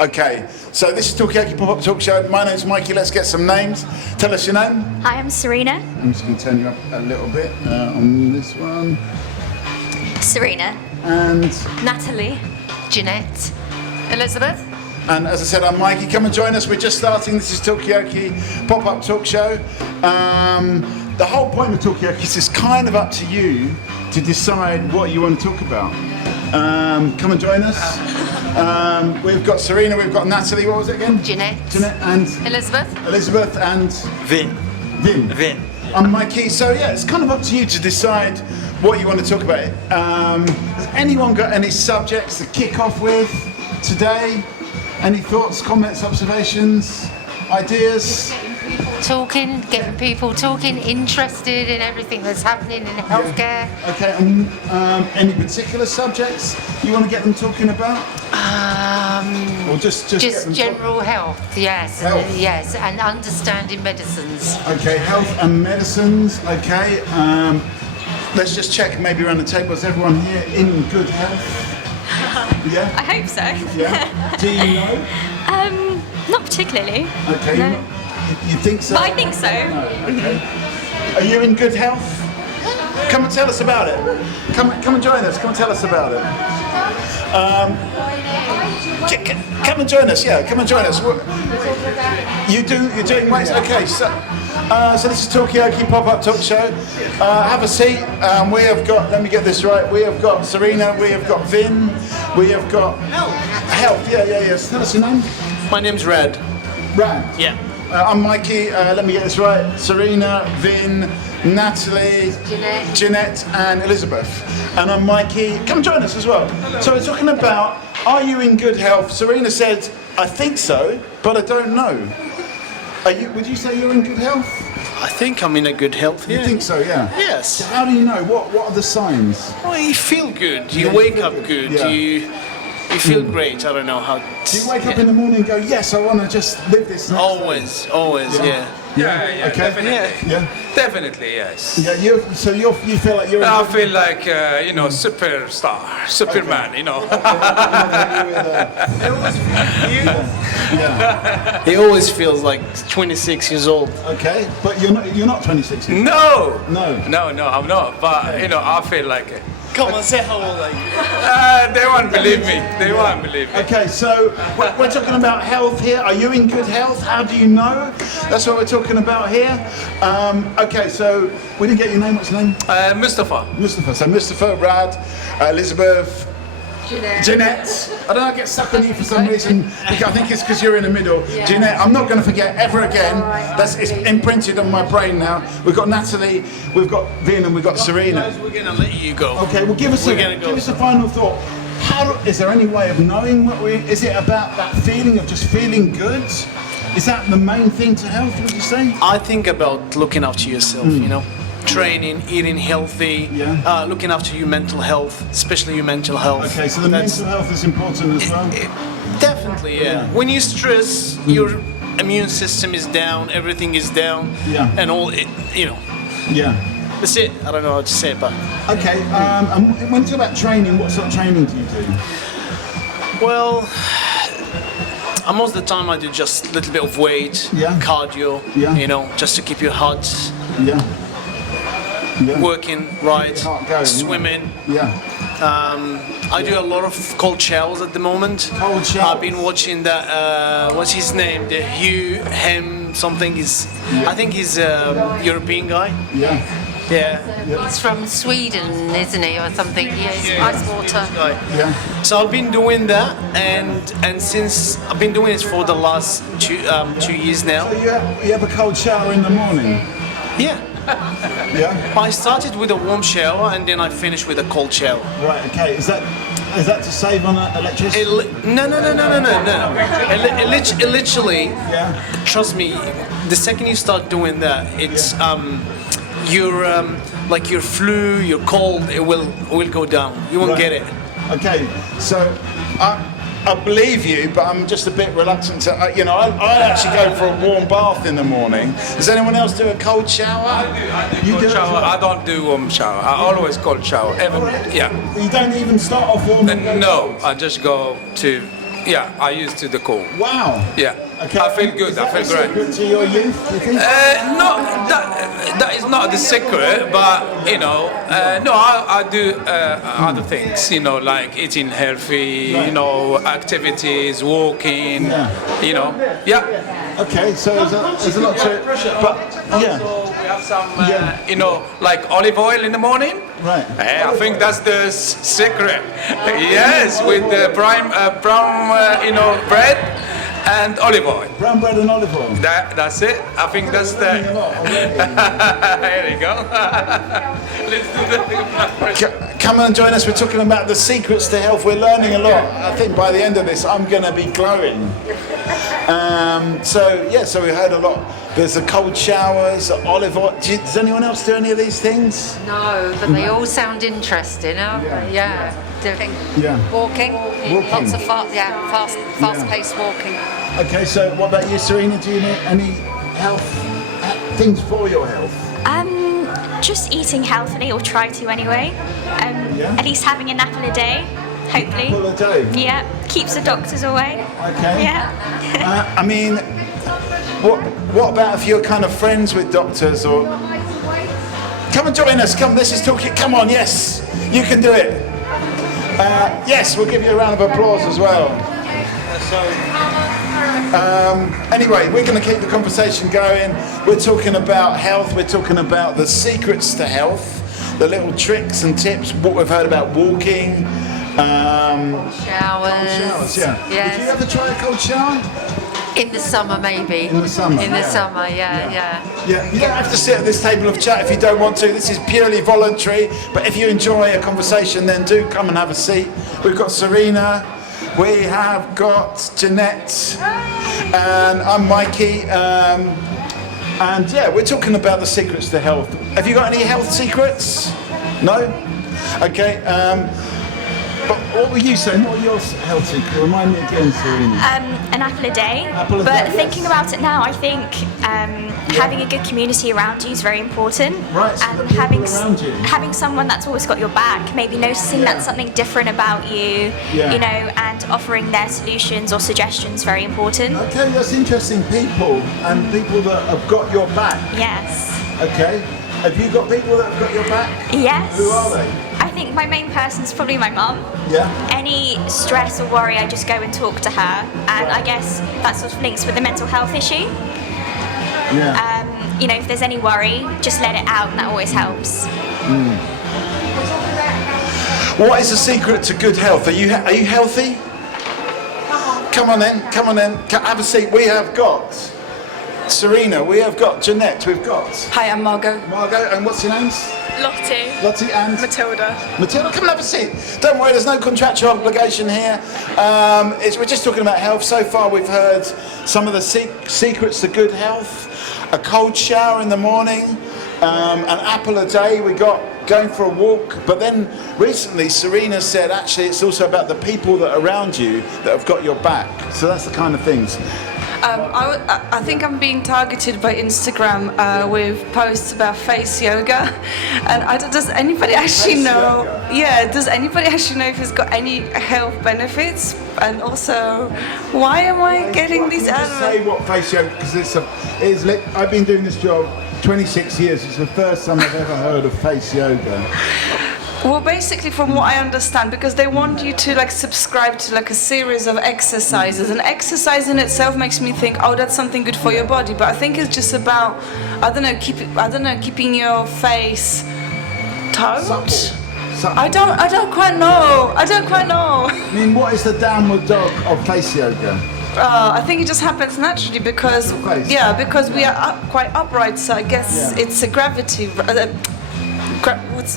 Okay, so this is Talkaoke Pop-Up Talk Show. My name's Mikey. Let's get some names. Tell us your name. Hi, I'm Serena. I'm just going to turn you up a little bit on this one. Serena. And Natalie. Jeanette. Elizabeth. And as I said, I'm Mikey. Come and join us. We're just starting. This is Talkaoke Pop-Up Talk Show. The whole point of Talkaoke is it's kind of up to you to decide what you want to talk about. Come and join us. We've got Serena, we've got Natalie, what was it again? Jeanette. Jeanette and Elizabeth and Vin. Vin. I'm Mikey. So yeah, it's kind of up to you to decide what you want to talk about. Has anyone got any subjects to kick off with today? Any thoughts, comments, observations, ideas? getting people talking, interested in everything that's happening in healthcare. Yeah. Okay, any particular subjects you want to get them talking about? Or just general health, yes. Health. Yes, and understanding medicines. Okay, health and medicines, okay. Let's just check maybe around the table, is everyone here in good health? Yeah? I hope so. Yeah. Do you know? Not particularly. Okay. No. You think so? But I think so. No. Okay. Are you in good health? Come and tell us about it. Come and join us. Come and tell us about it. Come and join us. Yeah, come and join us. You're doing weights. Okay. So this is Talkaoke Pop-Up Talk Show. Have a seat. We have got. Let me get this right. We have got Serena. We have got Vin. We have got Health. Yeah. So tell us your name. My name's Red. Rand. Yeah. I'm Mikey, let me get this right. Serena, Vin, Natalie, Jeanette and Elizabeth. And I'm Mikey. Come join us as well. So we're talking about, are you in good health? Serena said, I think so, but I don't know. Would you say you're in good health? I think I'm in a good health. You think so, yeah? Yes. So how do you know? What are the signs? Well, you feel good. You wake up good. Yeah. You feel great. I don't know how. Do you wake up in the morning and go, yes, I want to just live this next Always, yeah. Yeah, okay. Definitely. Yeah. Definitely, yes. Yeah, you feel like you're in I good feel like, superstar, Superman, He always feels like 26 years old. Okay, but you're not 26 years No, No, I'm not. But I feel like it. Come on, say how old are you? They won't believe me. They won't believe me. Okay, so we're talking about health here. Are you in good health? How do you know? That's what we're talking about here. Okay, so we didn't get your name. What's your name? Mustafa. Mustafa. So Mustafa, Rad, Elizabeth, Jeanette. I don't know, I get stuck on you for some reason. I think it's because you're in the middle. Yeah. Jeanette, I'm not going to forget ever again. It's imprinted on my brain now. We've got Natalie, we've got Vin, and we've got Serena. Guys, we're going to let you go. Okay, well give us a final thought. Is there any way of knowing is it about that feeling of just feeling good? Is that the main thing to health, would you say? I think about looking after yourself, training, eating healthy, looking after your mental health, especially your mental health. Okay, so the mental health is important as well? Definitely, yeah. When you stress, your immune system is down, everything is down, and all, Yeah. That's it. I don't know how to say it, but... Okay, and when you talk about training, what sort of training do you do? Well, most of the time I do just a little bit of weight, cardio, just to keep your heart working right, swimming. I do a lot of cold showers at the moment. Cold showers. I've been watching that, what's his name? The Hugh Hem something. I think he's a European guy. Yeah. He's from Sweden, isn't he, or something? Yeah, it's ice water. Yeah. So I've been doing that, and since I've been doing it for the last 2 years now. So you have a cold shower in the morning? Yeah. Yeah. I started with a warm shower and then I finished with a cold shower. Right. Okay. Is that to save on electricity? No. Literally. Yeah. Trust me. The second you start doing that, it's your flu, your cold, it will go down. You won't get it. Okay. So I believe you, but I'm just a bit reluctant to. I actually go for a warm bath in the morning. Does anyone else do a cold shower? I do cold shower. I don't do warm shower. I always cold shower. You don't even start off warm. No, I just go to Yeah, I used to the core. Wow. Yeah. Okay. I feel good. Is I that feel a great. secret to your youth, do you think? No, that is not the secret, but you know, no, I do other things, you know, like eating healthy, you know, activities, walking, you know, yeah. Okay, so there's a lot to it, but yeah, Also, we have some, you know, like olive oil in the morning. right. I think that's the secret. Yes, with the brown, you know, bread and olive oil. Brown bread and olive oil. That's it. I think that's the. Here you go. Let's do the blood pressure. Come and join us. We're talking about the secrets to health. We're learning a lot. I think by the end of this, I'm going to be glowing. So we heard a lot. There's the cold showers, olive oil. Does anyone else do any of these things? No, but they all sound interesting, aren't they? Yeah. Yeah. Walking. Lots of fast-paced walking. Okay, so what about you, Serena? Do you need any health things for your health? Just eating healthily, or try to anyway. Yeah. At least having an apple a day, hopefully. Apple a day? Yeah, keeps the doctors away. Okay. Yeah. I mean, what about if you're kind of friends with doctors or? Come and join us. Come, this is Talkaoke. Come on, yes, you can do it. Yes, we'll give you a round of applause as well. Anyway, we're going to keep the conversation going. We're talking about health. We're talking about the secrets to health, the little tricks and tips. What we've heard about walking. Showers. Yeah. Yes. Did you ever try a cold shower? In the summer, maybe. In the summer, In the yeah. summer, yeah. Yeah, you don't have to sit at this table of chat if you don't want to. This is purely voluntary. But if you enjoy a conversation, then do come and have a seat. We've got Serena. We have got Jeanette. And I'm Mikey. And yeah, we're talking about the secrets to health. Have you got any health secrets? No? Okay. But what were you saying? What were your health secrets? Remind me again, Serena. An apple a day. Apple a but day, yes. thinking about it now, I think having a good community around you is very important. Right, so And the people having around you. having someone that's always got your back, maybe noticing that something different about you, Yeah. you know, and offering their solutions or suggestions, very important. Okay, that's interesting. People and people that have got your back. Yes. Okay. Have you got people that have got your back? Yes. Who are they? I think my main person's probably my mum. Yeah. Any stress or worry, I just go and talk to her, and I guess that sort of links with the mental health issue. Yeah. You know, if there's any worry, just let it out, and that always helps. What is the secret to good health? Are you healthy? Come on in. Come on in. Have a seat. We have got Serena. We have got Jeanette. We've got Hi, I'm Margot. Margot. And what's your names? Lottie. Lottie and Matilda. Matilda, come and have a seat. Don't worry, there's no contractual obligation here. We're just talking about health. So far, we've heard some of the secrets to good health. A cold shower in the morning, an apple a day. We got going for a walk. But then recently, Serena said, actually, it's also about the people that are around you that have got your back. So that's the kind of things. I think I'm being targeted by Instagram with posts about face yoga, and does anybody actually Face know? yoga? Yeah, does anybody actually know if it's got any health benefits? And also, why am I getting these Can you just say adverts? what face yoga? Because I've been doing this job 26 years. It's the first time I've ever heard of face yoga. Well, basically, from what I understand, because they want you to like subscribe to like a series of exercises, and exercise in itself makes me think, oh, that's something good for your body. But I think it's just about, keeping your face toned. Supple. I don't quite know. I mean, what is the downward dog of face yoga? I think it just happens naturally because, Face. yeah, because we are quite upright. So I guess Yeah. it's a gravity.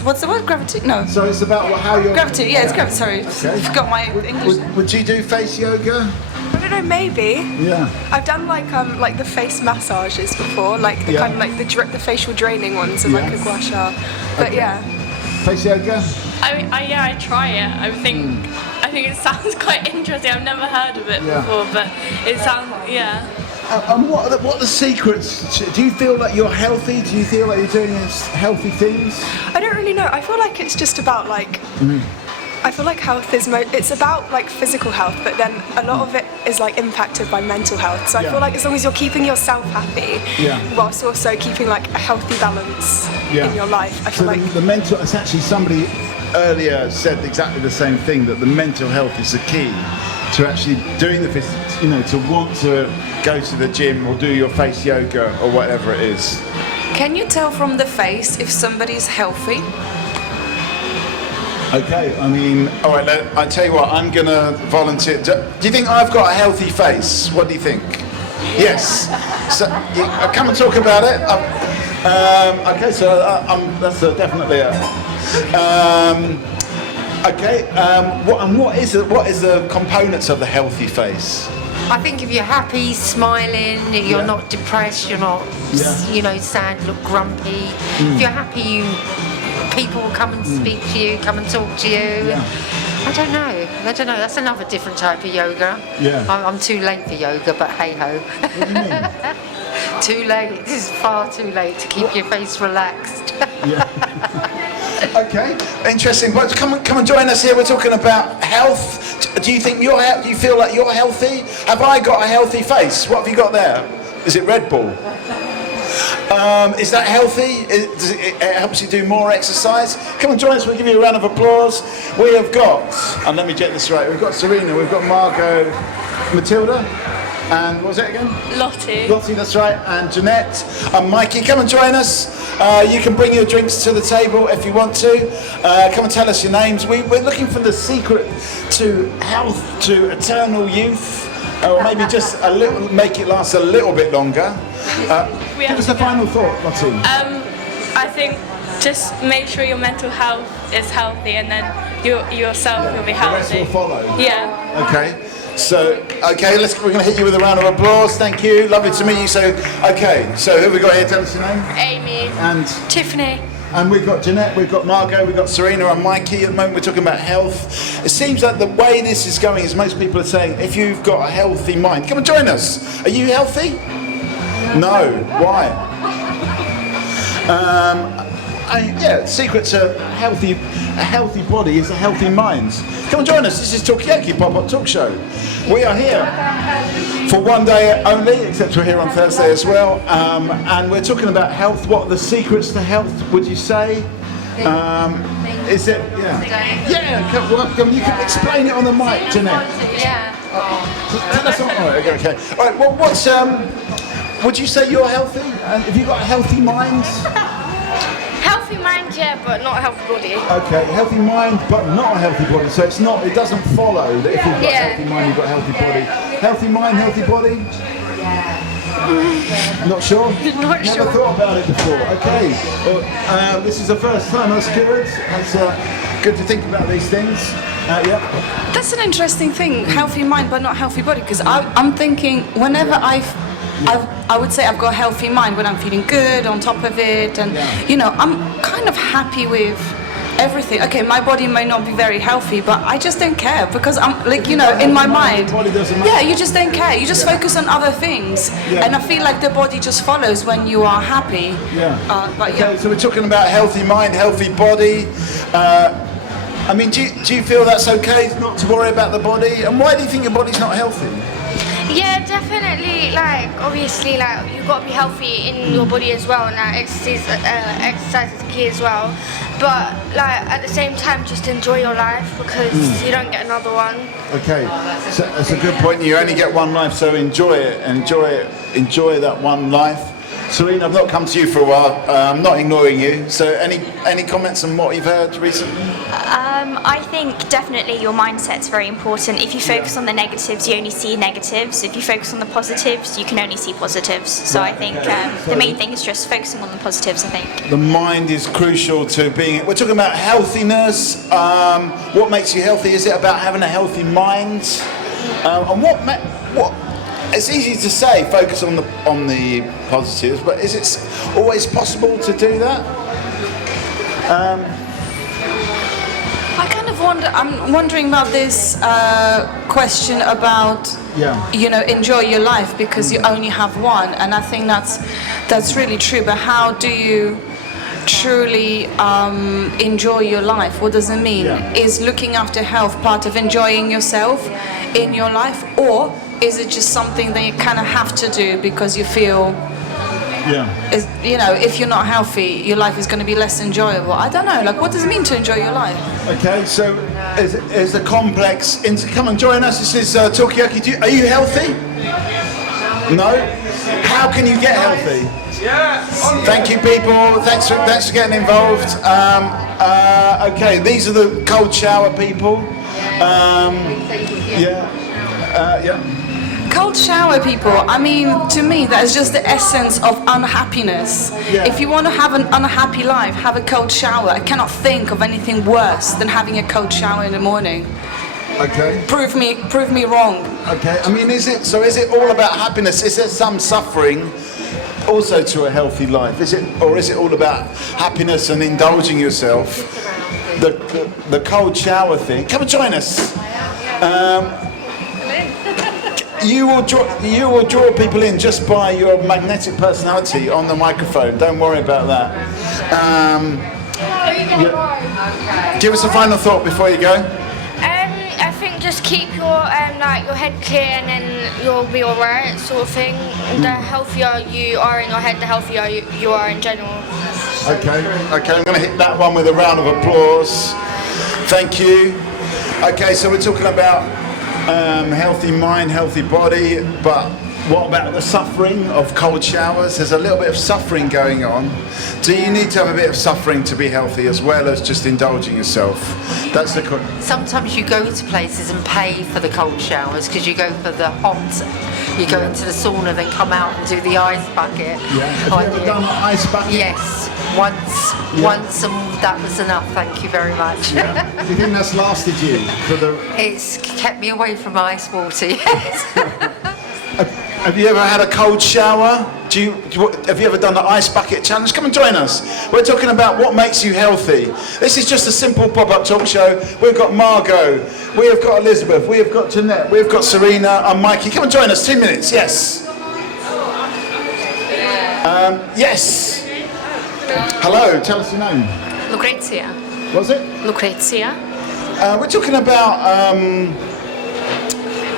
What's the word? Gravity? No. So it's about how you're... Gravity. Yeah, it's gravity. Sorry, Okay. I forgot my English. Would you do face yoga? I don't know, maybe. Yeah. I've done like the face massages before, like the Yeah. kind of like the facial draining ones and like a Yes. gua sha. But yeah. Face yoga? I try it. I think it sounds quite interesting. I've never heard of it Yeah. before, but it sounds, yeah. And what are the secrets? Do you feel like you're healthy? Do you feel like you're doing healthy things? I don't really know. I feel like it's just about like I feel like health is it's about like physical health, but then a lot of it is like impacted by mental health. So I feel like as long as you're keeping yourself happy, whilst also keeping like a healthy balance in your life, I feel like the mental. It's actually somebody earlier said exactly the same thing, that the mental health is the key to actually doing the to want to go to the gym or do your face yoga or whatever it is. Can you tell from the face if somebody's healthy? Okay, I mean, all right, I tell you what, I'm going to volunteer. Do you think I've got a healthy face? What do you think? Yes. So, come and talk about it. Okay, so that's definitely it. Okay, what is the components of the healthy face? I think if you're happy, smiling, you're not depressed, you're not, sad, look grumpy. If you're happy, people will come and speak to you, come and talk to you. I don't know. That's another different type of yoga. I'm too late for yoga, but hey ho. What do you mean? Too late. This is far too late to keep your face relaxed. Okay, interesting. Well, come and join us here. We're talking about health. Do you think do you feel like you're healthy? Have I got a healthy face? What have you got there? Is it Red Bull? Is that healthy? It helps you do more exercise? Come and join us. We'll give you a round of applause. We have got, and let me get this right, we've got Serena, we've got Margot, Matilda, and what was it again? Lottie. Lottie, that's right, and Jeanette, and Mikey. Come and join us. You can bring your drinks to the table if you want to. Come and tell us your names. We're looking for the secret to health, to eternal youth, or maybe just make it last a little bit longer. Give us a final thought, Lottie. I think just make sure your mental health is healthy, and then yourself will be healthy. The rest will follow. Yeah. Okay. So, we're going to hit you with a round of applause. Thank you. Lovely to meet you. So, okay. So, who have we got here? Tell us your name. Amy. And Tiffany. And we've got Jeanette, we've got Margot, we've got Serena and Mikey. At the moment we're talking about health. It seems like the way this is going is most people are saying, if you've got a healthy mind, come and join us. Are you healthy? No. Why? Secret to a healthy body is a healthy mind. Come and join us. This is Talkaoke Pop-Up Talk Show. We are here for one day only, except we're here on Thursday as well. And we're talking about health. What are the secrets to health, would you say? Is it? Come, you can explain it on the mic, Jeanette. That's all right. Okay. All right. Well, would you say you're healthy? Have you got a healthy mind? Healthy mind, yeah, but not a healthy body. Okay, healthy mind, but not a healthy body. So it doesn't follow that if you've got a healthy mind, you've got a healthy body. Healthy mind, healthy body? Not sure? Never thought about it before. Okay, well, this is the first time. That's good. That's good to think about these things. That's an interesting thing, healthy mind but not healthy body, because I'm thinking whenever I would say I've got a healthy mind when I'm feeling good, on top of it, and I'm kind of happy with everything. Okay, my body may not be very healthy, but I just don't care, because I'm like, in my mind, you just don't care. You just focus on other things, and I feel like the body just follows when you are happy. So we're talking about healthy mind, healthy body. I mean, do you feel that's okay not to worry about the body? And why do you think your body's not healthy? Yeah, definitely. Obviously, you've got to be healthy in your body as well, and exercise is key as well. But at the same time, just enjoy your life, because you don't get another one. Okay, so that's a good point. You only get one life, so enjoy it. Enjoy that one life. Serena, I've not come to you for a while. I'm not ignoring you. So any comments on what you've heard recently? I think definitely your mindset's very important. If you focus on the negatives, you only see negatives. If you focus on the positives, you can only see positives. So I think the main thing is just focusing on the positives, I think. The mind is crucial to being... We're talking about healthiness. What makes you healthy? Is it about having a healthy mind? And what it's easy to say, focus on the positives, but is it always possible to do that? I kind of wonder. I'm wondering about this question about enjoy your life, because you only have one, and I think that's really true. But how do you truly enjoy your life? What does it mean? Yeah. Is looking after health part of enjoying yourself in your life, or is it just something that you kind of have to do because you feel, if you're not healthy, your life is going to be less enjoyable? I don't know. Like, what does it mean to enjoy your life? Okay, so is a complex. Come and join us. This is Talkaoke. Are you healthy? No. How can you get healthy? Thank you, people. Thanks for getting involved. Okay, these are the cold shower people. Cold shower people, I mean, to me, that is just the essence of unhappiness. Yeah. If you want to have an unhappy life, have a cold shower. I cannot think of anything worse than having a cold shower in the morning. Okay. Prove me wrong. Okay. I mean, is it all about happiness? Is there some suffering also to a healthy life? Is it all about happiness and indulging yourself? The cold shower thing. Come and join us. You will draw people in just by your magnetic personality on the microphone. Don't worry about that. Give us a final thought before you go. I think just keep your head clear and then you'll be alright, sort of thing. The healthier you are in your head, the healthier you are in general. Okay, I'm going to hit that one with a round of applause. Thank you. Okay, so we're talking about healthy mind, healthy body, but what about the suffering of cold showers? There's a little bit of suffering going on. Do you need to have a bit of suffering to be healthy as well as just indulging yourself? That's the Sometimes you go to places and pay for the cold showers because you go for the hot. You go into the sauna, then come out and do the ice bucket. Yeah. Have you ever done an ice bucket? Yes, once, and that was enough. Thank you very much. Yeah. Do you think that's lasted you for the? It's kept me away from ice water. Yes. Have you ever had a cold shower? Have you ever done the ice bucket challenge? Come and join us. We're talking about what makes you healthy. This is just a simple pop-up talk show. We've got Margot, we have got Elizabeth, we have got Jeanette, we've got Serena and Mikey. Come and join us, 2 minutes, yes. Yes. Hello, tell us your name. Lucrezia. Was it? Lucrezia. We're talking about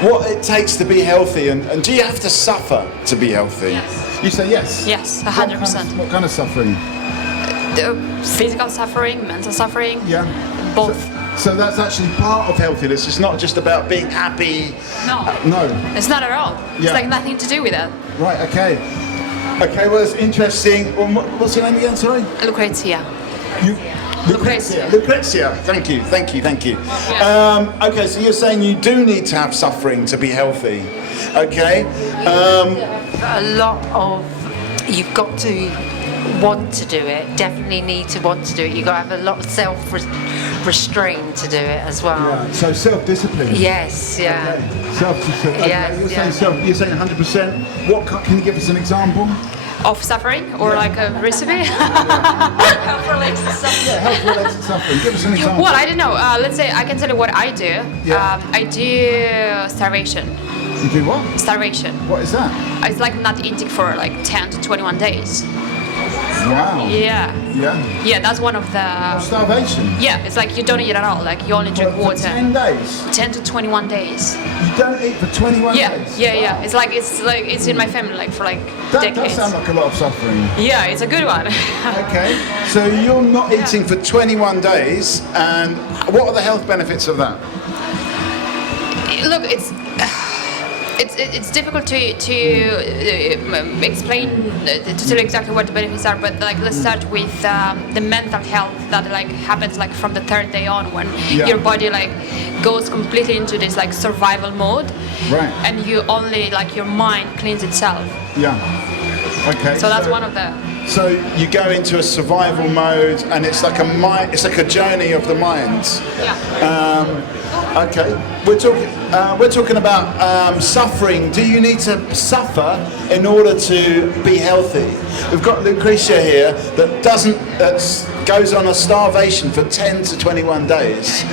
what it takes to be healthy, and do you have to suffer to be healthy? Yes. You say yes? Yes, 100%. What kind of suffering? The physical suffering, mental suffering. Yeah. Both. So that's actually part of healthiness. It's not just about being happy. No. No. It's not at all. Yeah. It's like nothing to do with that. Right. Okay. Okay. Well, it's interesting. Well, what's your name again? Sorry. Lucrezia. Lucrezia. Lucrezia. Thank you. Okay. So you're saying you do need to have suffering to be healthy. Okay. A lot of you've got to want to do it. Definitely need to want to do it. You've got to have a lot of self-restraint to do it as well. Yeah. So self-discipline. Yes. Yeah. Okay. Self-discipline. Okay. Yeah, You're saying 100%. What can you give us an example? Of suffering or like a recipe? Health-related suffering. Give us an example. Well, I don't know. Let's say I can tell you what I do. Yeah. I do starvation. You do what? Starvation. What is that? It's like not eating for like 10 to 21 days. Wow. Yeah. Yeah. Yeah, that's one of the... Starvation? Yeah, it's like you don't eat at all. Like you only drink water. 10 days? 10 to 21 days. You don't eat for 21 days? Yeah. It's like in my family like for like that decades. That does sound like a lot of suffering. Yeah, it's a good one. Okay. So you're not eating for 21 days, and what are the health benefits of that? Look, it's difficult to explain to tell exactly what the benefits are, but like let's start with the mental health that like happens like from the third day on when your body like goes completely into this like survival mode, right? And you only like your mind cleans itself. Yeah. Okay. So that's one of the. So you go into a survival mode, and it's like a journey of the mind. Yeah. Okay, we're talking about suffering. Do you need to suffer in order to be healthy? We've got Lucretia here that goes on a starvation for 10 to 21 days,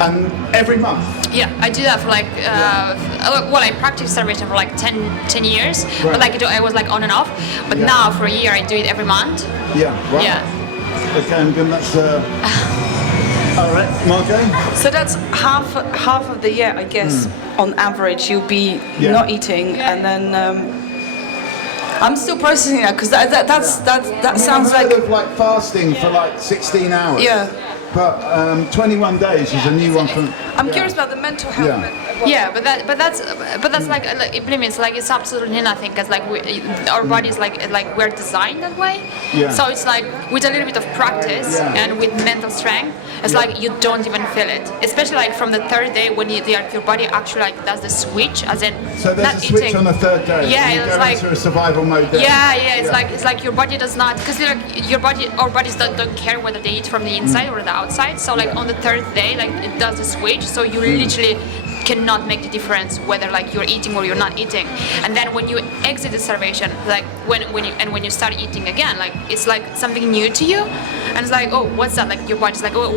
and every month. Yeah, I do that for like I practiced starvation for like 10 years, right. But like I was like on and off. But now for a year I do it every month. Yeah. Right. Yeah. Okay, and then that's. All right, Margot. So that's half of the year, I guess. On average, you'll be not eating, and then I'm still processing that because that sounds I've like. heard of like fasting for like 16 hours. Yeah. But 21 days is a new one from. I'm curious about the mental health. Yeah, but that's like believe me, it's absolutely nothing because like our bodies like we're designed that way. Yeah. So it's like with a little bit of practice and with mental strength, it's like you don't even feel it. Especially like from the third day when your body actually like does the switch, as in So there's not a switch eating. on the third day. Yeah, you it's go like into a survival mode. There. It's like your body does not because our bodies don't care whether they eat from the inside or the outside. So like on the third day, like it does the switch. So you literally cannot make the difference whether like you're eating or you're not eating. And then when you exit the starvation, like when you start eating again, like it's like something new to you, and it's like, oh, what's that? Like your body's like, oh,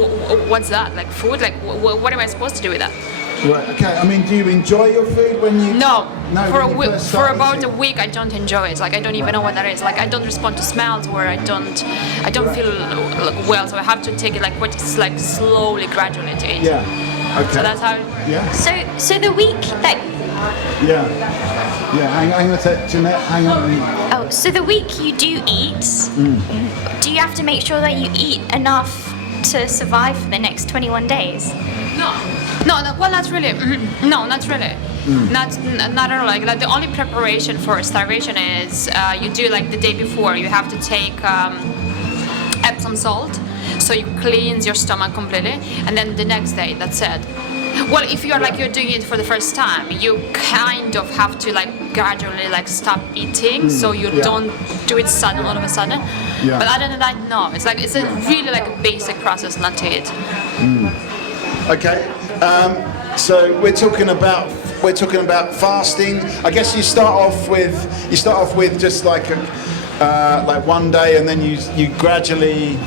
what's that? Like food? Like what am I supposed to do with that? Right. Okay. I mean, do you enjoy your food when you? No. No. For about a week, I don't enjoy it. Like I don't even know what that is. Like I don't respond to smells, or I don't feel well. So I have to take it like quite slowly, gradually to eat. Yeah. Okay. So that's how. Yeah. So the week that. Yeah. Hang on a sec, Jeanette. Hang on. Oh, so the week you do eat, do you have to make sure that you eat enough to survive for the next 21 days? No. Well, not really. No, not really. Not at all. Like the only preparation for starvation is you do like the day before. You have to take Epsom salt, so you cleanse your stomach completely, and then the next day, that's it. Well, if you're doing it for the first time, you kind of have to like gradually like stop eating, so you don't do it sudden all of a sudden. Yeah. But other than that, no. It's a really like a basic process not to eat. Okay. So we're talking about fasting. I guess you start off with just like one day, and then you gradually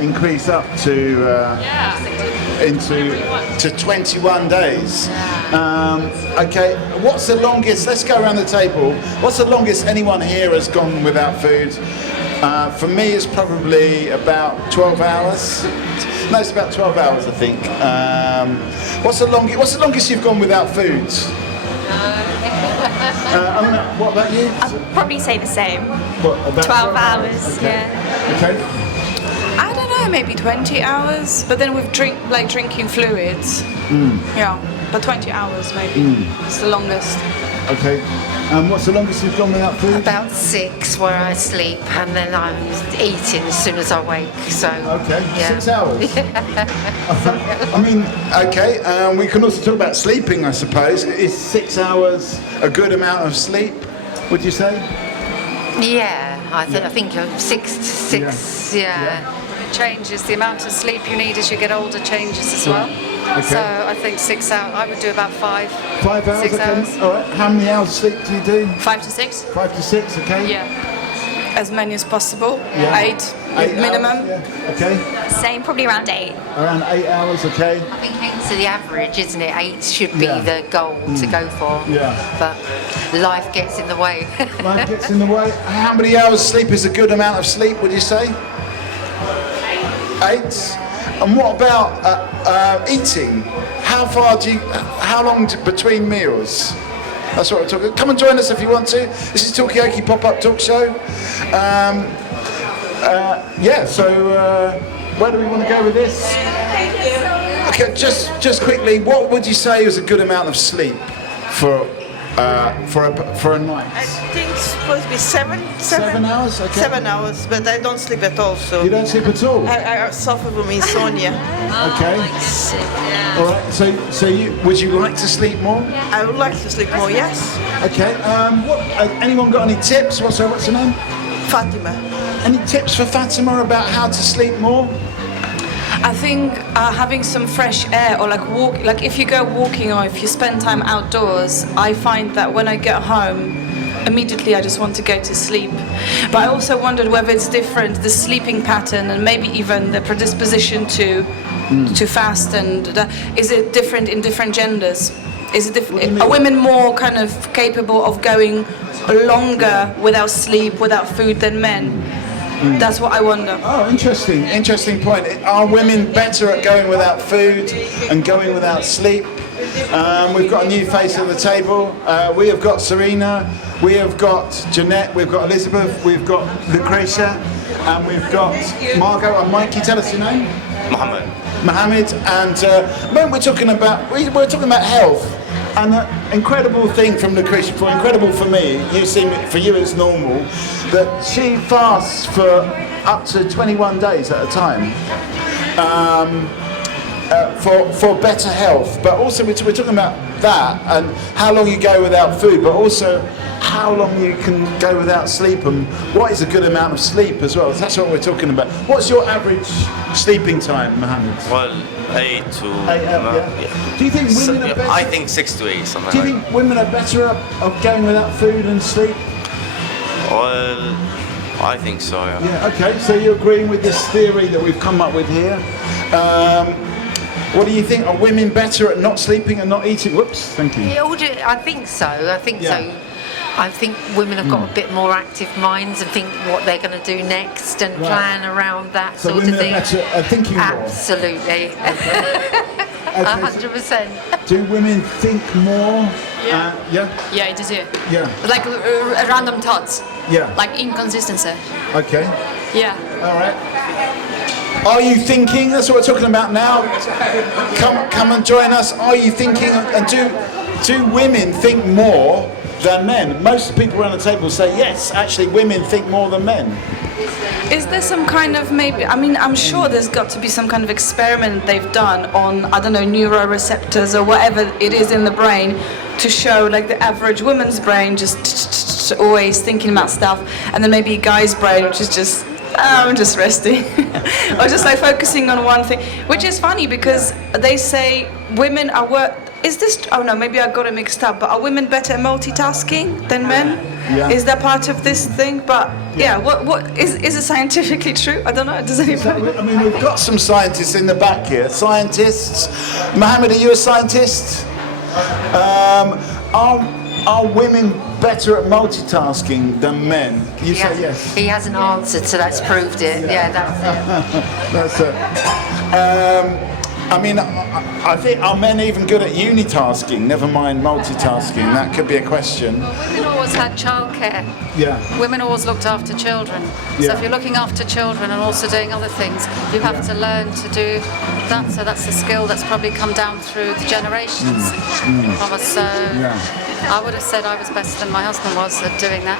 increase up to to 21 days. Okay. What's the longest? Let's go around the table. What's the longest anyone here has gone without food? For me, it's probably about 12 hours. No, it's about 12 hours, I think. What's the longest you've gone without food? What about you? I'd probably say the same. What, about 12 hours, Okay. yeah. Okay. I don't know, maybe 20 hours, but then with drinking fluids. Yeah, but 20 hours maybe. It's the longest. Okay. What's the longest you've gone without food? About 6, where I sleep, and then I'm eating as soon as I wake. So. Okay. Yeah. 6 hours. I mean, okay. We can also talk about sleeping, I suppose. Is 6 hours a good amount of sleep? Would you say? Yeah, I think 6 to 6. Yeah. It changes. The amount of sleep you need as you get older changes as well. Okay. So I think 6 hours. I would do about 5. 5 hours. 6 okay. hours. All right. How many hours sleep do you do? 5 to 6. 5 to 6. Okay. Yeah. As many as possible. Yeah. 8 minimum. Hours, yeah. Okay. Same, probably around 8. Around 8 hours. Okay. I think 8's the average, isn't it? 8 should be the goal to go for. Yeah. But life gets in the way. Life gets in the way. How many hours sleep is a good amount of sleep, would you say? 8. And what about eating? How long between meals? That's what we're talking. Come and join us if you want to. This is Talkaoke Pop-Up Talk Show. So where do we want to go with this? Okay, just quickly, what would you say is a good amount of sleep for a night? I think it's supposed to be 7 hours. Okay. 7 hours, but I don't sleep at all. So You don't sleep at all. I suffer from insomnia. Okay. All right. So would you like to sleep more? I would like to sleep more. Yes. Okay. Anyone got any tips? What's her name? Fatima. Any tips for Fatima about how to sleep more? I think having some fresh air, or like if you go walking or if you spend time outdoors, I find that when I get home, immediately I just want to go to sleep. But I also wondered whether it's different, the sleeping pattern, and maybe even the predisposition to fast, and is it different in different genders? Is it different? Are women more kind of capable of going longer without sleep, without food than men? That's what I wonder. Oh, interesting point. Are women better at going without food and going without sleep? We've got a new face at the table. We have got Serena, we have got Jeanette, we've got Elizabeth, we've got Lucretia, and we've got Margot and Mikey. Tell us your name. Mohammed. And when we're talking about health. And an incredible thing from Lucretia, incredible for me, for you it's normal, that she fasts for up to 21 days at a time for better health. But also we're talking about that and how long you go without food, but also how long you can go without sleep and what is a good amount of sleep as well. That's what we're talking about. What's your average sleeping time, Mohammed? Well, 8 to 8 hours, yeah. Do you think women are better? I think 6 to 8, something. Do you think women are better of going without food and sleep? Well, I think so. Yeah. Yeah. Okay. So you're agreeing with this theory that we've come up with here. What do you think? Are women better at not sleeping and not eating? Whoops. Thank you. I think so. So. I think women have got a bit more active minds and think what they're going to do next and plan around that So sort women of thing. are better at thinking more. Absolutely. 100%. Do women think more? Yeah. Yeah. I do. Yeah. Like random thoughts. Yeah. Like inconsistency. Okay. Yeah. All right. Are you thinking? That's what we're talking about now. Come and join us. Are you thinking? And do women think more than men? Most people around the table say yes. Actually, women think more than men. Is there some kind of I'm sure there's got to be some kind of experiment they've done on, I don't know, neuroreceptors or whatever it is in the brain to show like the average woman's brain just always thinking about stuff, and then maybe a guy's brain which is just, I'm just resting. Or just like focusing on one thing, which is funny because they say women are maybe I got it mixed up, but are women better at multitasking than men? Yeah. Is that part of this thing? But what is it scientifically true? I don't know. Does anybody? I mean, we've got some scientists in the back here. Scientists. Mohammed, are you a scientist? Are women better at multitasking than men? You say yes. He hasn't answered, so that's proved it. Yeah, that's it. That's it. I mean, I think, are men even good at unitasking? Never mind multitasking. That could be a question. Well, women always had childcare. Yeah. Women always looked after children. Yeah. So if you're looking after children and also doing other things, you have to learn to do that. So that's a skill that's probably come down through the generations of us. So I would have said I was better than my husband was at doing that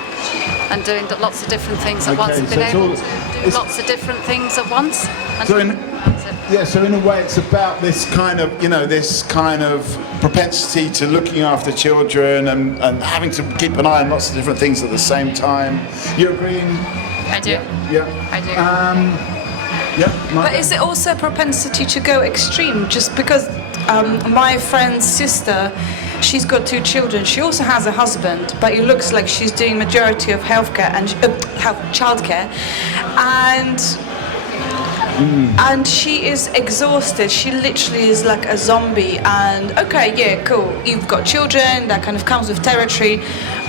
and doing lots of different things at once and being able to do lots of different things at once. And so in a way it's about this kind of propensity to looking after children and having to keep an eye on lots of different things at the same time. You agreeing? I do. Yeah. I do. But is it also a propensity to go extreme? Just because my friend's sister, she's got 2 children. She also has a husband, but it looks like she's doing majority of healthcare and childcare, and she is exhausted. She literally is like a zombie. And okay, yeah, cool. You've got children. That kind of comes with territory.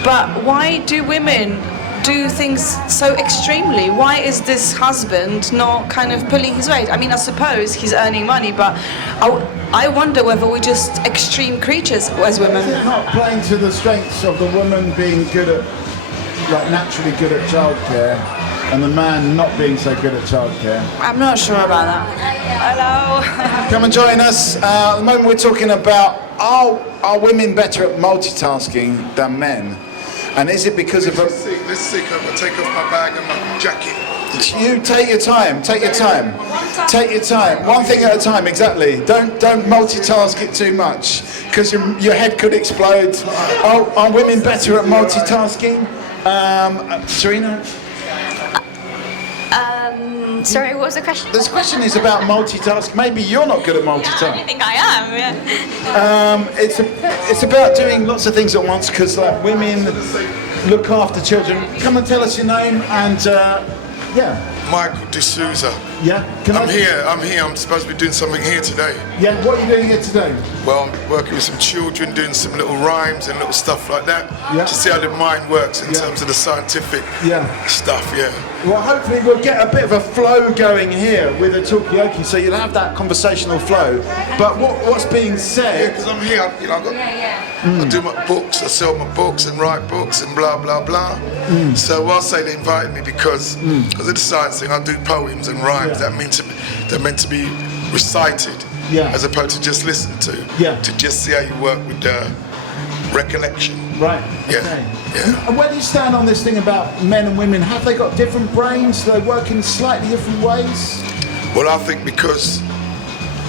But why do women do things so extremely? Why is this husband not kind of pulling his weight? I mean, I suppose he's earning money, but I wonder whether we're just extreme creatures as women. Is it not playing to the strengths of the woman being good at, like naturally good at childcare, and the man not being so good at childcare? I'm not sure about that. Hello. Come and join us. At the moment we're talking about are women better at multitasking than men? And is it because of... Let's see, I'm going to take off my bag and my jacket. You take your time, take your time. Take your time. One thing at a time, exactly. Don't multitask it too much, because your head could explode. Are women better at multitasking? Serena? Sorry, what was the question? This question is about multitask. Maybe you're not good at multitasking. I think I am, yeah. It's about doing lots of things at once, because like women look after children. Come and tell us your name and yeah. Michael D'Souza. Yeah? I'm here. I'm supposed to be doing something here today. Yeah, what are you doing here today? Well, I'm working with some children, doing some little rhymes and little stuff like that. Yeah. To see how the mind works in terms of the scientific stuff, Well, hopefully we'll get a bit of a flow going here with the Talkaoke, so you'll have that conversational flow. But what's being said... because I'm here, I do my books, I sell my books and write books and blah, blah, blah. So I'll say they invited me because of the science thing, I do poems and rhymes that they're meant to be recited as opposed to just listened to just see how you work with the recollection. Right. Okay. And where do you stand on this thing about men and women? Have they got different brains? Do they work in slightly different ways? Well, I think because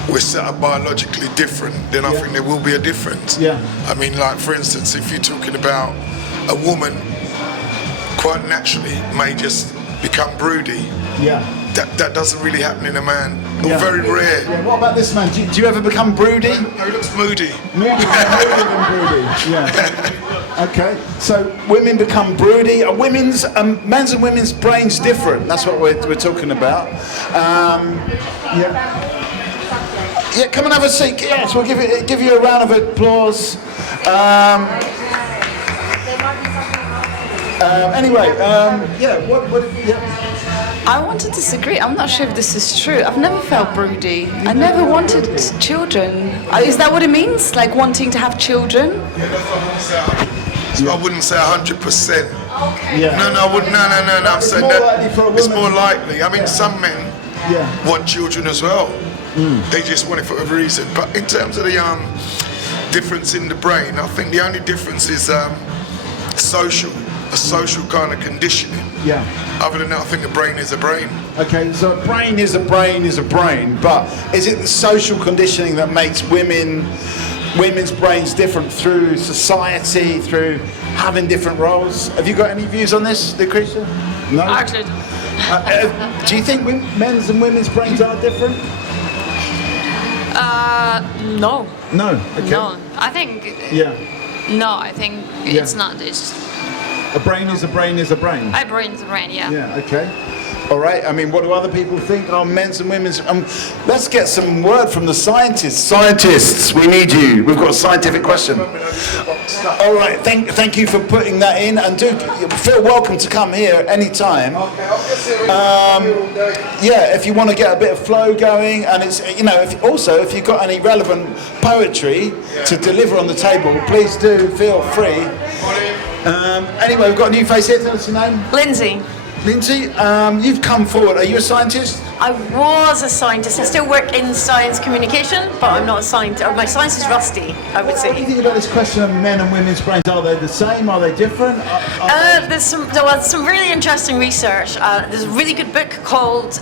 we're set up biologically different, then I think there will be a difference. I mean, like for instance, if you're talking about a woman, quite naturally may just become broody. That doesn't really happen in a man. Or very rare. What about this man? Do you ever become broody? No, he looks moody. Moody than broody. Yeah. Okay. So women become broody. Are men's and women's brains different? That's what we're talking about. Yeah. Come and have a seat. Yes, we'll give you a round of applause. Anyway. I want to disagree. I'm not sure if this is true. I've never felt broody. I never wanted children. Is that what it means? Like wanting to have children? So I wouldn't say 100%. Yeah. No, I wouldn't. No. I'm saying that it's more likely. I mean, some men want children as well. They just want it for whatever reason. But in terms of the difference in the brain, I think the only difference is a social kind of conditioning. Other than that, I think a brain is a brain. Okay, so a brain is a brain, but is it the social conditioning that makes women's brains different through society, through having different roles? Have you got any views on this, Lucretia? No? Actually, do you think men's and women's brains are different? no. No. Okay. No, I think. No, I think it's not. It's a brain is a brain is a brain. A brain is a brain. Yeah. Yeah. Okay. All right. I mean, what do other people think? Oh, men's and women's. Let's get some word from the scientists. Scientists, we need you. We've got a scientific question. All right. Thank you for putting that in, and do feel welcome to come here anytime. If you want to get a bit of flow going, and it's if you've got any relevant poetry to deliver on the table, please do feel free. Anyway, we've got a new face here. Tell us your name. Lindsay. Lindsay, you've come forward. Are you a scientist? I was a scientist. I still work in science communication, but I'm not a scientist. My science is rusty, I would say. What do you think about this question of men and women's brains? Are they the same? Are they different? There's some really interesting research. There's a really good book called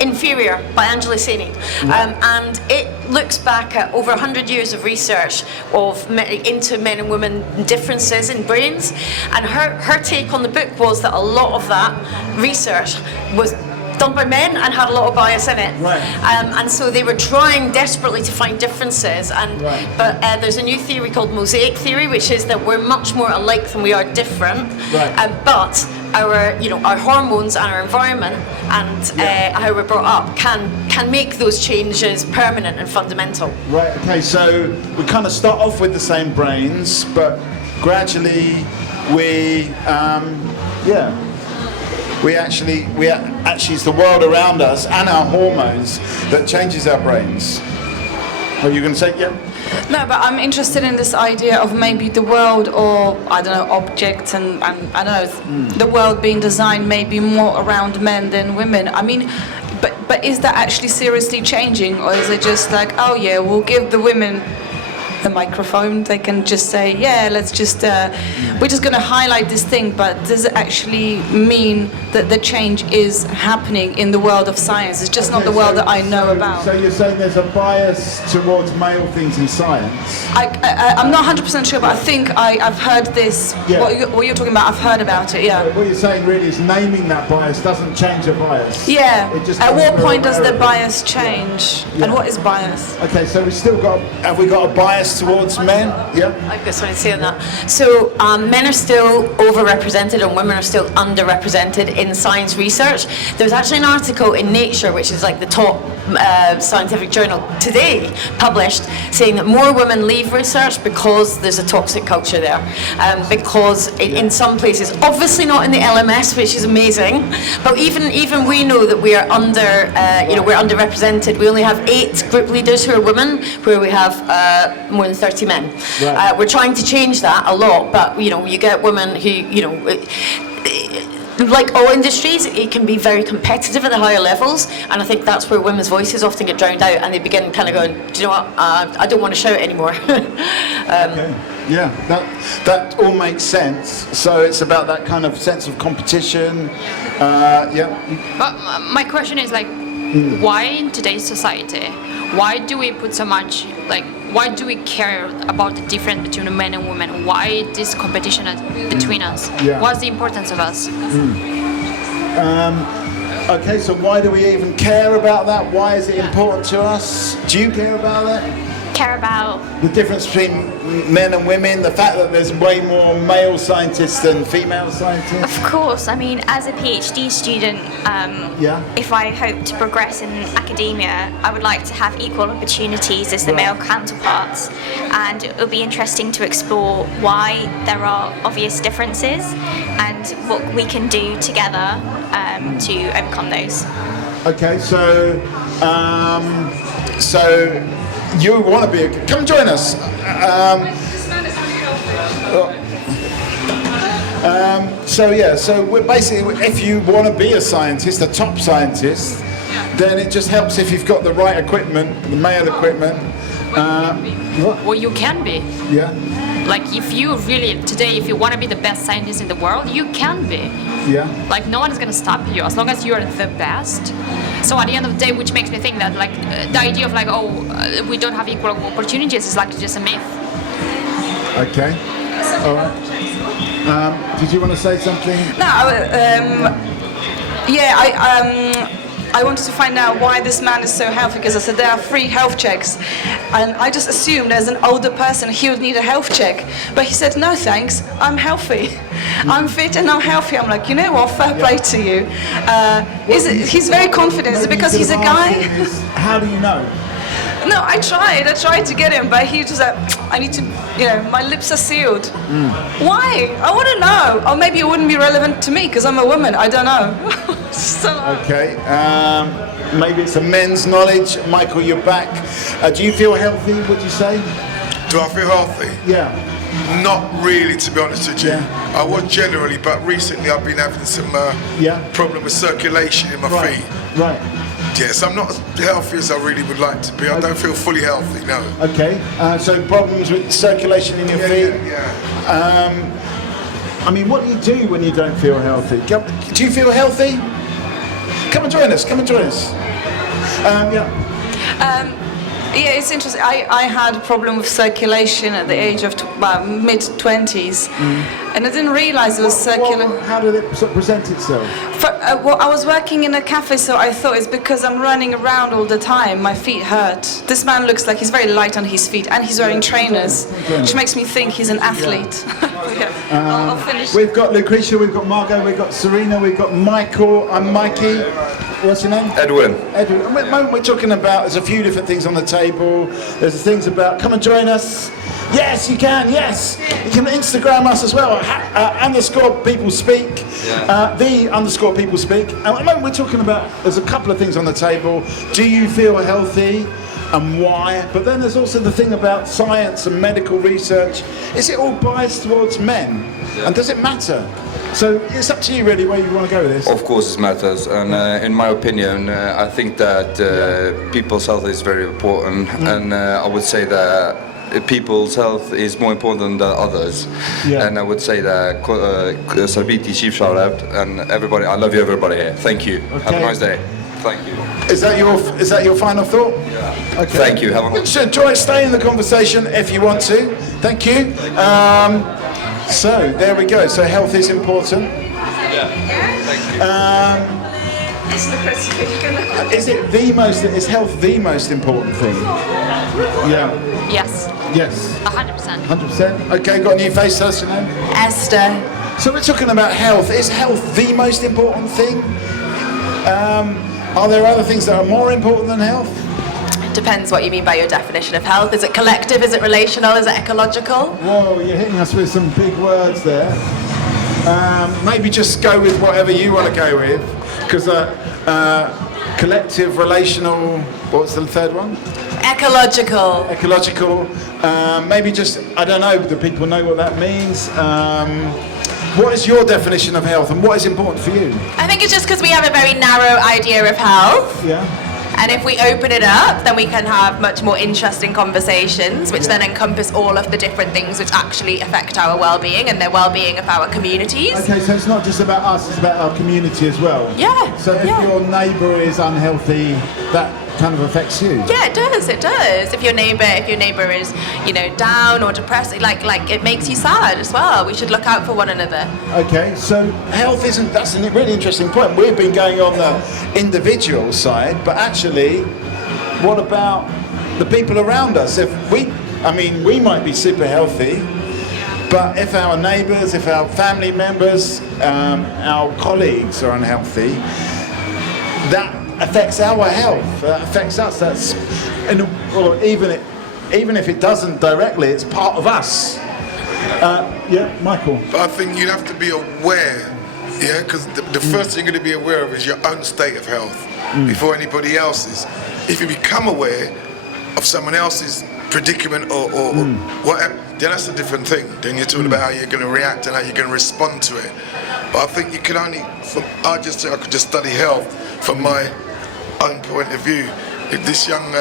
Inferior by Angela Saini, and it looks back at over 100 years of research into men and women differences in brains, and her take on the book was that a lot of that research was done by men and had a lot of bias in it. And so they were trying desperately to find differences. But there's a new theory called mosaic theory, which is that we're much more alike than we are different. But our hormones and our environment and how we're brought up can make those changes permanent and fundamental. Right. Okay. So we kind of start off with the same brains, but gradually we actually it's the world around us and our hormones that changes our brains. Are you going to say No, but I'm interested in this idea of maybe the world, or I don't know, objects and I don't know, the world being designed maybe more around men than women. I mean, but is that actually seriously changing, or is it just like, oh yeah, we'll give the women the microphone, they can just say, we're just going to highlight this thing, but does it actually mean that the change is happening in the world of science? It's just not the world that I know about. So you're saying there's a bias towards male things in science? I'm not 100% sure, but I think I've heard this, what you're talking about, I've heard about it, So what you're saying really is naming that bias doesn't change a bias. Yeah, at what point does the bias change? And what is bias? Okay, so have we got a bias biased towards men? Yeah. I've got something to say on that. So men are still overrepresented and women are still underrepresented in science research. There's actually an article in Nature, which is like the top scientific journal today, published, saying that more women leave research because there's a toxic culture there. Because in some places, obviously not in the LMS, which is amazing, but even we know that we are we're underrepresented. We only have 8 group leaders who are women, where we have more than 30 men. Right. We're trying to change that a lot, but you get women who like all industries, it can be very competitive at the higher levels, and I think that's where women's voices often get drowned out, and they begin kind of going, do you know what, I don't want to shout anymore. Okay. Yeah, that all makes sense. So it's about that kind of sense of competition. But my question is like, why in today's society, why do we put so much, like, why do we care about the difference between men and women? Why this competition between us? Yeah. What's the importance of us? Okay, so why do we even care about that? Why is it important to us? Do you care about that? Care about The difference between men and women, the fact that there's way more male scientists than female scientists? Of course, I mean, as a PhD student, if I hope to progress in academia, I would like to have equal opportunities as the male counterparts, and it will be interesting to explore why there are obvious differences and what we can do together to overcome those. Okay, so you want to be come and join us. So we're basically, if you want to be a scientist, a top scientist, then it just helps if you've got the right equipment, the male equipment. Well, you can be. Yeah. Like, if you really, today, if you want to be the best scientist in the world, you can be. Yeah. Like, no one is going to stop you as long as you are the best. So at the end of the day, which makes me think that, like, the idea of, like, we don't have equal opportunities is, like, just a myth. Okay. All right. Did you want to say something? No, I wanted to find out why this man is so healthy, because I said there are free health checks, and I just assumed as an older person he would need a health check, but he said no thanks, I'm healthy, I'm fit and I'm healthy. I'm like, you know what, fair play to you. He's very confident. Is it because he's a guy? How do you know? No, I tried to get him, but he just like, I need to, my lips are sealed. Why? I want to know. Or maybe it wouldn't be relevant to me because I'm a woman. I don't know. Okay. Maybe it's a men's knowledge. Michael, you're back. Do you feel healthy, would you say? Do I feel healthy? Yeah. Not really, to be honest with you. Yeah. I was generally, but recently I've been having some problem with circulation in my feet. Right. Yes, I'm not as healthy as I really would like to be. I don't feel fully healthy, no. Okay, so problems with circulation in your feet? Yeah. I mean, what do you do when you don't feel healthy? Do you feel healthy? Come and join us, Yeah, it's interesting. I had a problem with circulation at the age of mid-20s, and I didn't realize it was circular. How did it present itself? Well, I was working in a cafe, so I thought it's because I'm running around all the time, my feet hurt. This man looks like he's very light on his feet, and he's wearing trainers, which makes me think he's an athlete. I'll finish. We've got Lucretia, we've got Margot, we've got Serena, we've got Michael, I'm Mikey. What's your name? Edwin. Edwin. And at the moment we're talking about, there's a few different things on the table. There's things about, come and join us. Yes, you can, yes. You can Instagram us as well, _people_speak. The _people speak. And at the moment we're talking about, there's a couple of things on the table. Do you feel healthy? And why? But then there's also the thing about science and medical research. Is it all biased towards men? And does it matter? So it's up to you really where you want to go with this. Of course it matters, and in my opinion I think that people's health is very important, and I would say that people's health is more important than others. And I would say that Sarbiti, Chief shout out, and everybody, I love you everybody here. Thank you. Okay. Have a nice day. Thank you. Is that your final thought? Yeah. Okay. Thank you. Have a nice day. Enjoy, stay in the conversation if you want to. Thank you. So there we go. So health is important. Yeah. Thank you. Is it the most? Is health the most important thing? Yeah. Yes. Yes. 100%. 100%. Okay, got a new face. Tell us your name. Esther. So we're talking about health. Is health the most important thing? Are there other things that are more important than health? It depends what you mean by your definition of health. Is it collective? Is it relational? Is it ecological? Whoa, you're hitting us with some big words there. Maybe just go with whatever you want to go with, because collective, relational. What's the third one? Ecological. Ecological. Maybe just, I don't know. Do people know what that means? What is your definition of health, and what is important for you? I think it's just because we have a very narrow idea of health. Yeah. And if we open it up, then we can have much more interesting conversations, which then encompass all of the different things which actually affect our well-being and the well-being of our communities. Okay, so it's not just about us, it's about our community as well. Yeah. So if your neighbour is unhealthy, that kind of affects you. Yeah, it does. It does. If your neighbour is, down or depressed, like it makes you sad as well. We should look out for one another. Okay, so health isn't. That's a really interesting point. We've been going on the individual side, but actually, what about the people around us? We might be super healthy, but if our neighbours, if our family members, our colleagues are unhealthy, that affects our health. That affects us. Even if it doesn't directly, it's part of us. Yeah, Michael. But I think you have to be aware, yeah, because the first thing you're going to be aware of is your own state of health before anybody else's. If you become aware of someone else's predicament or whatever, then that's a different thing. Then you're talking about how you're going to react and how you're going to respond to it. But I think you can only, I could just study health from my own point of view. If this young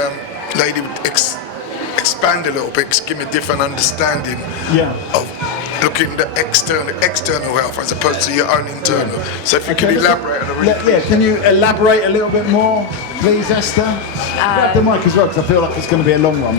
lady would expand a little bit, give me a different understanding of looking at external health as opposed to your own internal. So if you can elaborate on it. Can you elaborate a little bit more, please, Esther? Grab the mic as well, because I feel like it's going to be a long one.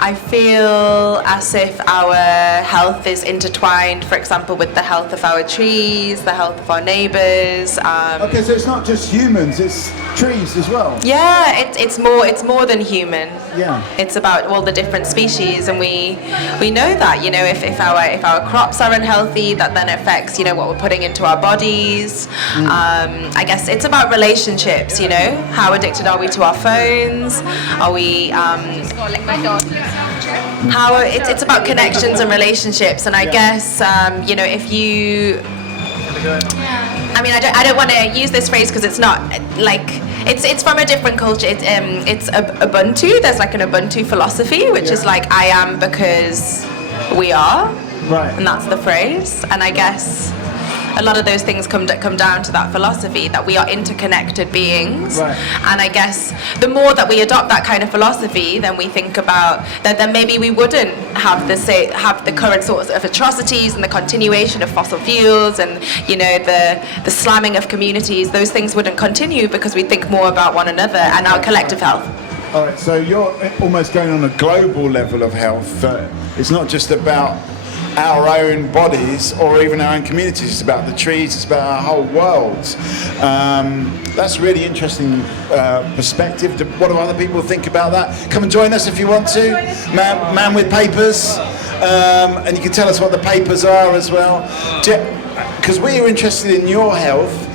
I feel as if our health is intertwined, for example, with the health of our trees, the health of our neighbours. Okay, so it's not just humans; it's trees as well. Yeah, it's more than human. Yeah. It's about all the different species, and we know that, if our crops are unhealthy, that then affects what we're putting into our bodies. I guess it's about relationships. How addicted are we to our phones? Are we? How it's about connections and relationships, and I guess if you. I don't want to use this phrase because it's not it's from a different culture. It's Ubuntu. There's like an Ubuntu philosophy, which is like I am because we are, right? And that's the phrase. And I guess a lot of those things come down to that philosophy that we are interconnected beings. Right. And I guess the more that we adopt that kind of philosophy, then we think about that then maybe we wouldn't have the current sorts of atrocities and the continuation of fossil fuels and the slamming of communities. Those things wouldn't continue because we think more about one another and our collective health. All right, so you're almost going on a global level of health. It's not just about our own bodies or even our own communities. It's about the trees, it's about our whole world. That's a really interesting perspective. What do other people think about that? Come and join us if you want to. Man with papers. And you can tell us what the papers are as well. Because we are interested in your health.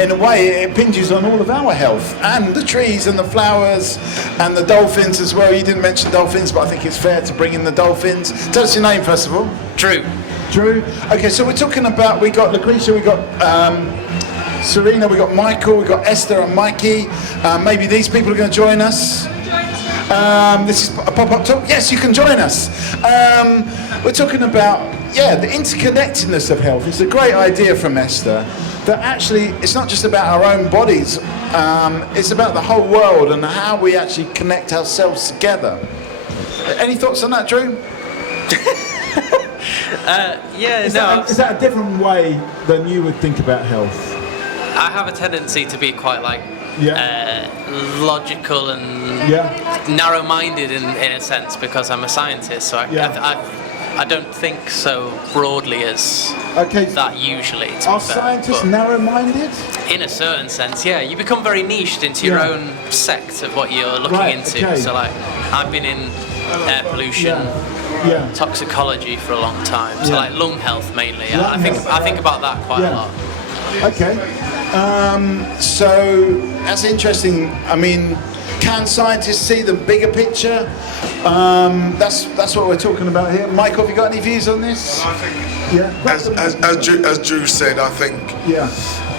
In a way, it impinges on all of our health, and the trees and the flowers and the dolphins as well. You didn't mention dolphins, but I think it's fair to bring in the dolphins. Tell us your name first of all. Drew. Drew. Okay, so we're talking about, we got Lucretia, we got Serena, we got Michael, we got Esther and Mikey. Maybe these people are going to join us. This is a pop-up talk. Yes, you can join us. We're talking about, the interconnectedness of health. It's a great idea from Esther. That actually, it's not just about our own bodies, it's about the whole world and how we actually connect ourselves together. Any thoughts on that, Drew? Is that a different way than you would think about health? I have a tendency to be quite logical and narrow-minded in a sense because I'm a scientist, so I I don't think so broadly as that usually. to Are be fair, scientists but narrow-minded? in a certain sense, yeah, you become very niched into your own sect of what you're looking Right, into. okay. So like, I've been in air pollution, toxicology for a long time. So Yeah. like lung health mainly. Lung I think about that quite a lot. Okay. So that's interesting. I mean, can scientists see the bigger picture? That's what we're talking about here. Michael, have you got any views on this? As Drew said, I think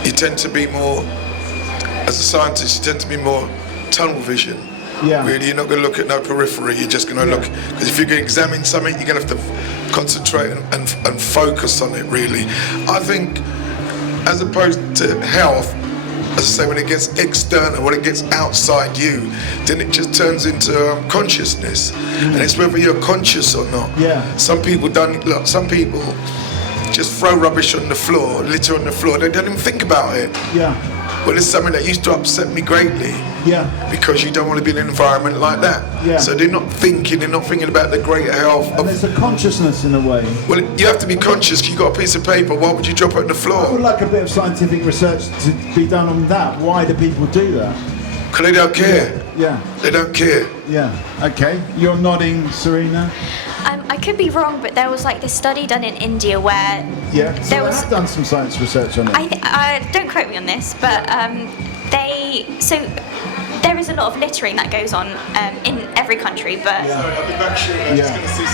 you tend to be more, as a scientist, you tend to be more tunnel vision. Yeah. Really, you're not going to look at no periphery. You're just going to look, because if you're going to examine something, you're going to have to concentrate and focus on it. Really, I think, as opposed to health, as I say, when it gets external, when it gets outside you, then it just turns into consciousness, and it's whether you're conscious or not. Some people don't look. Some people just throw rubbish on the floor, litter on the floor. They don't even think about it. Well, it's something that used to upset me greatly. Because you don't want to be in an environment like that. So they're not thinking about the greater health. And there's a consciousness in a way. Well, you have to be conscious. You got a piece of paper. Why would you drop it on the floor? I would like a bit of scientific research to be done on that. Why do people do that? Because they don't care. They don't care. Okay. You're nodding, Serena. I could be wrong, but there was like this study done in India where So there was. I've done some science research on it. Don't quote me on this, but there is a lot of littering that goes on in every country, but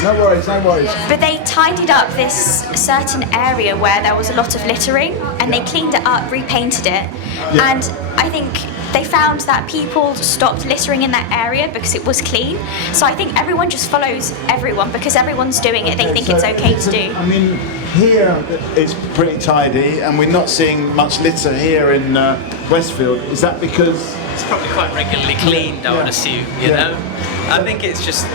No worries. but they tidied up this certain area where there was a lot of littering, and they cleaned it up, repainted it, and I think they found that people stopped littering in that area because it was clean. So I think everyone just follows everyone because everyone's doing it. They think it's okay to do. I mean, here it's pretty tidy, and we're not seeing much litter here in Westfield. Is that because It's probably quite regularly cleaned, I would assume. You know, I think it's just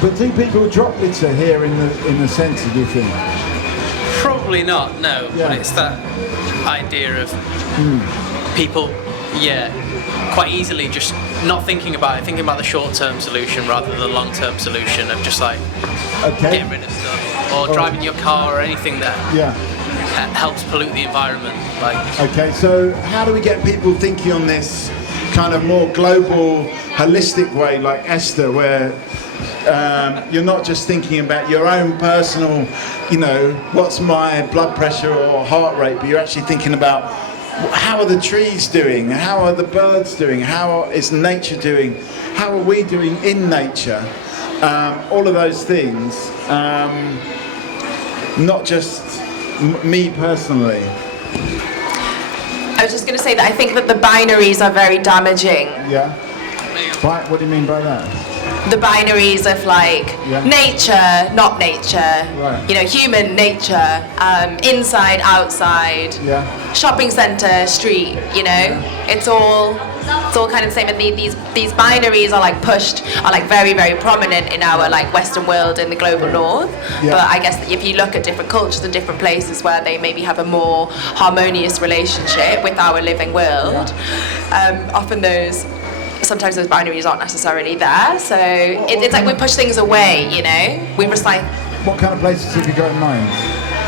But do people drop litter here in the centre? Do you think? Probably not. No, but it's that idea of people, quite easily just not thinking about it, thinking about the short-term solution rather than the long-term solution of just like getting rid of stuff or driving your car or anything that helps pollute the environment. Okay, so how do we get people thinking on this kind of more global, holistic way, like Esther, where you're not just thinking about your own personal, what's my blood pressure or heart rate, but you're actually thinking about how are the trees doing, how are the birds doing, how is nature doing, how are we doing in nature, all of those things, not just me personally. I was just going to say that I think that the binaries are very damaging. What do you mean by that? The binaries of like nature, not nature, human nature, inside, outside, shopping centre, street, it's all kind of the same. And these binaries are like very, very prominent in our like Western world and the global north. But I guess that if you look at different cultures and different places where they maybe have a more harmonious relationship with our living world, often sometimes those binaries aren't necessarily there, so it's like we push things away, we recycle. What kind of places have you got in mind?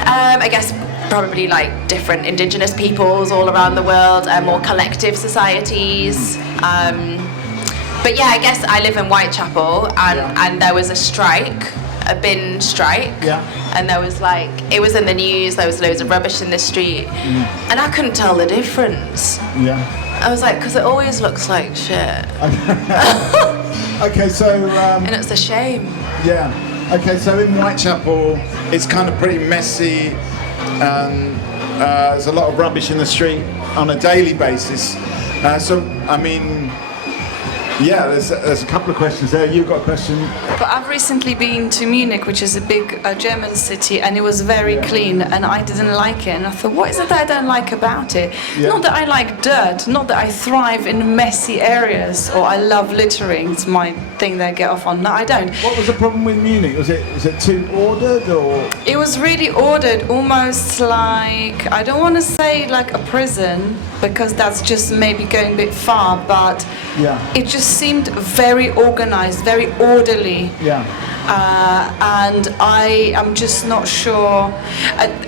I guess probably like different indigenous peoples all around the world, more collective societies. But I guess I live in Whitechapel, and there was a bin strike, and there was it was in the news, there was loads of rubbish in the street, and I couldn't tell the difference. I was like, because it always looks like shit. Okay, so and it's a shame. Okay, so in Whitechapel, it's kind of pretty messy, and there's a lot of rubbish in the street on a daily basis. So, I mean, there's a couple of questions there. You've got a question? But I've recently been to Munich, which is a big German city, and it was very clean, and I didn't like it. And I thought, what is it that I don't like about it? Not that I like dirt, not that I thrive in messy areas, or I love littering. It's my thing that I get off on. No, I don't. What was the problem with Munich? Was it too ordered, or? It it was really ordered, almost like, I don't want to say like a prison, because that's just maybe going a bit far, but it just seemed very organized, very orderly. And I am just not sure.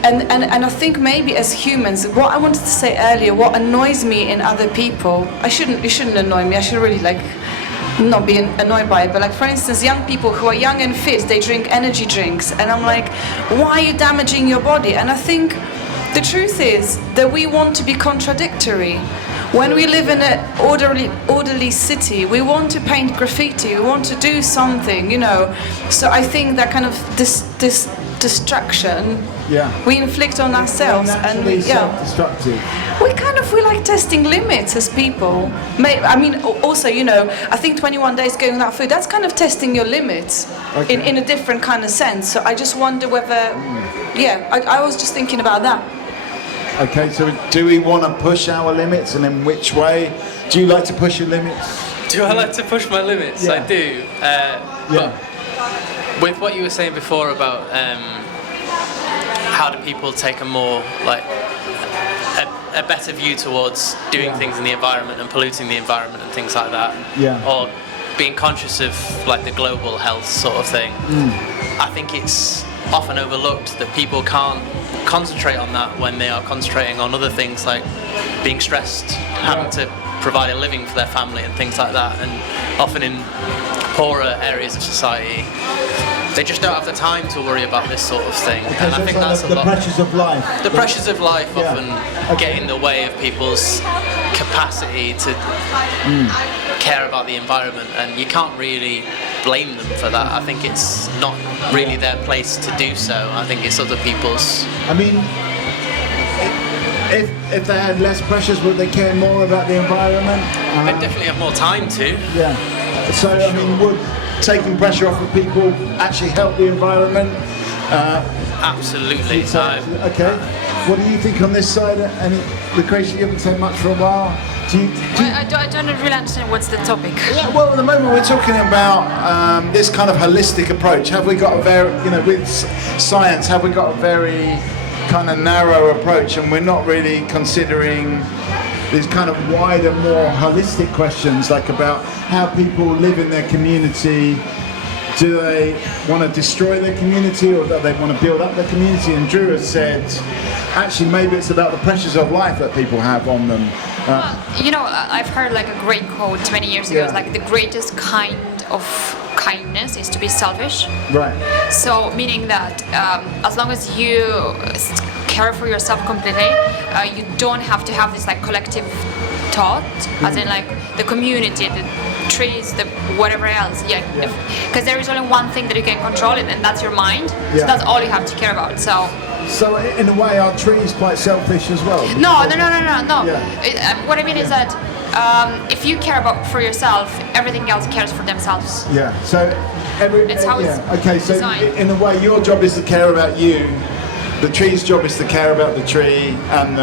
And I think maybe as humans, what I wanted to say earlier, what annoys me in other people, it shouldn't annoy me, I should really like not be annoyed by it, but like for instance, young people who are young and fit, they drink energy drinks, and I'm like, why are you damaging your body? And I think the truth is that we want to be contradictory. When we live in an orderly city, we want to paint graffiti, we want to do something, you know. So I think that kind of this distraction we inflict on ourselves, and self-destructive. we like testing limits as people. I mean, also, you know, I think 21 days going without food, that's kind of testing your limits in a different kind of sense. So I just wonder whether, I was just thinking about that. Okay, so do we want to push our limits, and in which way? Do you like to push your limits? Do I like to push my limits? Yeah. I do. But with what you were saying before about how do people take a more like a better view towards doing things in the environment and polluting the environment and things like that, or being conscious of like the global health sort of thing, I think it's often overlooked that people can't concentrate on that when they are concentrating on other things like being stressed, having to provide a living for their family and things like that. And often in poorer areas of society, they just don't have the time to worry about this sort of thing. Okay, and so I think it's like that's the pressures of life. The pressures of life often get in the way of people's capacity to care about the environment, and you can't really blame them for that. I think it's not really their place to do so. I think it's other people's. I mean, if they had less pressures, would they care more about the environment? They definitely have more time to. Yeah. So, I mean, would taking pressure off of people actually help the environment? Absolutely. Okay. What do you think on this side? Lucretia, you haven't said much for a while. I don't really understand what's the topic. Yeah, well, at the moment we're talking about this kind of holistic approach. Have we got a very, with science, have we got a very kind of narrow approach, and we're not really considering these kind of wider, more holistic questions, like about how people live in their community. Do they want to destroy their community, or do they want to build up their community? And Drew has said, actually, maybe it's about the pressures of life that people have on them. I've heard like a great quote many years ago. It's like the greatest kind of kindness is to be selfish. Right. So meaning that as long as you care for yourself completely, you don't have to have this like collective thought, as in like the community, the trees, the whatever else. Because there is only one thing that you can control it, and that's your mind. So that's all you have to care about. So in a way, are trees quite selfish as well? No. Yeah. What I mean is that if you care for yourself, everything else cares for themselves. Yeah. So it's how it's okay. So designed. in a way, your job is to care about you. The tree's job is to care about the tree, and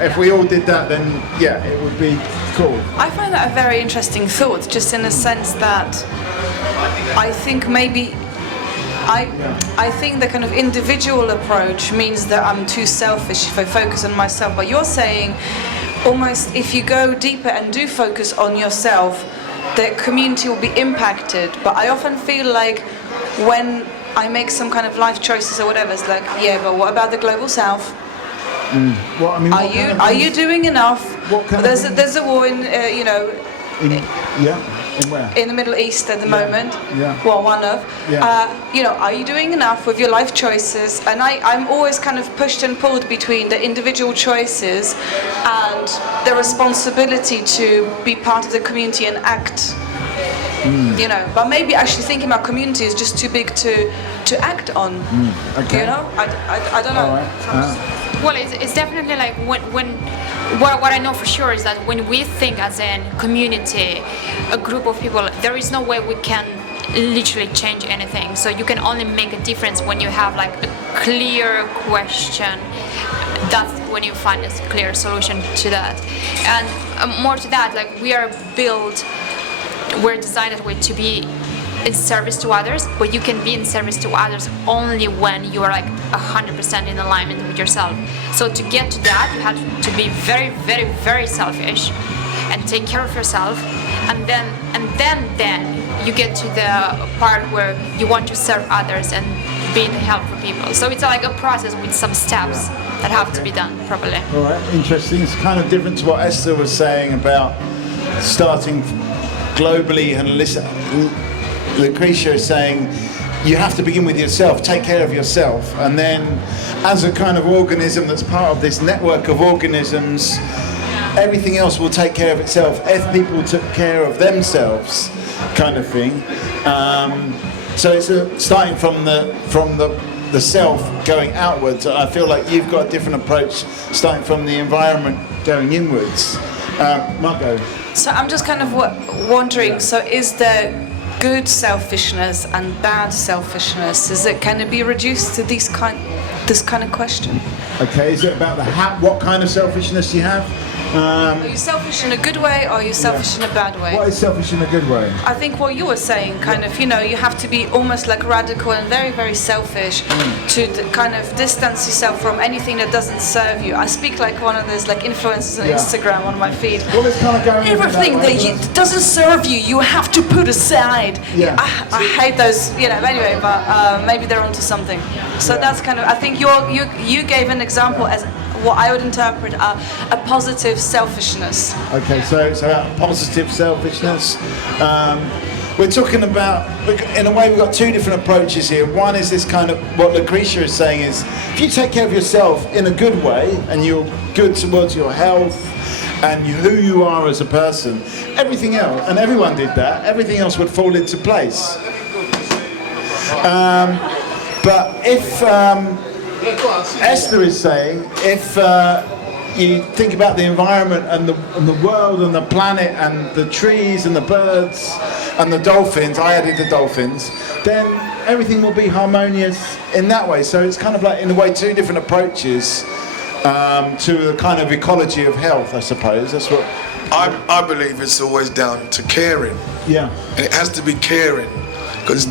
if we all did that, then it would be cool. I find that a very interesting thought, just in the sense that I think maybe I think the kind of individual approach means that I'm too selfish if I focus on myself. But you're saying almost if you go deeper and do focus on yourself, the community will be impacted. But I often feel like when I make some kind of life choices or whatever, it's like, but what about the global south? Well, I mean, are you doing enough? There's a war in in where? In the Middle East at the moment. Yeah. Well, one of. Yeah. Are you doing enough with your life choices? And I'm always kind of pushed and pulled between the individual choices and the responsibility to be part of the community and act. But maybe actually thinking about community is just too big to act on. Okay. I don't know. All right. Well, it's definitely like what I know for sure is that when we think as in community, a group of people, there is no way we can literally change anything. So you can only make a difference when you have like a clear question. That's when you find a clear solution to that. And more to that, like we're designed that way to be in service to others, but you can be in service to others only when you are like 100% in alignment with yourself. So to get to that, you have to be very, very, very selfish and take care of yourself, and then you get to the part where you want to serve others and be the help for people. So it's like a process with some steps that have to be done properly. All right, interesting. It's kind of different to what Esther was saying about starting globally, and Lucretia is saying you have to begin with yourself, take care of yourself, and then as a kind of organism that's part of this network of organisms, everything else will take care of itself if people took care of themselves, kind of thing. So it's starting from the self going outwards. I feel like you've got a different approach, starting from the environment going inwards. Margot. So I'm just kind of wondering, so is there good selfishness and bad selfishness? Can it be reduced to this kind of question? Okay, is it about what kind of selfishness you have? Are you selfish in a good way, or are you selfish in a bad way? What is selfish in a good way? I think what you were saying, kind of, you have to be almost like radical and very, very selfish to kind of distance yourself from anything that doesn't serve you. I speak like one of those like influencers on Instagram on my feed. Well, it's kind of going everything that doesn't serve you, you have to put aside. Yeah. I hate those, anyway, but maybe they're onto something. So that's kind of, I think you gave an example as what I would interpret a positive selfishness. Okay, so positive selfishness. We're talking about, in a way, we've got two different approaches here. One is this kind of, what Lucretia is saying is, if you take care of yourself in a good way, and you're good towards your health, and who you are as a person, everything else, and everyone did that, everything else would fall into place. But if, Esther is saying, if you think about the environment and the world and the planet and the trees and the birds and the dolphins, I added the dolphins, then everything will be harmonious in that way. So it's kind of like, in a way, two different approaches to the kind of ecology of health, I suppose. That's what I believe it's always down to caring. Yeah. And it has to be caring, because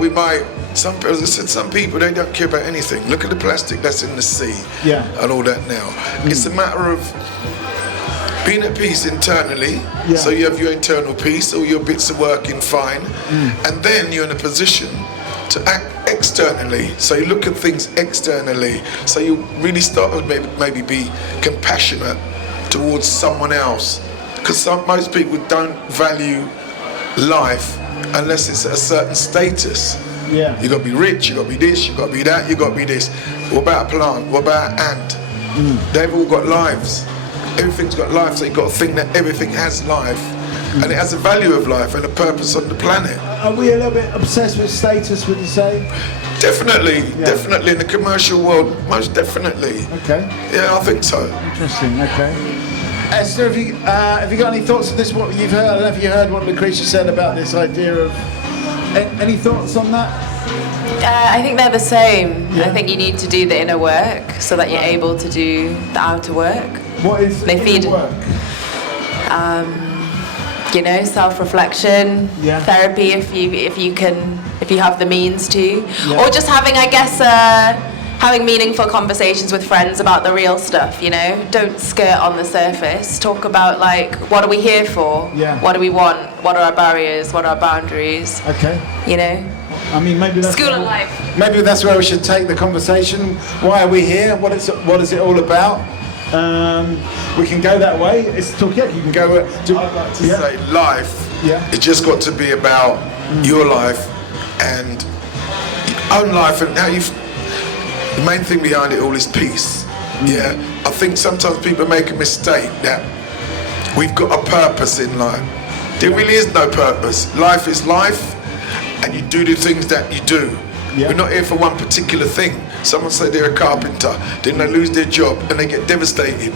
we might. Some people, they don't care about anything. Look at the plastic that's in the sea and all that now. It's a matter of being at peace internally, so you have your internal peace, all your bits are working fine, and then you're in a position to act externally. So you look at things externally, so you really start to maybe be compassionate towards someone else, because most people don't value life unless it's at a certain status. Yeah. You got to be rich, you got to be this, you got to be that, you got to be this. What about a plant? What about an ant? They've all got lives. Everything's got life, so you've got to think that everything has life. And it has a value of life and a purpose on the planet. Are we a little bit obsessed with status, would you say? Definitely, definitely. In the commercial world, most definitely. Okay. Yeah, I think so. Interesting, okay. Esther, have you got any thoughts on this, what you've heard? I don't know if you heard what Lucretia said about this idea of... Any thoughts on that? I think they're the same. I think you need to do the inner work so that you're able to do the outer work. What is inner work? Self-reflection, therapy if you have the means to, or just having, I guess, having meaningful conversations with friends about the real stuff. Don't skirt on the surface. Talk about what are we here for? What do we want? What are our barriers? What are our boundaries? Okay. I mean, maybe that's school of life. Maybe that's where we should take the conversation. Why are we here? What is it all about? We can go that way. It's Talkaoke. You can go. I'd like to say life. It's just got to be about your life and your own life, and how you. The main thing behind it all is peace. Yeah, I think sometimes people make a mistake that we've got a purpose in life. There really is no purpose. Life is life, and you do the things that you do. We're not here for one particular thing. Someone say they're a carpenter, then they lose their job and they get devastated.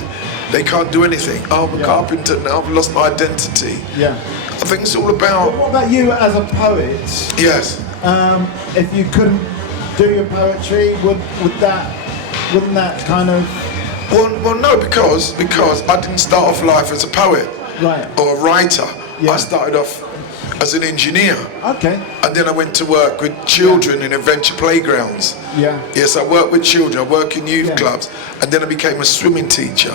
They can't do anything. Oh, I'm a carpenter now, I've lost my identity. I think it's all about... But what about you as a poet? Yes. If you couldn't do your poetry, wouldn't that kind of... Well, no, because I didn't start off life as a poet or a writer. I started off as an engineer. Okay. And then I went to work with children in adventure playgrounds. Yeah. Yes, I work with children, I work in youth clubs, and then I became a swimming teacher.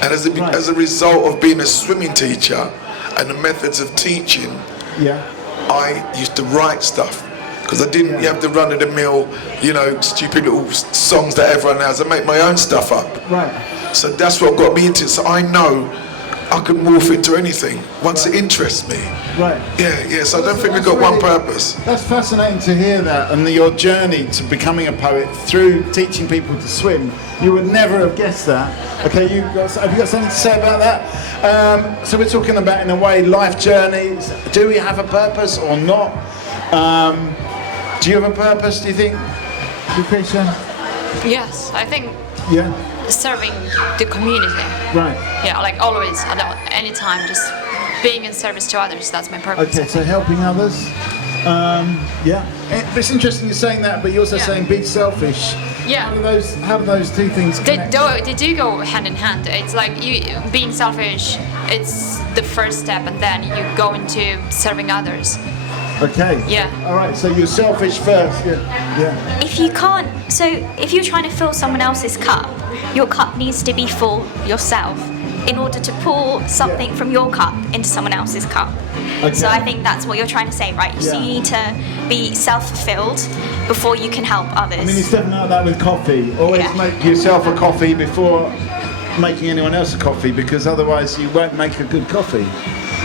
And as a result of being a swimming teacher and the methods of teaching, I used to write stuff. Because I didn't have the run-of-the-mill, stupid little songs that everyone has. I make my own stuff up. Right. So that's what got me into it. So I know I can morph into anything once it interests me. Right. Yeah. So I don't think we've got one purpose. That's fascinating to hear that, and your journey to becoming a poet through teaching people to swim. You would never have guessed that. Okay, have you got something to say about that? So we're talking about, in a way, life journeys. Do we have a purpose or not? Do you have a purpose, do you think, Lucretia? Yes, I think serving the community. Right. Yeah, like always, at any time, just being in service to others. That's my purpose. Okay, so helping others. It's interesting you're saying that, but you're also saying be selfish. Yeah. How do those two things connect? They do go hand in hand. It's like you being selfish. It's the first step, and then you go into serving others. Okay. Yeah. All right. So you're selfish first. Yeah. If you can't, so if you're trying to fill someone else's cup, your cup needs to be full yourself in order to pour something from your cup into someone else's cup. Okay. So I think that's what you're trying to say, right? So you need to be self-fulfilled before you can help others. I mean, it's definitely like that with coffee. Always make yourself a coffee before making anyone else a coffee, because otherwise you won't make a good coffee.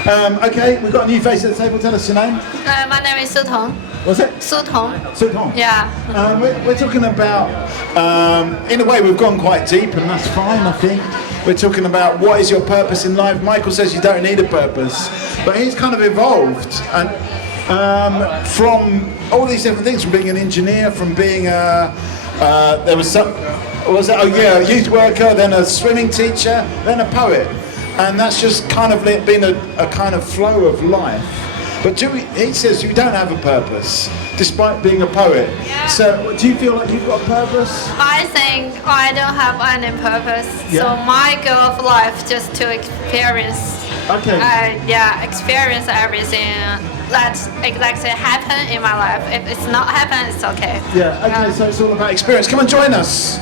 Okay, we've got a new face at the table. Tell us your name. My name is Su Tong. What's it? Su Tong. Su Tong. Yeah. We're talking about, in a way we've gone quite deep, and that's fine, I think. We're talking about what is your purpose in life. Michael says you don't need a purpose, but he's kind of evolved and from all these different things, from being an engineer, from being a youth worker, then a swimming teacher, then a poet. And that's just kind of been a kind of flow of life. But he says you don't have a purpose, despite being a poet. Yeah. So do you feel like you've got a purpose? I think I don't have any purpose. Yeah. So my goal of life just to experience. Okay. Experience everything that's exactly happen in my life. If it's not happen, it's okay. Yeah. Okay. So it's all about experience. Come and join us.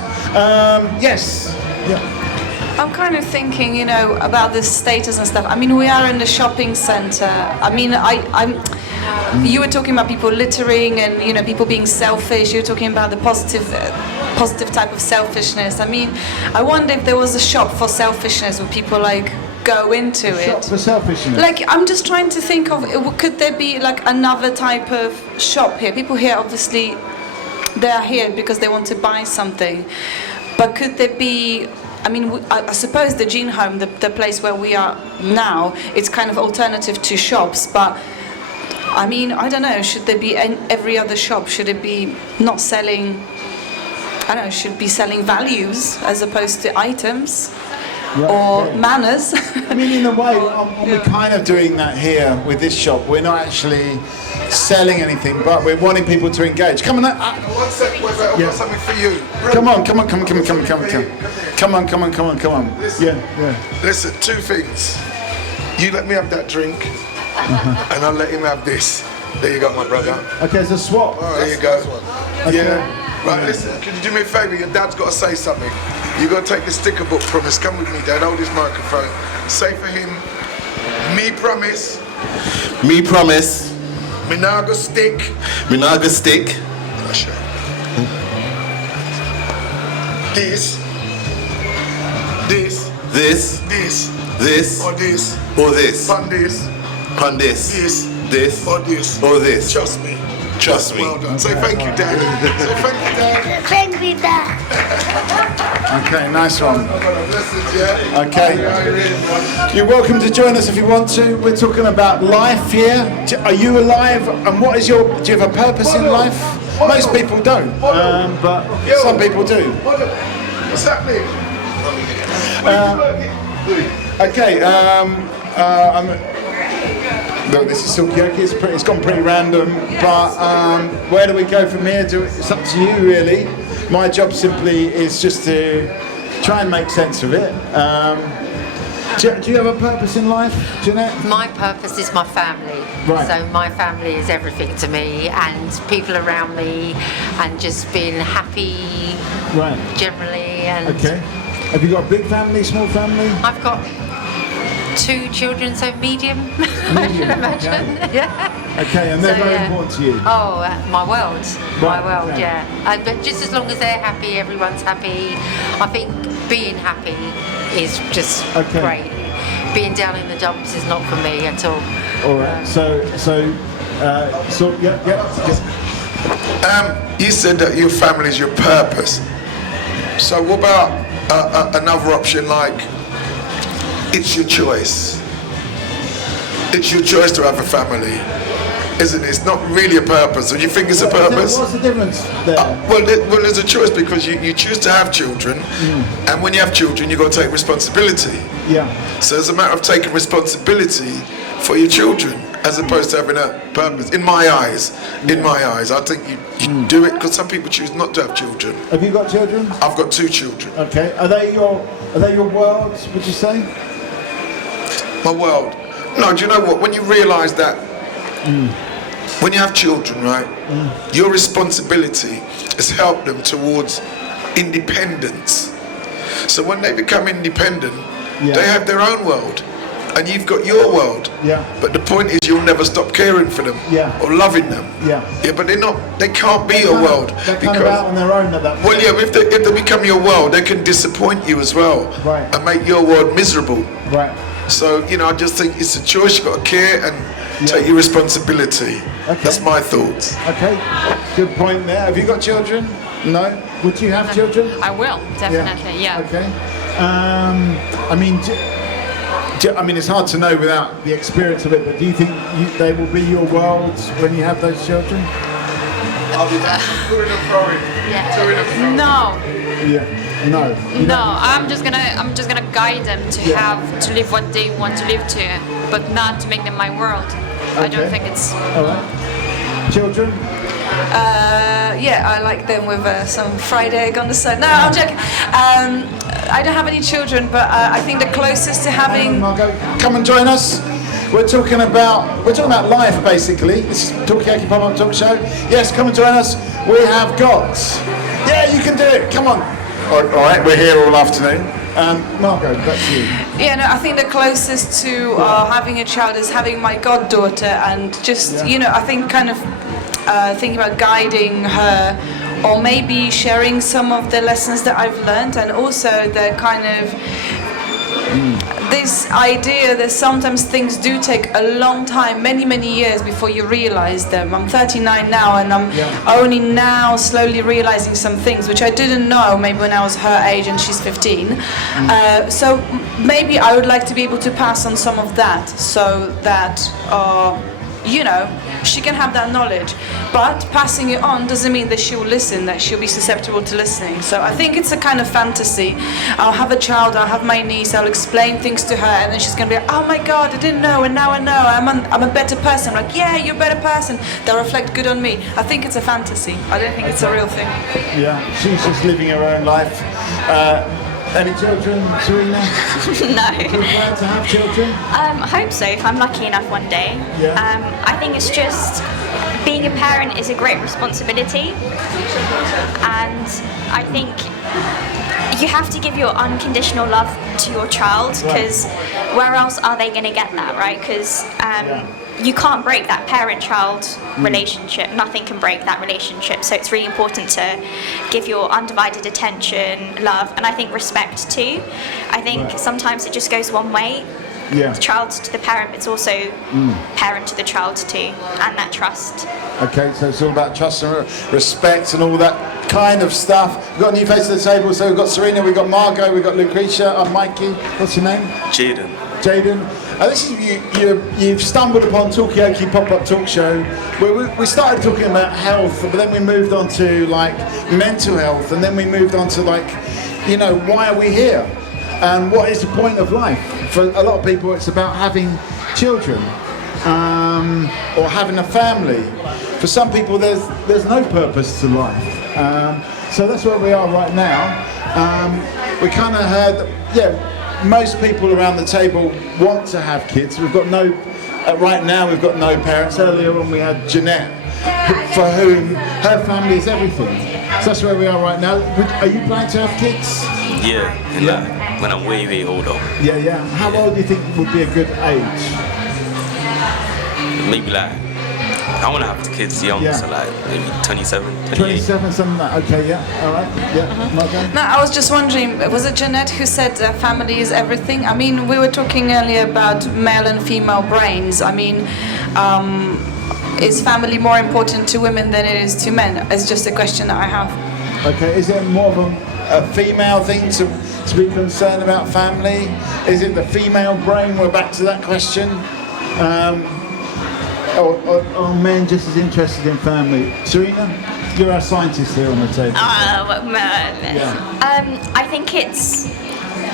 Yes. Yeah. I'm kind of thinking, about the status and stuff. I mean, we are in the shopping centre. I mean, you were talking about people littering and, people being selfish. You're talking about the positive type of selfishness. I mean, I wonder if there was a shop for selfishness where people go into it. Shop for selfishness. I'm just trying to think of, could there be another type of shop here? People here, obviously, they are here because they want to buy something. But could there be, I suppose the Gene Home, the place where we are now, it's kind of alternative to shops, but I don't know, should there be every other shop? Should it be not selling, should it be selling values as opposed to items? Right, or manners? In a way, we're kind of doing that here with this shop. We're not actually selling anything, but we're wanting people to engage. Come on. 1 sec, I've got something for you. Come on. Come on. Listen, Listen, two things. You let me have that drink, and I'll let him have this. There you go, my brother. Okay, it's a swap. There you go. Okay. Yeah. Right, listen, can you do me a favour? Your dad's got to say something. You got to take the sticker book from us. Come with me, Dad. Hold his microphone. Say for him, me promise. Me promise. Me nah go stick. Me nah go stick. This. Or this. Or this. Pon this. Pon this. This. Or this. Trust me. Trust me. Well done. Say thank you, Dad. Say thank you, Dad. Thank you, Dad. Okay, nice one. Okay. You're welcome to join us if you want to. We're talking about life here. Are you alive? And do you have a purpose in life? Most people don't, but some people do. What's happening? Okay. Look, this is Talkaoke. It's gone pretty random, but where do we go from here? It's up to you, really. My job simply is just to try and make sense of it. Do you have a purpose in life, Jeanette? My purpose is my family. Right. So my family is everything to me, and people around me, and just being happy Right. generally. And Okay. Have you got a big family, small family? I've got 2 children, so medium. I should imagine. Yeah. Okay, and they're So, very yeah. important to you. Oh, my world. Right, My world, okay. yeah. But just as long as they're happy, everyone's happy. I think being happy is just Okay. great. Being down in the dumps is not for me at all. All right. So yeah. You said that your family is your purpose. So what about another option, like it's your choice? It's your choice to have a family, isn't it? It's not really a purpose. So you think it's a purpose? What's the difference there? Well, there's a choice because you choose to have children, and when you have children, you've got to take responsibility. Yeah. So it's a matter of taking responsibility for your children, as opposed to having a purpose. In my eyes, I think you do it because some people choose not to have children. Have you got children? I've got 2 children. Okay. Are they your worlds? Would you say? My world. No, do you know what? When you realise that, when you have children, right, your responsibility is help them towards independence. So when they become independent, they have their own world, and you've got your world. Yeah. But the point is, you'll never stop caring for them or loving them. Yeah. Yeah, but they can't be your world They're kind of out on their own at that point. Well, yeah, if they become your world, they can disappoint you as well, Right. and make your world miserable. Right. So, I just think it's a choice. You've got to care and take your responsibility. Okay. That's my thoughts. Okay. Good point there. Have you got children? No. Would you have children? I will, definitely, yeah. Okay. I mean, it's hard to know without the experience of it, but do you think they will be your worlds when you have those children? I'll be back. No. Yeah. No. No, I'm just gonna guide them to live what they want to live to, but not to make them my world. I don't think it's. All right. Children? Yeah, I like them with some fried egg on the side. No, I'm joking. I don't have any children, but I think the closest to having. Margot, come and join us. We're talking about life, basically. This is Talkaoke Pop-Up Talk Show. Yes, come and join us. We have got. Yeah, you can do it. Come on. All right, we're here all afternoon. Margot, back to you. Yeah, no, I think the closest to having a child is having my goddaughter, and just I think kind of thinking about guiding her, or maybe sharing some of the lessons that I've learned, and also the kind of this idea that sometimes things do take a long time, many years before you realize them. I'm 39 now, and I'm only now slowly realizing some things which I didn't know maybe when I was her age and she's 15. So maybe I would like to be able to pass on some of that, so that she can have that knowledge. But passing it on doesn't mean that she'll listen, that she'll be susceptible to listening. So I think it's a kind of fantasy. I'll have a child, I'll have my niece, I'll explain things to her, and then she's going to be like, oh my God, I didn't know, and now I know, I'm a better person. I'm like, yeah, you're a better person. They'll reflect good on me. I think it's a fantasy. I don't think it's a real thing. Yeah, she's just living her own life. Any children, Serena? No. Do you plan to have children? I hope so, if I'm lucky enough one day. Yeah. I think it's just being a parent is a great responsibility, and I think you have to give your unconditional love to your child, because where else are they going to get that, right? Because you can't break that parent-child relationship. Nothing can break that relationship. So it's really important to give your undivided attention, love, and I think respect too. I think sometimes it just goes one way. Yeah. The child to the parent, but it's also parent to the child too, and that trust. Okay, so it's all about trust and respect and all that kind of stuff. We've got a new face to the table, so we've got Serena, we've got Margot, we've got Lucretia, I'm Mikey. What's your name? Jaden. Jaden. This is you've stumbled upon Talkaoke Pop-Up Talk Show. We started talking about health, but then we moved on to like mental health, and then we moved on to like, why are we here? And what is the point of life? For a lot of people, it's about having children or having a family. For some people, there's no purpose to life. So that's where we are right now. We kind of heard, most people around the table want to have kids. We've got no, right now we've got no parents. Earlier on we had Jeanette, for whom her family is everything. So that's where we are right now. Are you planning to have kids? Yeah, when I'm way, way older. Yeah, yeah. How old do you think would be a good age? Maybe like, I want to have the kids young, so like maybe 27, 28. 27, something like that. Okay, yeah, all right. Yeah, Margot? No, I was just wondering, was it Jeanette who said family is everything? I mean, we were talking earlier about male and female brains. I mean, is family more important to women than it is to men? It's just a question that I have. Okay, is it more of a female thing to be concerned about family? Is it the female brain? We're back to that question. Or are men just as interested in family? Serena, you're our scientist here on the table. I think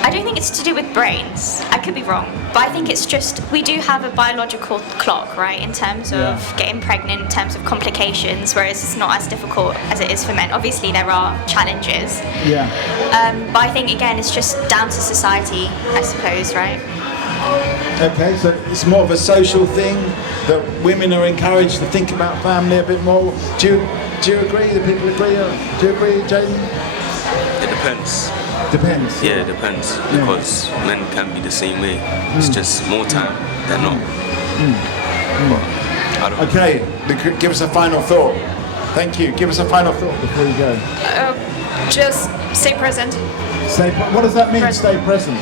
I don't think it's to do with brains. I could be wrong, but I think it's just we do have a biological clock, right, in terms of getting pregnant, in terms of complications, whereas it's not as difficult as it is for men. Obviously, there are challenges. Yeah. But I think again, it's just down to society, I suppose, right? Okay, so it's more of a social thing that women are encouraged to think about family a bit more. Do you agree? Do people agree? Do you agree, Jaden? It depends. Depends. Yeah, it depends because men can be the same way. It's just more time than not. I don't Okay, give us a final thought. Thank you. Give us a final thought before you go. Just stay present. What does that mean? Stay present.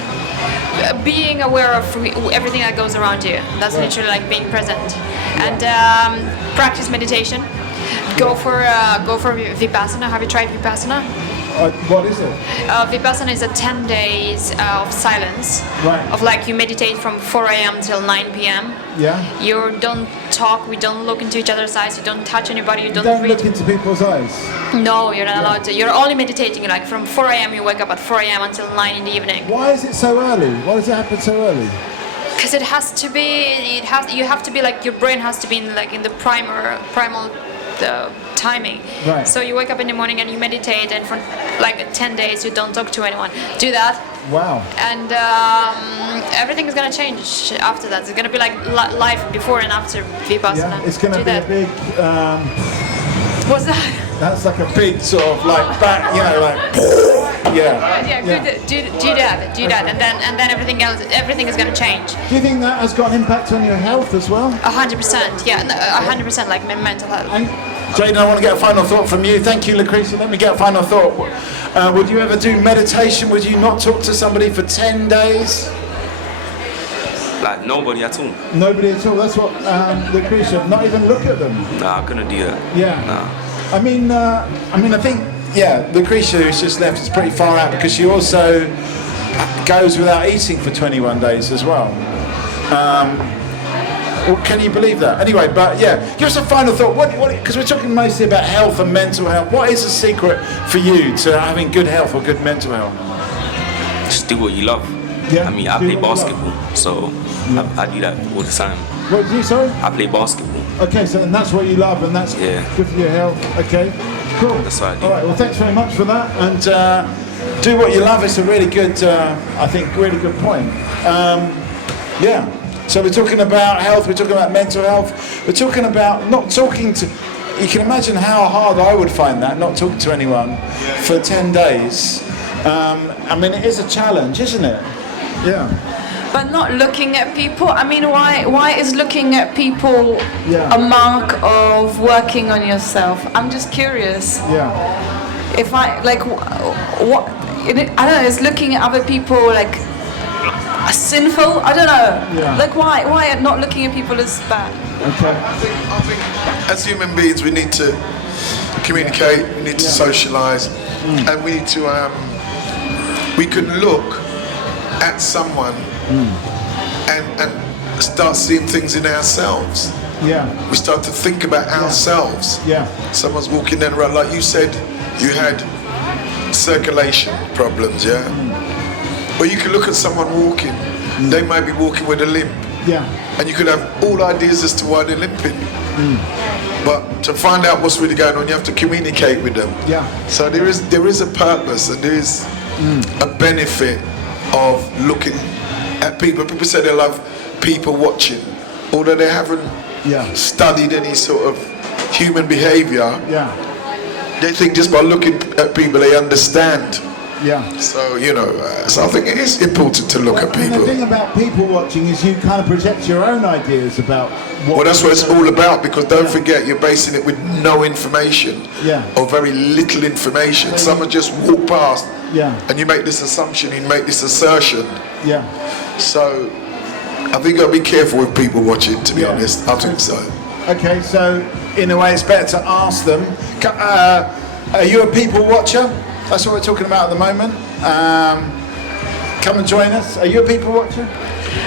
Being aware of everything that goes around you. That's literally like being present. And practice meditation. Go for Vipassana. Have you tried Vipassana? What is it? Vipassana is a 10 days of silence. Right. Of like you meditate from 4 a.m. till 9 p.m. Yeah. You don't talk, we don't look into each other's eyes, you don't touch anybody, you You don't don't read. look into people's eyes. No, you're not allowed to. You're only meditating like from 4 a.m. you wake up at 4 a.m. until 9 in the evening. Why is it so early? Why does it happen so early? Because it has to be. You have to be like your brain has to be in the primal timing. Right. So you wake up in the morning and you meditate, and for like 10 days you don't talk to anyone. Do that. Wow. And everything is gonna change after that. It's gonna be like life before and after Vipassana. Yeah, it's going to Do be that. a big. What's that? That's like a big sort of like back, you know, like. Yeah. Do that, and then everything is gonna change. Do you think that has got an impact on your health as well? 100%, yeah, 100%, like mental health. Jaden, I want to get a final thought from you. Thank you, Lucretia. Let me get a final thought. Would you ever do meditation? Would you not talk to somebody for 10 days? Like nobody at all. Nobody at all. That's what Lucretia. Not even look at them. Nah, I couldn't do that. Yeah. Nah. I mean, I think, Lucretia, who's just left, is pretty far out because she also goes without eating for 21 days as well. Can you believe that? Anyway, but give us a final thought. Because we're talking mostly about health and mental health. What is the secret for you to having good health or good mental health? Just do what you love. Yeah. I mean, I play basketball, so I do that all the time. What did you say? I play basketball. Okay, so and that's what you love, and that's good for your health. Okay, cool. That's what I do. All right, well, thanks very much for that, and do what you love. It's a really good, I think, really good point. So we're talking about health. We're talking about mental health. We're talking about not talking to. You can imagine how hard I would find that, not talking to anyone for 10 days. I mean, it is a challenge, isn't it? Yeah. But not looking at people. I mean, why is looking at people a mark of working on yourself? I'm just curious. Yeah. If I like, what I don't know. Is looking at other people like sinful? I don't know. Yeah. Like, why not looking at people is bad? Okay. I think as human beings we need to communicate, we need to socialise, and we need to we can look at someone and start seeing things in ourselves. Yeah. We start to think about ourselves. Yeah. Someone's walking down the road, like you said, you had circulation problems, yeah? Or you can look at someone walking, they might be walking with a limp. Yeah. And you could have all ideas as to why they're limping. But to find out what's really going on, you have to communicate with them. Yeah. So there is a purpose and there is a benefit of looking at people. People say they love people watching, although they haven't studied any sort of human behaviour. They think just by looking at people they understand. So, you know, so I think it is important to look at And people. the thing about people watching is you kind of project your own ideas about what... Well, that's what it's all about, because don't forget, you're basing it with no information or very little information. Someone just walk past and you make this assumption, you make this assertion. So I think I'll be careful with people watching, to be honest. I think so. Okay, so in a way it's better to ask them. Are you a people watcher? That's what we're talking about at the moment. Come and join us. Are you a people watcher?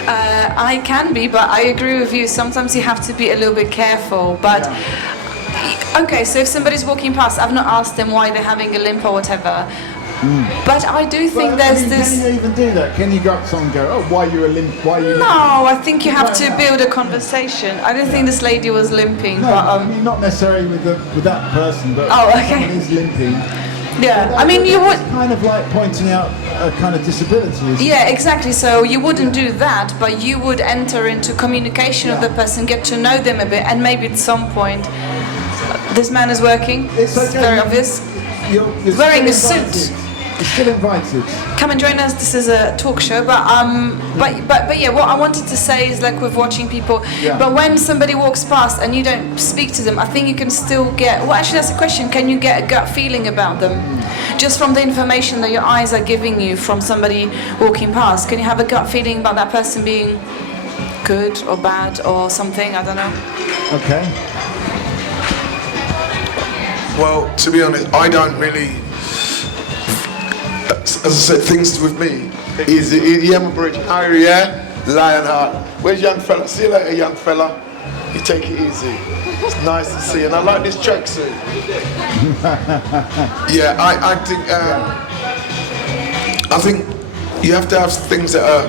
I can be, but I agree with you. Sometimes you have to be a little bit careful. But okay, so if somebody's walking past, I've not asked them why they're having a limp or whatever. But I do think there's this. Can you even do that? Can you go up to someone and go, "Oh, why are you a limp? Why are you?" No, I think you have to build a conversation. I don't think this lady was limping, No, but I mean not necessarily with that person, but someone is limping. Yeah, I mean you would. It's kind of like pointing out a kind of disability. Isn't Yeah, exactly. So you wouldn't do that, but you would enter into communication with the person, get to know them a bit, and maybe at some point, this man is working. It's very obvious. You're wearing a still suit. invited. You're still invited. Come and join us. This is a talk show, but yeah, what I wanted to say is like with watching people. But when somebody walks past and you don't speak to them, I think you can still get. Well, actually, that's a question. Can you get a gut feeling about them, just from the information that your eyes are giving you from somebody walking past? Can you have a gut feeling about that person being good or bad or something? I don't know. Okay. Well, to be honest, I don't really. As I said, things with me is Bridge, Harry, Lionheart. Where's young fella? See you later, young fella. You take it easy. It's nice to see you. And I like this tracksuit. I think you have to have things that are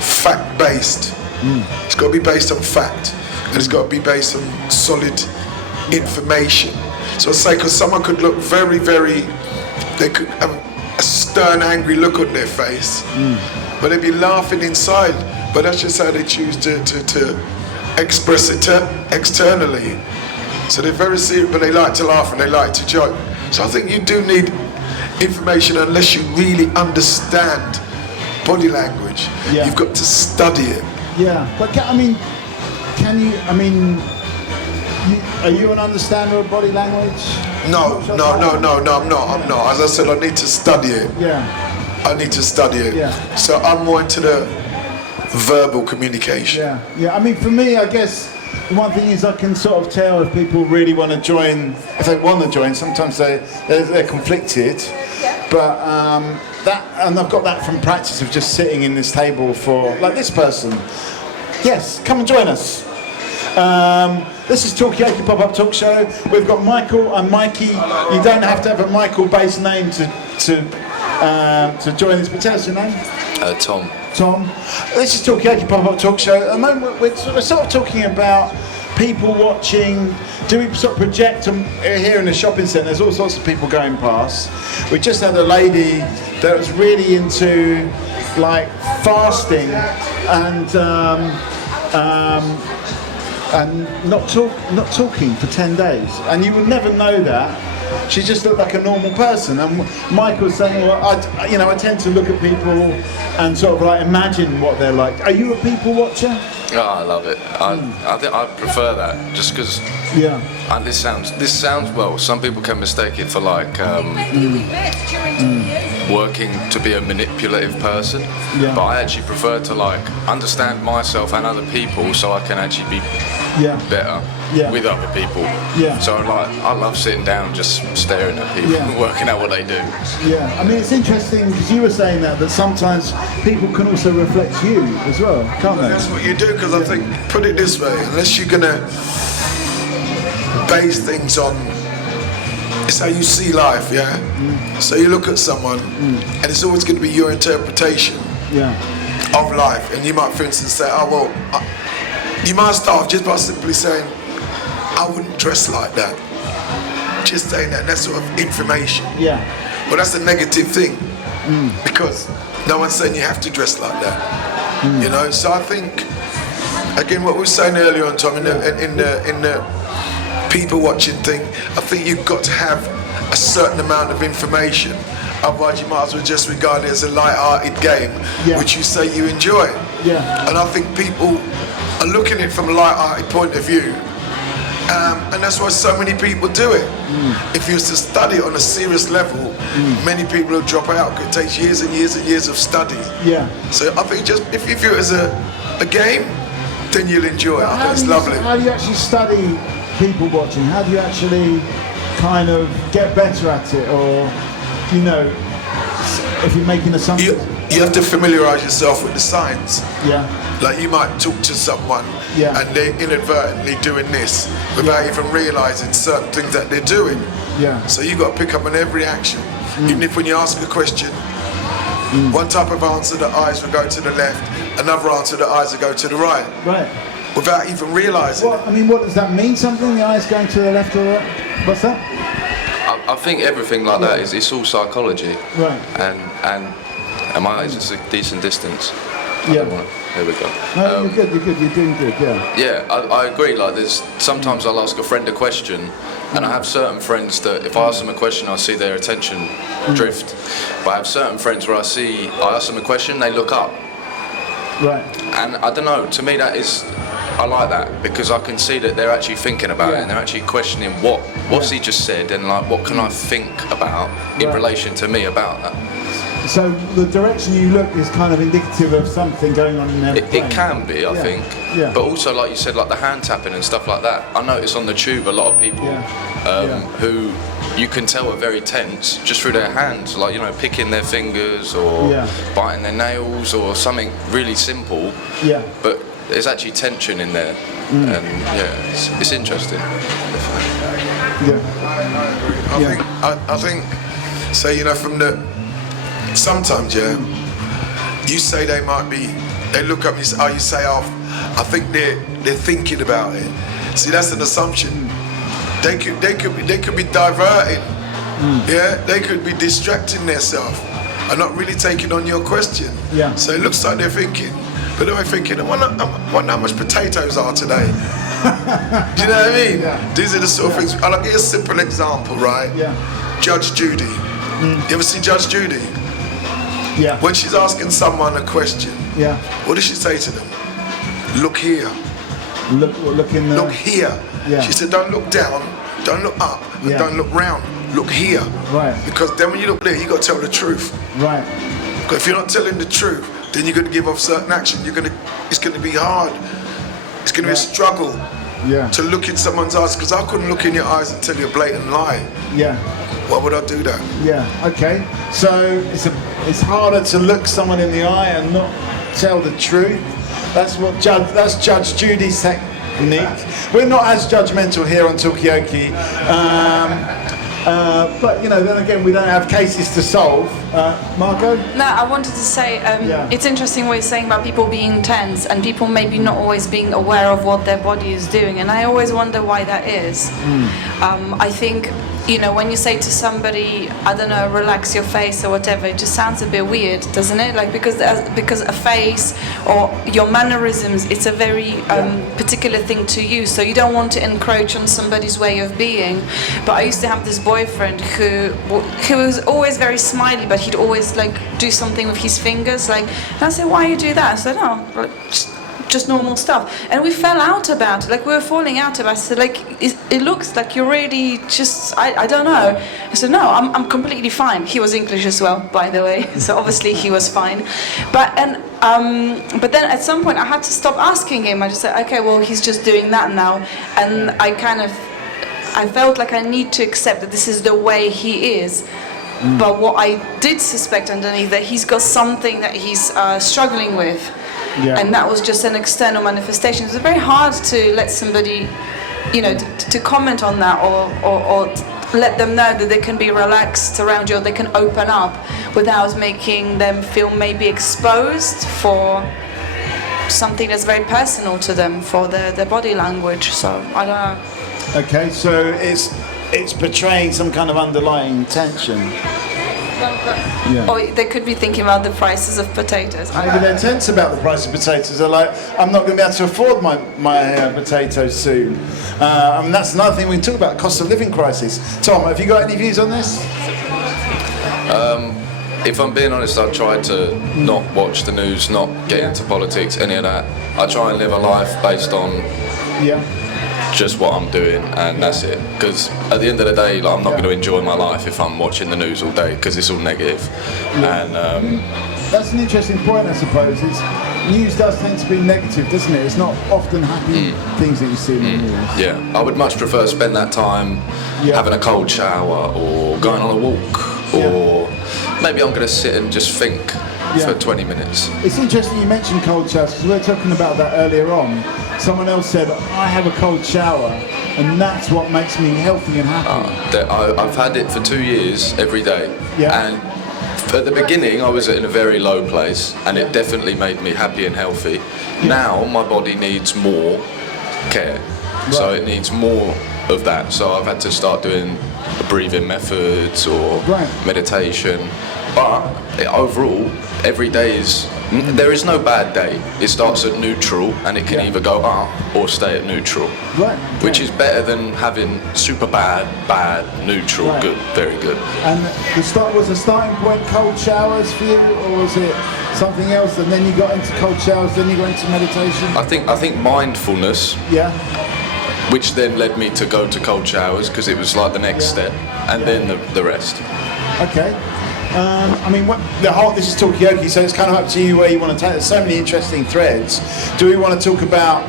fact-based. It's got to be based on fact, and it's got to be based on solid information. So I say, because someone could look very, they could have a stern, angry look on their face, but they'd be laughing inside. But that's just how they choose to express it externally. So they're very serious, but they like to laugh and they like to joke. So I think you do need information unless you really understand body language. You've got to study it. Yeah, but are you an understander of body language? No, I'm not. As I said, I need to study it. I need to study it. So I'm more into the verbal communication. I mean, for me, I guess the one thing is I can sort of tell if people really want to join. If they want to join, sometimes they're conflicted. But and I've got that from practice of just sitting in this table for like this person. Yes, come and join us. This is Talkaoke Pop-Up Talk Show. We've got Michael and Mikey. You don't have to have a Michael-based name to join this, but tell us your name. Tom. Tom. This is Talkaoke Pop-Up Talk Show. At the moment, we're sort of talking about people watching. Do we sort of project them here in the shopping centre? There's all sorts of people going past. We just had a lady that was really into like fasting and not talking for 10 days, and you would never know that. She just looked like a normal person. And Michael was saying, well, I tend to look at people and sort of like imagine what they're like. Are you a people watcher? Oh, I love it. I think I prefer that, just because. And this sounds well. Some people can mistake it for like working to be a manipulative person. But I actually prefer to like understand myself and other people, so I can actually be better with other people. So I love sitting down, just staring at people, working out what they do. I mean, it's interesting because you were saying that sometimes people can also reflect you as well, can't they? That's what you do, because I think, put it this way, unless you're gonna base things on, it's how you see life, So you look at someone, and it's always going to be your interpretation of life. And you might, for instance, say, you might start off just by simply saying, I wouldn't dress like that. Just saying that, that's sort of information. Well, that's a negative thing. because no one's saying you have to dress like that. You know, so I think again what we were saying earlier on, Tom, in the people watching thing, I think you've got to have a certain amount of information. Otherwise, you might as well just regard it as a light-hearted game, which you say you enjoy. And I think people are looking at it from a light-hearted point of view, and that's why so many people do it. If you was to study it on a serious level, many people will drop out. It takes years and years and years of study. So I think just if you view it as a game, then you'll enjoy it. I think it's lovely. How do you actually study people watching? How do you actually kind of get better at it, or you know, if you're making assumptions? You have to familiarise yourself with the signs. Yeah. Like you might talk to someone and they're inadvertently doing this without even realising certain things that they're doing. Yeah. So you've got to pick up on every action. Even if when you ask a question, one type of answer the eyes will go to the left, another answer the eyes will go to the right. Right. Without even realising. I mean, what does that mean? Something? The eyes going to the left or right? What's that? I think everything like that is it's all psychology. Right. And my eyes is a decent distance. Yeah. There we go. No, you're good. You're doing good. Yeah. Yeah, I agree. Like, there's sometimes I'll ask a friend a question, and I have certain friends that if I ask them a question, I see their attention drift. But I have certain friends where I ask them a question, they look up. Right. And I don't know. To me, I like that because I can see that they're actually thinking about it and they're actually questioning what's he just said and like what can I think about in relation to me about that. So the direction you look is kind of indicative of something going on in their brain. It can be, I think. Yeah. But also, like you said, like the hand tapping and stuff like that. I notice on the tube a lot of people who you can tell are very tense just through their hands, like, you know, picking their fingers or biting their nails or something really simple. Yeah. But there's actually tension in there, and it's interesting. I think, say, you know, from the sometimes you say they look up and you say, I think they're thinking about it. See, that's an assumption. They could be diverting. They could be distracting themselves and not really taking on your question. So it looks like they're thinking, but they're thinking, I wonder how much potatoes are today. Do you know what I mean? These are the sort of things. I'll give you a simple example, right? Judge Judy. You ever see Judge Judy? Yeah. When she's asking someone a question, what does she say to them? Look here. Look in the... Look here. Yeah. She said, don't look down, don't look up, and don't look round. Look here. Right. Because then when you look there, you got to tell the truth. Right. Because if you're not telling the truth, then you're going to give off certain action. It's going to be hard. It's going to be a struggle to look in someone's eyes. Because I couldn't look in your eyes and tell you a blatant lie. Yeah. Why would I do that? Yeah. Okay. So it's harder to look someone in the eye and not tell the truth. That's Judge Judy's technique. We're not as judgmental here on Talkaoke, but you know, then again, we don't have cases to solve. Margot? No, I wanted to say it's interesting what you're saying about people being tense and people maybe not always being aware of what their body is doing, and I always wonder why that is. I think, you know, when you say to somebody, I don't know, relax your face or whatever, it just sounds a bit weird, doesn't it? Like because a face or your mannerisms, it's a very particular thing to you, so you don't want to encroach on somebody's way of being. But I used to have this boyfriend who was always very smiley, but he'd always like do something with his fingers, like, and I said, why you do that? I said, no, just normal stuff. And we fell out about it, like we were falling out about it. I said, like, it looks like you're really just, I don't know. I said, no, I'm completely fine. He was English as well, by the way, so obviously he was fine. But then at some point I had to stop asking him. I just said, okay, well, he's just doing that now. And I felt like I need to accept that this is the way he is. But what I did suspect underneath, that he's got something that he's struggling with. And that was just an external manifestation. It's very hard to let somebody, you know, to comment on that or let them know that they can be relaxed around you or they can open up without making them feel maybe exposed for something that's very personal to them, for their body language. So, I don't know. Okay, so it's portraying some kind of underlying tension. Yeah. Or they could be thinking about the prices of potatoes. Maybe they're tense about the price of potatoes. They're like, I'm not going to be able to afford my potatoes soon. And that's another thing we can talk about, cost of living crisis. Tom, have you got any views on this? If I'm being honest, I try to not watch the news, not get into politics, any of that. I try and live a life based on just what I'm doing, and that's it. Because at the end of the day, like, I'm not going to enjoy my life if I'm watching the news all day, because it's all negative. And that's an interesting point, I suppose. News does tend to be negative, doesn't it? It's not often happy things that you see in the news. yeah, I would much prefer spend that time having a cold shower or going on a walk, or maybe I'm going to sit and just think for 20 minutes. It's interesting you mentioned cold showers, because we were talking about that earlier on. Someone else said, I have a cold shower, and that's what makes me healthy and happy. I've had it for 2 years every day. And at the beginning I was in a very low place, and it definitely made me happy and healthy. Now my body needs more care, so it needs more of that. So I've had to start doing breathing methods or meditation. But overall, every day there is no bad day. It starts at neutral, and it can either go up or stay at neutral, which is better than having super bad, neutral, good, very good. And was the starting point cold showers for you, or was it something else, and then you got into cold showers, then you got into meditation? I think mindfulness. Which then led me to go to cold showers, because it was like the next step, and then the rest. Okay. I mean, this is Talkaoke, so it's kind of up to you where you want to take. There's so many interesting threads. Do we want to talk about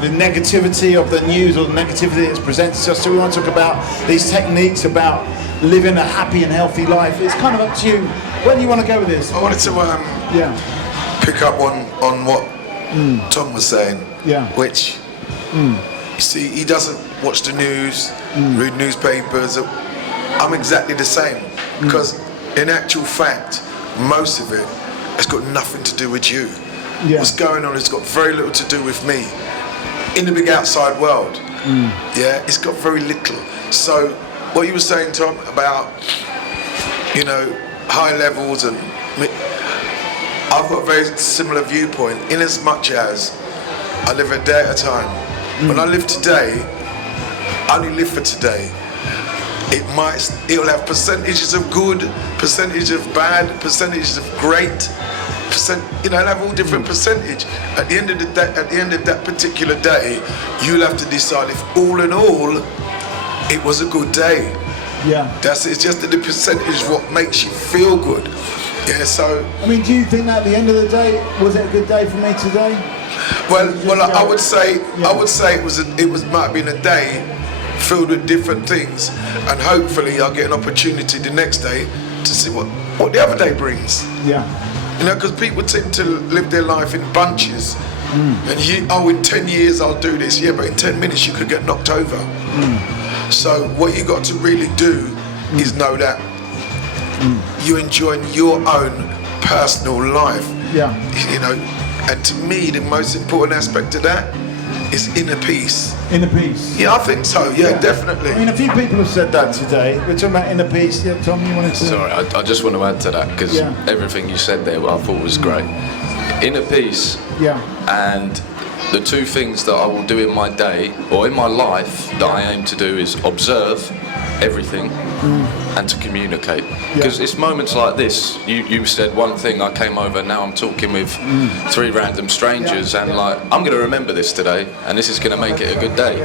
the negativity of the news, or the negativity that's presented to us? Do we want to talk about these techniques about living a happy and healthy life? It's kind of up to you. Where do you want to go with this? I wanted to pick up on what Tom was saying, which you see, he doesn't watch the news, read newspapers. I'm exactly the same, because in actual fact, most of it has got nothing to do with you. What's going on has got very little to do with me. In the big outside world, it's got very little. So what you were saying, Tom, about, high levels, and I've got a very similar viewpoint, in as much as I live a day at a time. When I live today, I only live for today. It'll have percentages of good, percentage of bad, percentages of great, it'll have all different percentage. At the end of the day, at the end of that particular day, you'll have to decide if all in all, it was a good day. It's just that the percentage is what makes you feel good. So. I mean, do you think that at the end of the day, was it a good day for me today? Well, I would say it might have been a day filled with different things, and hopefully I'll get an opportunity the next day to see what the other day brings. Because people tend to live their life in bunches, and in 10 years I'll do this, but in 10 minutes you could get knocked over. So what you got to really do is know that you're enjoying your own personal life. And to me, the most important aspect of that is inner peace. Inner peace? Yeah, I think so, definitely. I mean, a few people have said that today. We're talking about inner peace. Tom, you wanted to... Sorry, I just want to add to that, because everything you said there, I thought was great. Inner peace, and the two things that I will do in my day, or in my life, that I aim to do is observe everything and to communicate. Because it's moments like this, you said one thing, I came over, now I'm talking with 3 random strangers, and I'm going to remember this today, and this is going to make it a good day.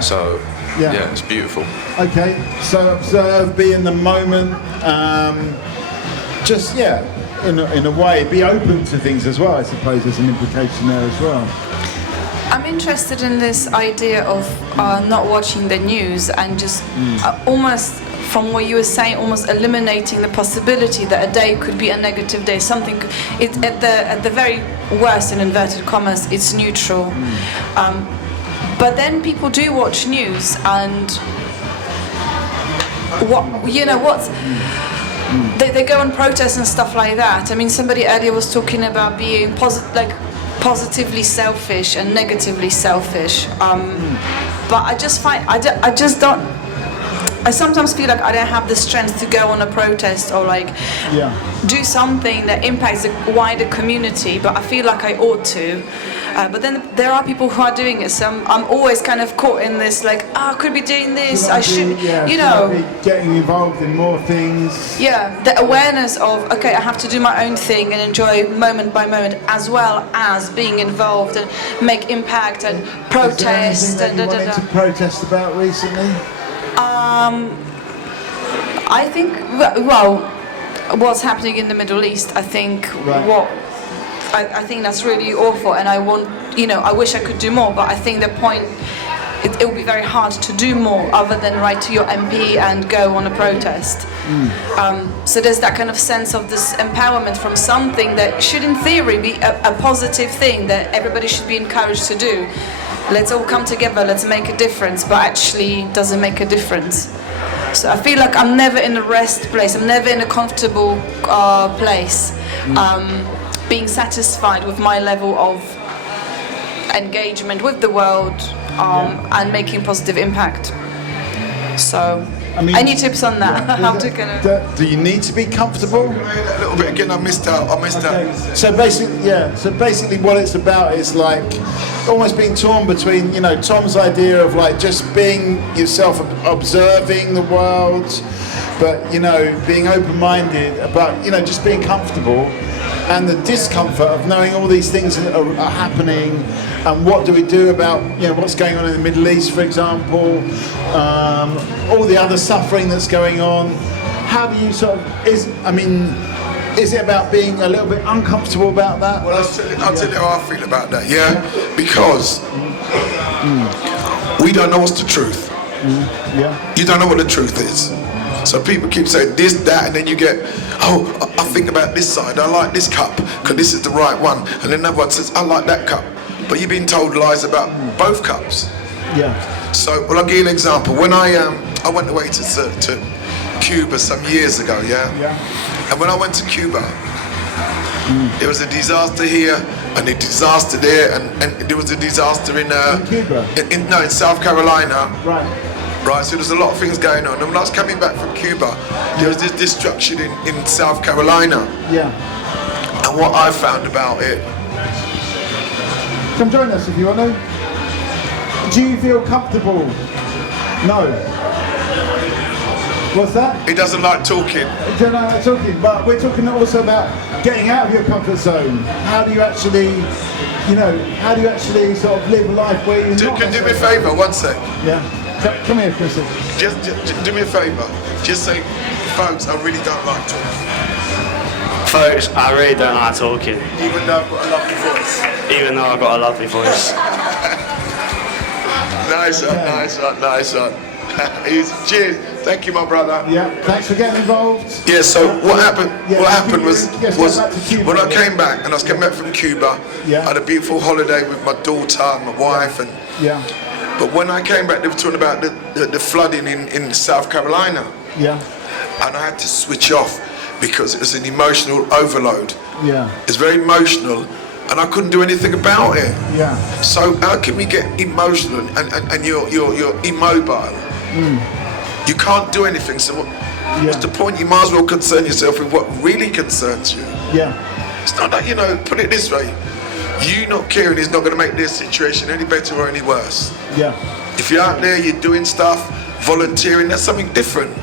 So, it's beautiful. Okay, so observe, be in the moment, in a way, be open to things as well, I suppose there's an implication there as well. I'm interested in this idea of not watching the news, and just almost, from what you were saying, almost eliminating the possibility that a day could be a negative day. Something, at the very worst, in inverted commas, it's neutral. But then people do watch news, and they go and protest and stuff like that. I mean, somebody earlier was talking about being positively selfish and negatively selfish, but I just find I I sometimes feel like I don't have the strength to go on a protest or like do something that impacts the wider community, but I feel like I ought to. But then there are people who are doing it, so I'm always kind of caught in this like, I could be doing this, I should, you know. Should I be getting involved in more things. Yeah, the awareness of, okay, I have to do my own thing and enjoy moment by moment, as well as being involved and make impact and protest. Is there anything that you wanted to protest about recently? I think, well, what's happening in the Middle East, I think I think that's really awful, and I want, you know, I wish I could do more, but I think the point, it will be very hard to do more other than write to your MP and go on a protest. So there's that kind of sense of this empowerment from something that should in theory be a positive thing that everybody should be encouraged to do. Let's all come together, let's make a difference, but actually doesn't make a difference. So I feel like I'm never in a rest place, I'm never in a comfortable place, being satisfied with my level of engagement with the world and making positive impact. So, I mean, any tips on that? How to kind of... Do you need to be comfortable? A little bit again. I missed out. So basically, what it's about is like almost being torn between, you know, Tom's idea of like just being yourself, observing the world, but you know, being open-minded about, you know, just being comfortable, and the discomfort of knowing all these things are happening, and what do we do about, you know, what's going on in the Middle East, for example, all the other suffering that's going on. How do you sort of, is it about being a little bit uncomfortable about that? Well, I'll tell you how I feel about that, because we don't know what's the truth. You don't know what the truth is. So people keep saying this, that, and then you get, I think about this side, I like this cup, because this is the right one. And then another one says, I like that cup. But you've been told lies about both cups. So, well, I'll give you an example. When I went away to Cuba some years ago, and when I went to Cuba, there was a disaster here, and a disaster there, and there was a disaster in Cuba? In South Carolina. Right, so there's a lot of things going on. And when I was coming back from Cuba, there was this destruction in South Carolina. And what I found about it... Come join us if you want to. Do you feel comfortable? No. What's that? He doesn't like talking. He doesn't like talking, but we're talking also about getting out of your comfort zone. How do you actually, you know, sort of live a life where you're not... Can you do me a favour, one sec? Come here, Chris. Just do me a favour. Just say, folks, I really don't like talking. Folks, I really don't like talking. Even though I've got a lovely voice. Even though I've got a lovely voice. Nice one. Cheers. Thank you, my brother. Thanks for getting involved. So what happened was when I came back, and I was coming back from Cuba, I had a beautiful holiday with my daughter and my wife, and but when I came back, they were talking about the flooding in South Carolina. And I had to switch off because it was an emotional overload. It's very emotional, and I couldn't do anything about it. So how can we get emotional and you're immobile? You can't do anything. So what's the point? You might as well concern yourself with what really concerns you. It's not that, you know, put it this way. You not caring is not going to make this situation any better or any worse. If you're out there, you're doing stuff, volunteering, that's something different.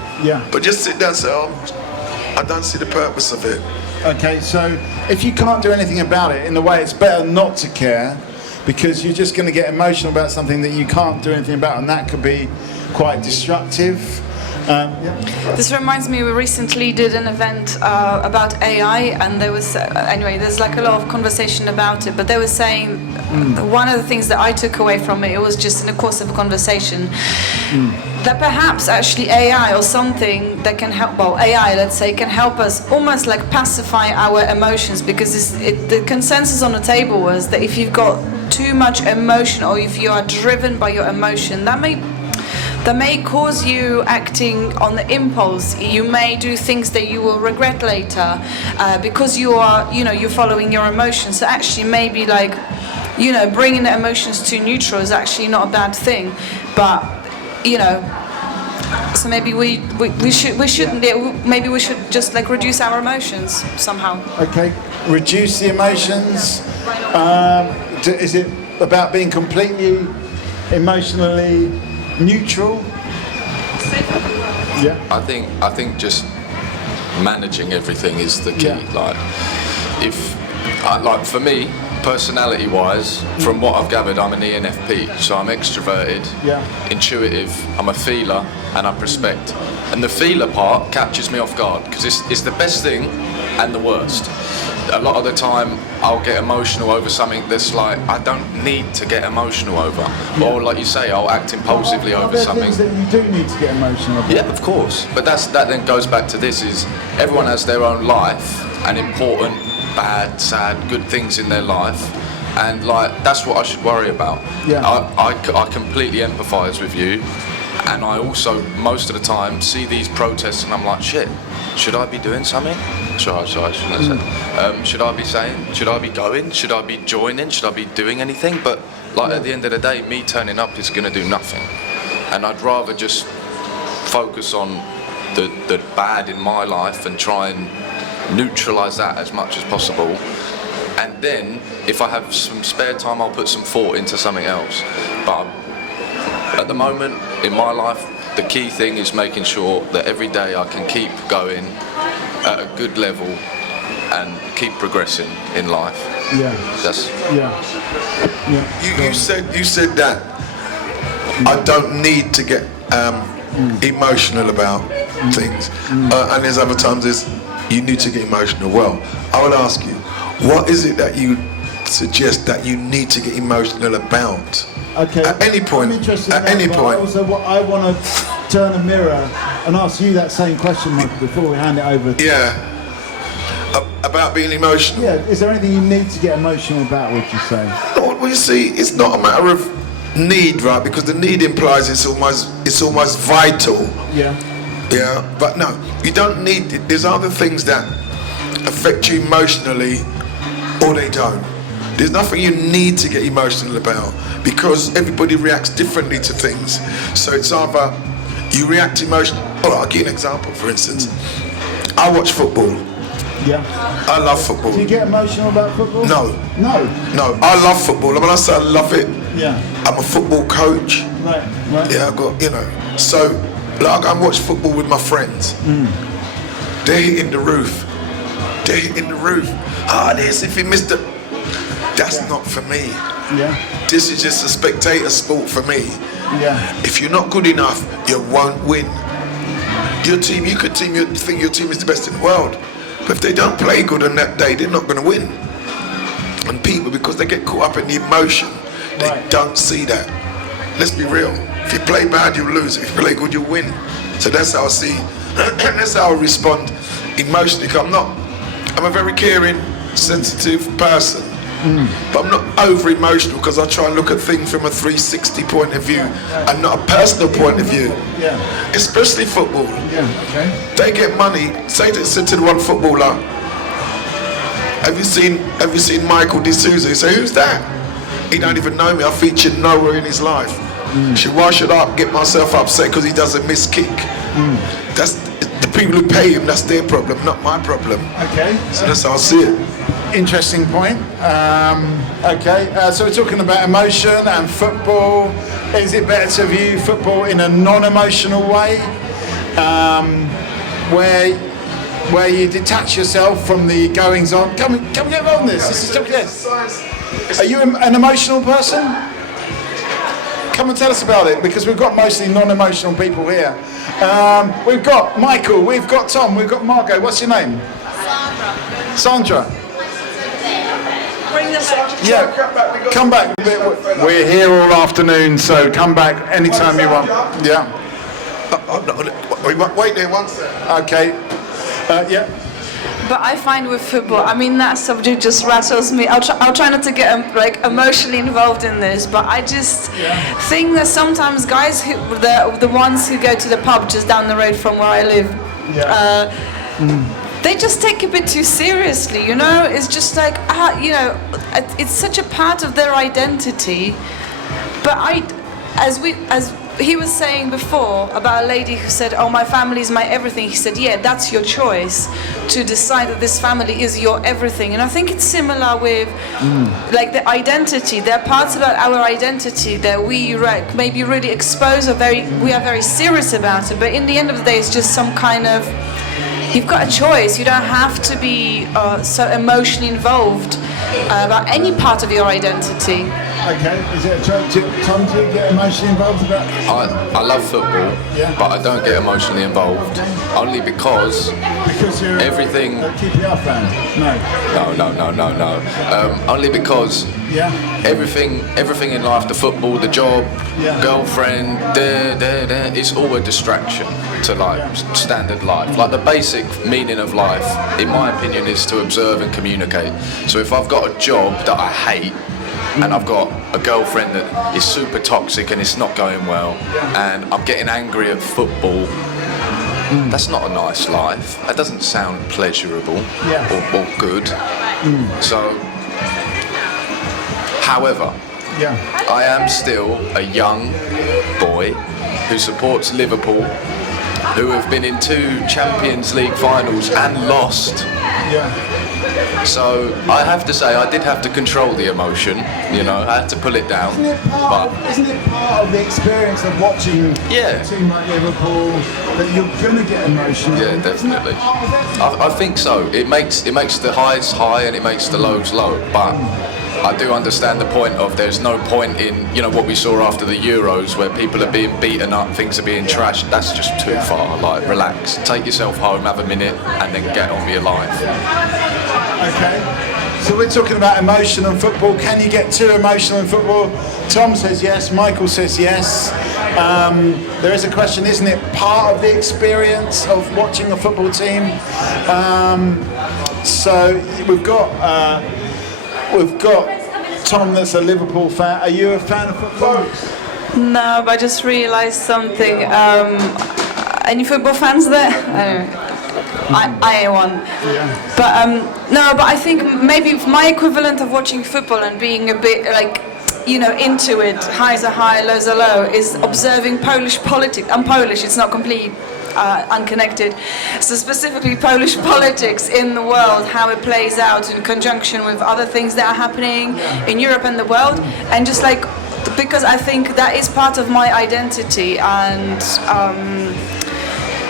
But just sit down and say, I don't see the purpose of it. Okay, so if you can't do anything about it, in a way it's better not to care, because you're just going to get emotional about something that you can't do anything about, and that could be quite destructive. This reminds me, we recently did an event about AI, and there was anyway, there's like a lot of conversation about it, but they were saying one of the things that I took away from it was just in the course of a conversation that perhaps actually AI or something that can help, well, AI, let's say, can help us almost like pacify our emotions, because the consensus on the table was that if you've got too much emotion, or if you are driven by your emotion, that may cause you acting on the impulse. You may do things that you will regret later because you are, you know, you're following your emotions. So actually maybe like, you know, bringing the emotions to neutral is actually not a bad thing. But, you know, So maybe we shouldn't. Maybe we should just like reduce our emotions somehow. Okay, reduce the emotions. Is it about being completely emotionally neutral? Yeah. I think just managing everything is the key. Like, like for me, personality-wise, from what I've gathered, I'm an ENFP, so I'm extroverted, intuitive, I'm a feeler, and I prospect. And the feeler part captures me off guard because it's the best thing and the worst. A lot of the time, I'll get emotional over something that's like I don't need to get emotional over, or like you say, I'll act impulsively over something. Things that you do need to get emotional about. Yeah, of course. But that then goes back to this: is everyone has their own life and important, bad, sad, good things in their life, and like that's what I should worry about. Yeah. I completely empathise with you, and I also most of the time see these protests and I'm like, shit, should I be doing something? Sorry, shouldn't have said. Should I be saying? Should I be going? Should I be joining? Should I be doing anything? But like at the end of the day, me turning up is going to do nothing, and I'd rather just focus on the bad in my life and try and neutralise that as much as possible. And then, if I have some spare time, I'll put some thought into something else. But at the moment in my life, the key thing is making sure that every day I can keep going at a good level and keep progressing in life. Yeah. That's You said that I don't need to get emotional about things, and there's other times you need to get emotional. Well, I would ask you, what is it that you suggest that you need to get emotional about? Okay. At any point. I'm interested At in that, any but point. Also, what I want to turn a mirror and ask you that same question, Michael, before we hand it over. Yeah. About being emotional. Yeah. Is there anything you need to get emotional about? Would you say? Well, you see, it's not a matter of need, right? Because the need implies it's almost vital. Yeah. Yeah. But no, you don't need it. There's other things that affect you emotionally, or they don't. There's nothing you need to get emotional about because everybody reacts differently to things. So it's either you react emotionally. Oh, I'll give you an example. For instance, I watch football. Yeah. I love football. Do you get emotional about football? No. No. No, I love football. When I say I love it, yeah. I'm a football coach. Right. Yeah, I got, So, like, I watch football with my friends. They're hitting the roof. This, if he missed it. That's not for me. Yeah. This is just a spectator sport for me. Yeah. If you're not good enough, you won't win. Your team, you think your team is the best in the world. But if they don't play good on that day, they're not going to win. And people, because they get caught up in the emotion, they don't see that. Let's be real. If you play bad, you lose. If you play good, you win. So that's how I see, that's how I respond emotionally. I'm a very caring, sensitive person. But I'm not over emotional because I try and look at things from a 360 point of view and not a personal point of view. Yeah. Especially football. Yeah. Okay. They get money. Say to the one footballer, have you seen Michael D'Souza? You say, who's that? He don't even know me. I feature nowhere in his life. So why should I get myself upset because he does a missed kick? That's the people who pay him. That's their problem, not my problem. Okay. So that's how I see it. Interesting point. Okay, so we're talking about emotion and football. Is it better to view football in a non-emotional way, where you detach yourself from the goings on? Come and get on this. This is this. Are you an emotional person? Come and tell us about it, because we've got mostly non-emotional people here. We've got Michael, we've got Tom, we've got Margot. What's your name? Sandra. Yeah, come back. We're here all afternoon, so come back anytime you want. Yeah. Wait there one second. Okay. Yeah. But I find with football, I mean, that subject just rattles me. I'll try not to get emotionally involved in this, but I just think that sometimes guys the ones who go to the pub just down the road from where I live, they just take it a bit too seriously, It's just like, it's such a part of their identity. But as he was saying before about a lady who said, "Oh, my family is my everything." He said, "Yeah, that's your choice to decide that this family is your everything." And I think it's similar with like the identity. There are parts about our identity that we maybe really expose or we are very serious about it. But in the end of the day, it's just some kind of, you've got a choice. You don't have to be so emotionally involved about any part of your identity. Okay, is it Tom, do you get emotionally involved about? I love football, but I don't get emotionally involved only because you're everything. a QPR fan? No. Only because everything in life, the football, the job, girlfriend, it's all a distraction to like standard life. Like the basic meaning of life, in my opinion, is to observe and communicate. So if I've got a job that I hate, and I've got a girlfriend that is super toxic and it's not going well, and I'm getting angry at football, that's not a nice life. That doesn't sound pleasurable or good. So, however, I am still a young boy who supports Liverpool, who have been in 2 Champions League finals and lost. So I have to say I did have to control the emotion, I had to pull it down. Isn't it part of the experience of watching a team like Liverpool that you're going to get emotional? Yeah, definitely. I think so. It makes the highs high and it makes the lows low, but I do understand the point of there's no point in, what we saw after the Euros where people are being beaten up, things are being trashed. That's just too far. Like, relax, take yourself home, have a minute, and then get on with your life. Okay. So we're talking about emotion and football. Can you get too emotional in football? Tom says yes. Michael says yes. There is a question, isn't it part of the experience of watching a football team? So we've got Tom that's a Liverpool fan. Are you a fan of football? No, but I just realised something. Any football fans there? I don't know. I am one. But I think maybe my equivalent of watching football and being a bit into it, highs are high, lows are low, is observing Polish politics. I'm Polish, it's not completely unconnected. So specifically Polish politics in the world, how it plays out in conjunction with other things that are happening in Europe and the world, and just because I think that is part of my identity, and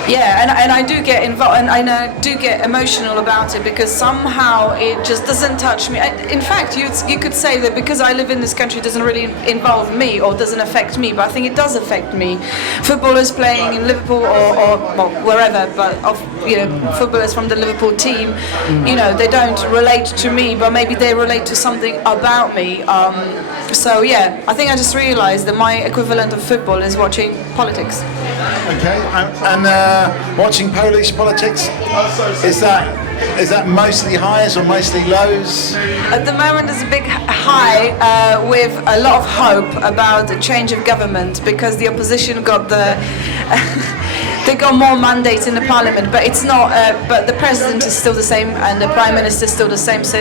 and I do get involved, and I do get emotional about it because somehow it just doesn't touch me. In fact, you could say that because I live in this country, it doesn't really involve me or doesn't affect me, but I think it does affect me. Footballers playing in Liverpool or wherever, but footballers from the Liverpool team, they don't relate to me, but maybe they relate to something about me. I think I just realised that my equivalent of football is watching politics. Okay, and watching Polish politics, is that mostly highs or mostly lows? At the moment there's a big high with a lot of hope about the change of government because the opposition got they got more mandates in the parliament, but it's not. But the president is still the same and the prime minister is still the same. So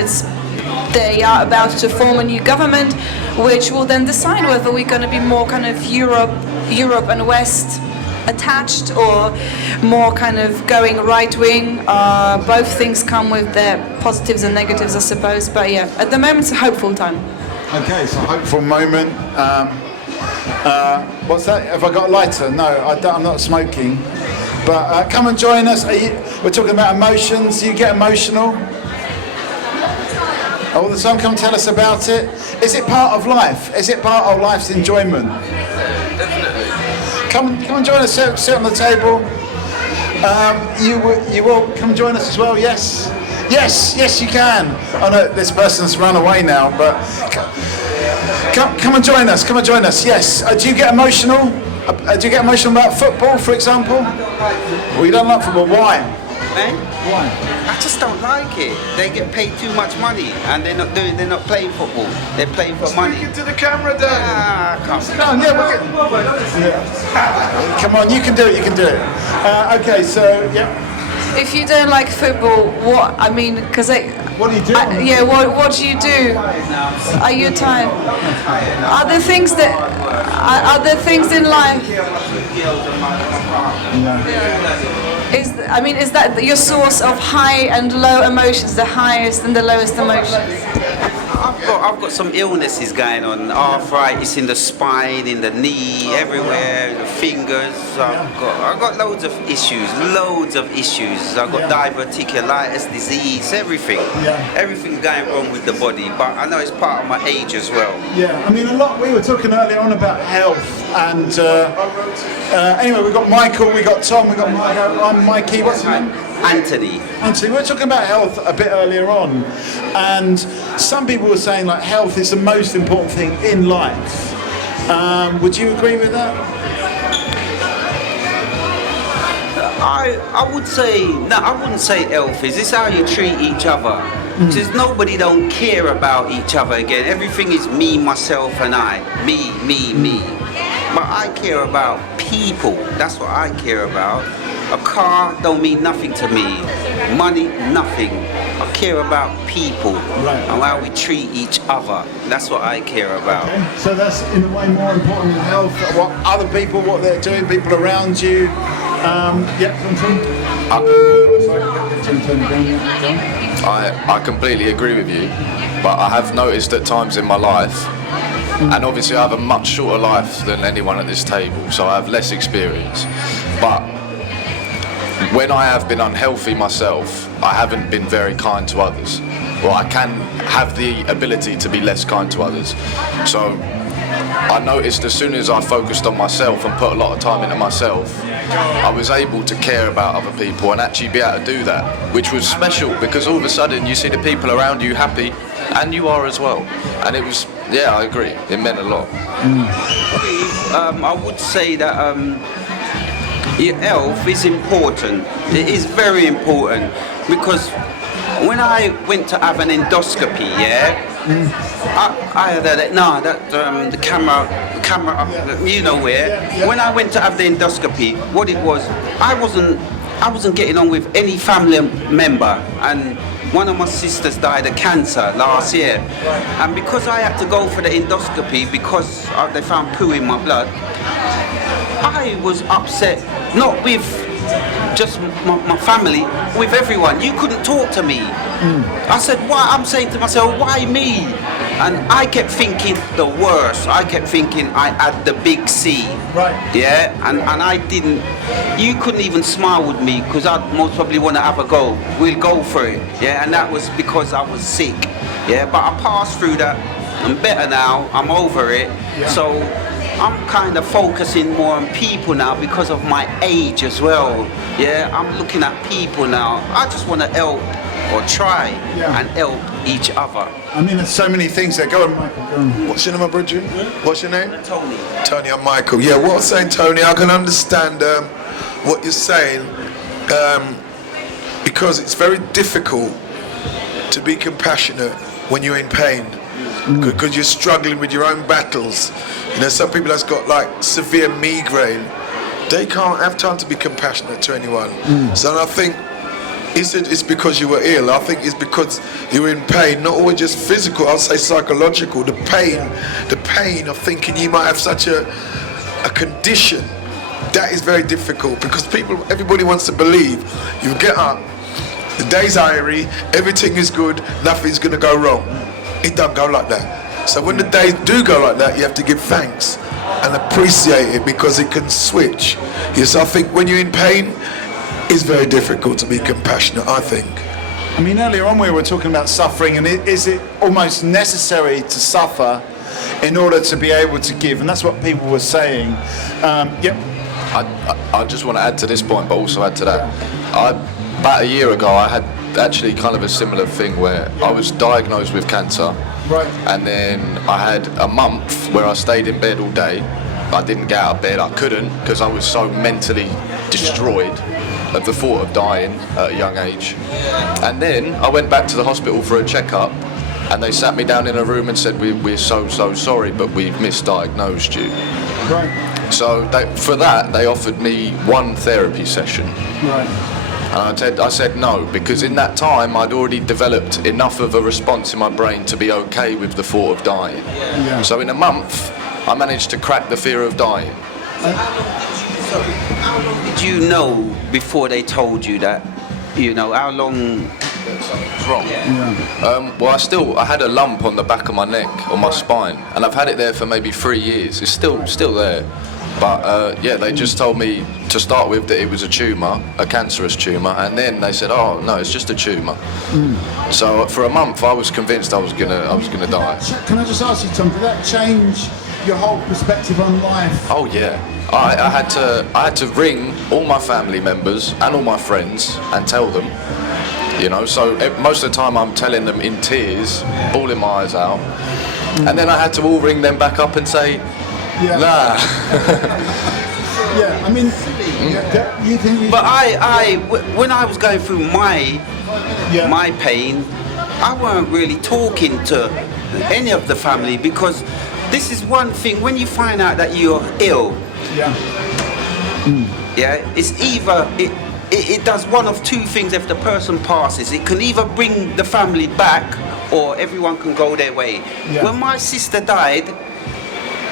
they are about to form a new government, which will then decide whether we're going to be more kind of Europe and West attached or more kind of going right wing. Both things come with their positives and negatives, I suppose. But at the moment it's a hopeful time. Okay, so hopeful moment. What's that? Have I got a lighter? No, I'm not smoking. But come and join us. We're talking about emotions. You get emotional all the time. Come tell us about it. Is it part of life? Is it part of life's enjoyment? Come and join us. Sit on the table. You will come join us as well. Yes, you can. Oh no, this person's run away now. But come and join us. Come and join us. Yes. Do you get emotional? Do you get emotional about football, for example? Well, you don't like football. Why? Why? I just don't like it. They get paid too much money, and they're not playing football. They're playing for money. Speak into the camera, Dan. Come on, Come on, you can do it. You can do it. Okay, so if you don't like football, what I mean, because what do you do? Yeah, what do you do? Are you tired? Are there things in life? Is that your source of high and low emotions, the highest and the lowest emotions? I've got some illnesses going on, arthritis in the spine, in the knee, everywhere, the fingers. I've got loads of issues. I've got diverticulitis disease, everything. Everything going wrong with the body, but I know it's part of my age as well. Yeah, I mean a lot. We were talking earlier on about health, and anyway, we've got Michael, we got Tom, we got Michael. I'm Mikey. What's your name? Anthony. Anthony, we were talking about health a bit earlier on, and some people were saying like health is the most important thing in life. Would you agree with that? I would say, no, I wouldn't say health is. It's how you treat each other. Because nobody don't care about each other again. Everything is me, myself, and I. Me. But I care about people. That's what I care about. A car don't mean nothing to me. Money, nothing. I care about people and how we treat each other. That's what I care about. Okay. So that's in a way more important than health. What other people, what they're doing, people around you. I completely agree with you, but I have noticed at times in my life, and obviously I have a much shorter life than anyone at this table, so I have less experience. But when I have been unhealthy myself, I haven't been very kind to others. Well, I can have the ability to be less kind to others. So I noticed as soon as I focused on myself and put a lot of time into myself, I was able to care about other people and actually be able to do that, which was special because all of a sudden you see the people around you happy and you are as well. And it was, yeah, I agree, it meant a lot. I would say that your health is important. It is very important because when I went to have an endoscopy, I had the camera, you know where. When I went to have the endoscopy, what it was, I wasn't getting on with any family member, and one of my sisters died of cancer last year, and because I had to go for the endoscopy because they found poo in my blood, I was upset, not with just my family, with everyone. You couldn't talk to me. I said, why? I'm saying to myself, why me? And I kept thinking the worst. I kept thinking I had the big C. Right. Yeah, and I didn't. You couldn't even smile with me because I'd most probably want to have a go. We'll go for it. Yeah, and that was because I was sick. Yeah, but I passed through that. I'm better now. I'm over it. Yeah. So I'm kind of focusing more on people now because of my age as well. Yeah, I'm looking at people now. I just want to help or try and help each other. I mean, there's so many things that go on, Michael. Go on. What's your name, Bridget? What's your name? Tony. Tony, I'm Michael. Yeah, what I'm saying, Tony, I can understand what you're saying because it's very difficult to be compassionate when you're in pain. Because you're struggling with your own battles. You know, some people that's got like severe migraine, they can't have time to be compassionate to anyone. So I think it's because you were ill. I think it's because you were in pain, not always just physical, I'll say psychological. The pain of thinking you might have such a condition, that is very difficult because everybody wants to believe. You get up, the day's airy, everything is good, nothing's gonna go wrong. It don't go like that. So when the days do go like that, you have to give thanks and appreciate it because it can switch. Yes, I think when you're in pain, it's very difficult to be compassionate, I think. I mean, earlier on we were talking about suffering, and is it almost necessary to suffer in order to be able to give? And that's what people were saying. Yep. I just want to add to this point, but also add to that. About a year ago, I had actually kind of a similar thing where I was diagnosed with cancer. Right. And then I had a month where I stayed in bed all day. I didn't get out of bed. I couldn't because I was so mentally destroyed at the thought of dying at a young age. And then I went back to the hospital for a checkup, and they sat me down in a room and said, we're so sorry, but we've misdiagnosed you. Right. So for that, they offered me one therapy session. Right. And I said no, because in that time I'd already developed enough of a response in my brain to be okay with the thought of dying. So in a month, I managed to crack the fear of dying. How long did you know before they told you that? You know, how long? Something's wrong. Well, I had a lump on the back of my neck, on my spine, and I've had it there for maybe 3 years. It's still there. But they just told me to start with that it was a tumour, a cancerous tumour, and then they said, "Oh no, it's just a tumour." So for a month, I was convinced I was gonna die. Can I just ask you, Tom? Did that change your whole perspective on life? Oh yeah, I had to ring all my family members and all my friends and tell them. You know, so most of the time I'm telling them in tears, bawling my eyes out, and then I had to all ring them back up and say, nah. Yeah, I mean, you think. But when I was going through my pain, I weren't really talking to any of the family, because this is one thing, when you find out that you're ill, it's either it does one of two things. If the person passes, it can either bring the family back, or everyone can go their way. When my sister died,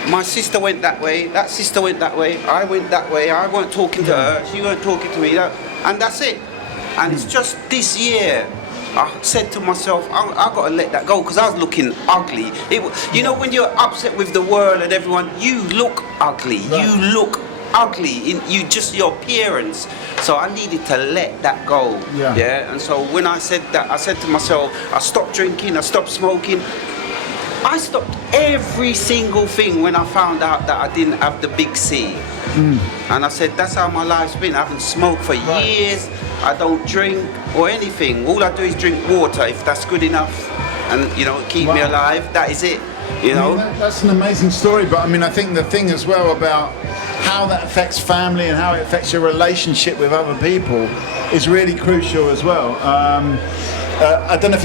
my sister went that way, that sister went that way, I went that way, I weren't talking to her, she weren't talking to me, and that's it. And it's just this year, I said to myself, I got to let that go, because I was looking ugly. You know, when you're upset with the world and everyone, you look ugly, you look ugly in your appearance. So I needed to let that go. And so when I said that, I said to myself, I stopped drinking, I stopped smoking, I stopped every single thing when I found out that I didn't have the big C. And I said, that's how my life's been. I haven't smoked for years, I don't drink or anything. All I do is drink water, if that's good enough, and you know, keep me alive, that is it. You know, that's an amazing story, but I mean, I think the thing as well about how that affects family and how it affects your relationship with other people is really crucial as well. I don't know if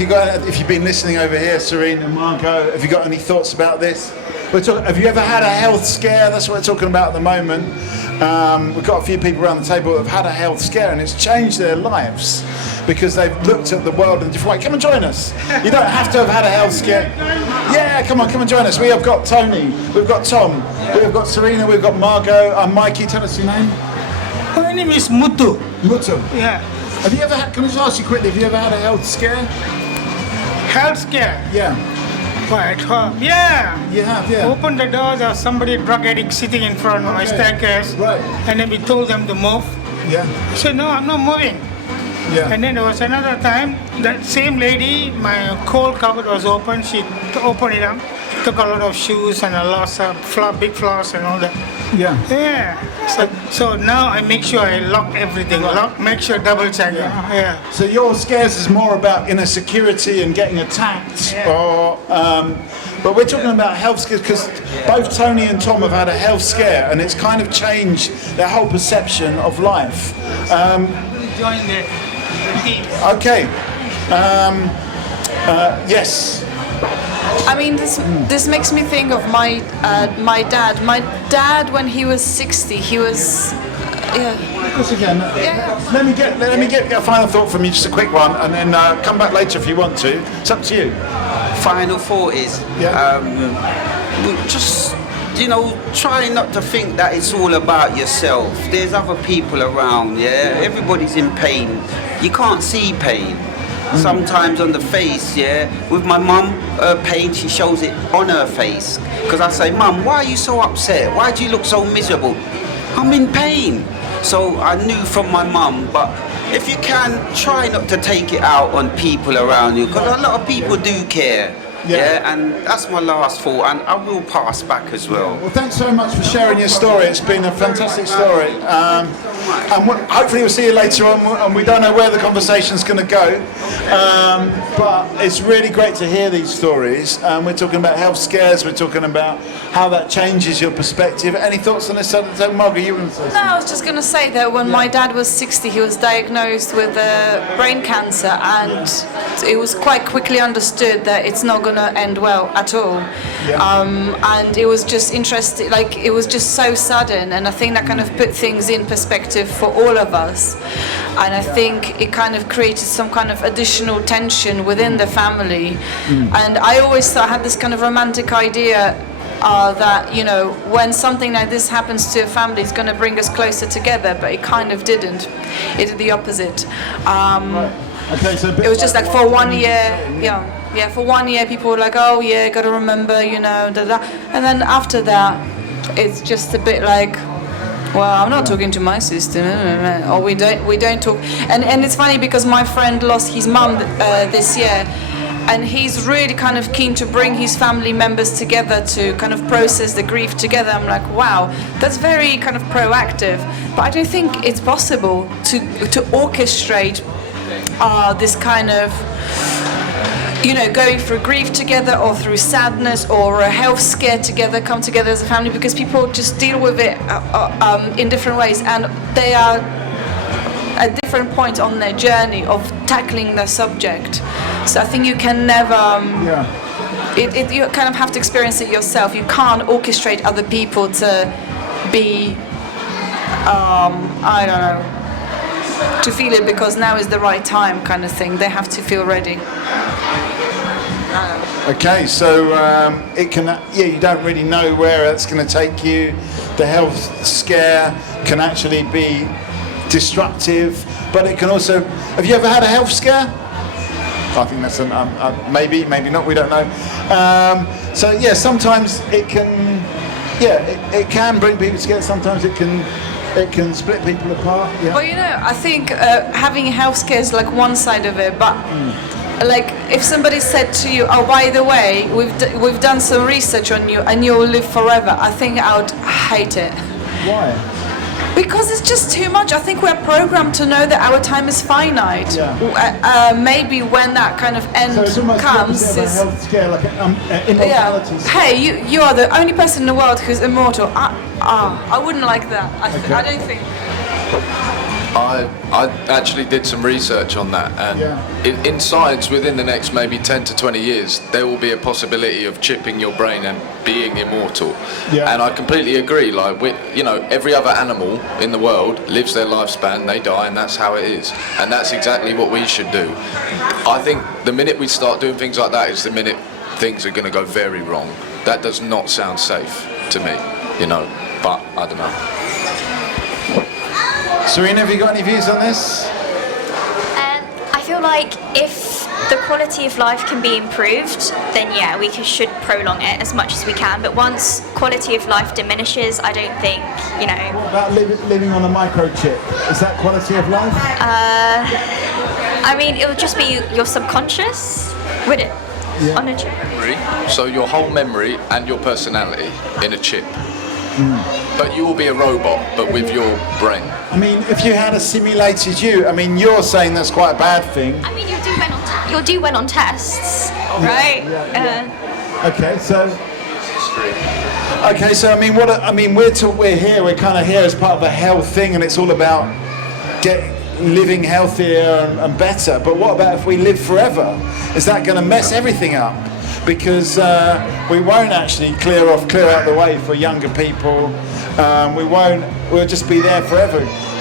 you've been listening over here, Serene and Margot, have you got any thoughts about this? Have you ever had a health scare? That's what we're talking about at the moment. We've got a few people around the table that have had a health scare, and it's changed their lives because they've looked at the world in a different way. Come and join us. You don't have to have had a health scare. Yeah, come and join us. We have got Tony, we've got Tom, we've got Serena, we've got Margot. Mikey, tell us your name. My name is Mutu. Mutu. Yeah. Have you ever had, can I just ask you quickly, have you ever had a health scare? Health scare? Yeah. At home? Yeah. You have, yeah. Open the door, there's somebody drug addict sitting in front of my staircase. Right. And then we told them to move. Yeah. I said, no, I'm not moving. Yeah. And then there was another time, that same lady, my coal cupboard was open, she opened it up, took a lot of shoes and a lot of big flowers and all that. Yeah. Yeah. So now I make sure I lock everything, make sure double check. Yeah. So your scares is more about inner security and getting attacked, or but we're talking about health scares because both Tony and Tom have had a health scare, and it's kind of changed their whole perception of life. Join the team. Okay. Yes. I mean, this makes me think of my dad. My dad, when he was 60, he was Of course you can. Let me get a final thought from you, just a quick one, and then come back later if you want to. It's up to you. Final thought is, just, you know, try not to think that it's all about yourself. There's other people around, yeah? Everybody's in pain. You can't see pain. Sometimes on the face, yeah? With my mum, her pain, she shows it on her face. Because I say, Mum, why are you so upset? Why do you look so miserable? I'm in pain. So I knew from my mum, but if you can, try not to take it out on people around you, because a lot of people do care. Yeah, and that's my last thought, and I will pass back as well. Well, thanks so much for sharing your story. It's been a fantastic story. And hopefully we'll see you later on, and we don't know where the conversation's going to go. But it's really great to hear these stories. We're talking about health scares, we're talking about how that changes your perspective. Any thoughts on this? Margaret, you want to say something? No, I was just going to say that when my dad was 60, he was diagnosed with brain cancer, and it was quite quickly understood that it's not going gonna end well at all. And it was just interesting, like it was just so sudden, and I think that kind of put things in perspective for all of us. And I think it kind of created some kind of additional tension within the family. And I always thought I had this kind of romantic idea that, you know, when something like this happens to a family, it's going to bring us closer together, but it kind of didn't. It did the opposite. Okay, so it was just like for 1 year, for 1 year people were like, oh yeah, gotta remember, you know, and then after that, it's just a bit like, well, I'm not talking to my sister, or we don't talk. And it's funny because my friend lost his mum this year, and he's really kind of keen to bring his family members together to kind of process the grief together. I'm like, wow, that's very kind of proactive. But I don't think it's possible to orchestrate this kind of, you know, going through grief together or through sadness or a health scare together, come together as a family, because people just deal with it in different ways, and they are at different points on their journey of tackling the subject. So I think you can never, you kind of have to experience it yourself. You can't orchestrate other people to be, I don't know, to feel it because now is the right time kind of thing. They have to feel ready. Okay, so it can, you don't really know where it's going to take you. The health scare can actually be destructive, but it can also, have you ever had a health scare? I think that's maybe not, we don't know. So yeah, sometimes it can, it can bring people together, sometimes it can split people apart. Yeah. Well, you know, I think having a health scare is like one side of it, but like if somebody said to you, oh, by the way, we've done some research on you and you'll live forever, I think I would hate it. Why? Because it's just too much. I think we're programmed to know that our time is finite. Maybe when that kind of end comes, a health scare, like immortality. Hey, you are the only person in the world who's immortal. I wouldn't like that. I don't think. I actually did some research on that, and in science, within the next maybe 10 to 20 years, there will be a possibility of chipping your brain and being immortal. And I completely agree. Like, you know, every other animal in the world lives their lifespan, they die, and that's how it is. And that's exactly what we should do. I think the minute we start doing things like that is the minute things are going to go very wrong. That does not sound safe to me, you know, but I don't know. Serena, have you got any views on this? I feel like if the quality of life can be improved, then yeah, we should prolong it as much as we can. But once quality of life diminishes, I don't think, you know. What about living on a microchip? Is that quality of life? I mean, it would just be your subconscious, would it? On a chip. So your whole memory and your personality in a chip. But you will be a robot, but with your brain. I mean, if you had a simulated you, I mean, you're saying that's quite a bad thing. I mean, you'll do well on tests, right? Okay, so I mean, we're here. We're kind of here as part of a health thing, and it's all about living healthier and better. But what about if we live forever? Is that going to mess everything up? Because we won't actually clear out the way for younger people. We'll just be there forever,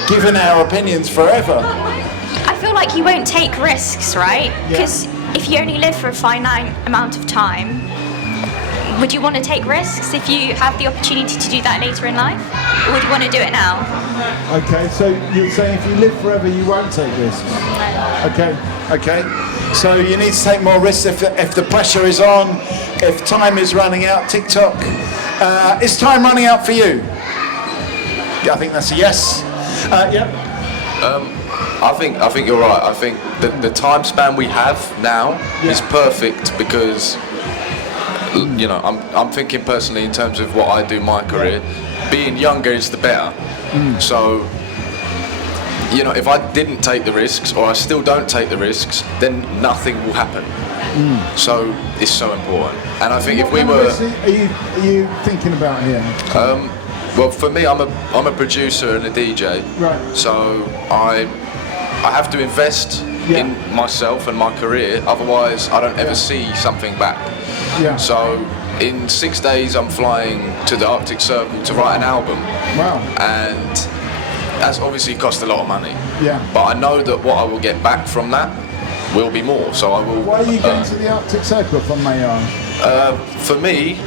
giving our opinions forever. I feel like you won't take risks, right? Because if you only live for a finite amount of time, would you want to take risks if you have the opportunity to do that later in life? Or would you want to do it now? Okay, so you're saying if you live forever, you won't take risks? Okay. So you need to take more risks if the pressure is on, if time is running out. TikTok, is time running out for you? Yeah, I think that's a yes. I think you're right. I think the time span we have now is perfect because, you know, I'm thinking personally in terms of what I do my career. Being younger is the better. So, you know, if I didn't take the risks, or I still don't take the risks, then nothing will happen. So it's so important. And I think if we were, are you thinking about here? Well, for me, I'm a producer and a DJ. Right. So I have to invest in myself and my career. Otherwise, I don't ever see something back. Yeah. So in 6 days, I'm flying to the Arctic Circle to write an album. Wow. And that's obviously cost a lot of money. Yeah. But I know that what I will get back from that will be more. So I will. Why are you going to the Arctic Circle, if I may ask? For me,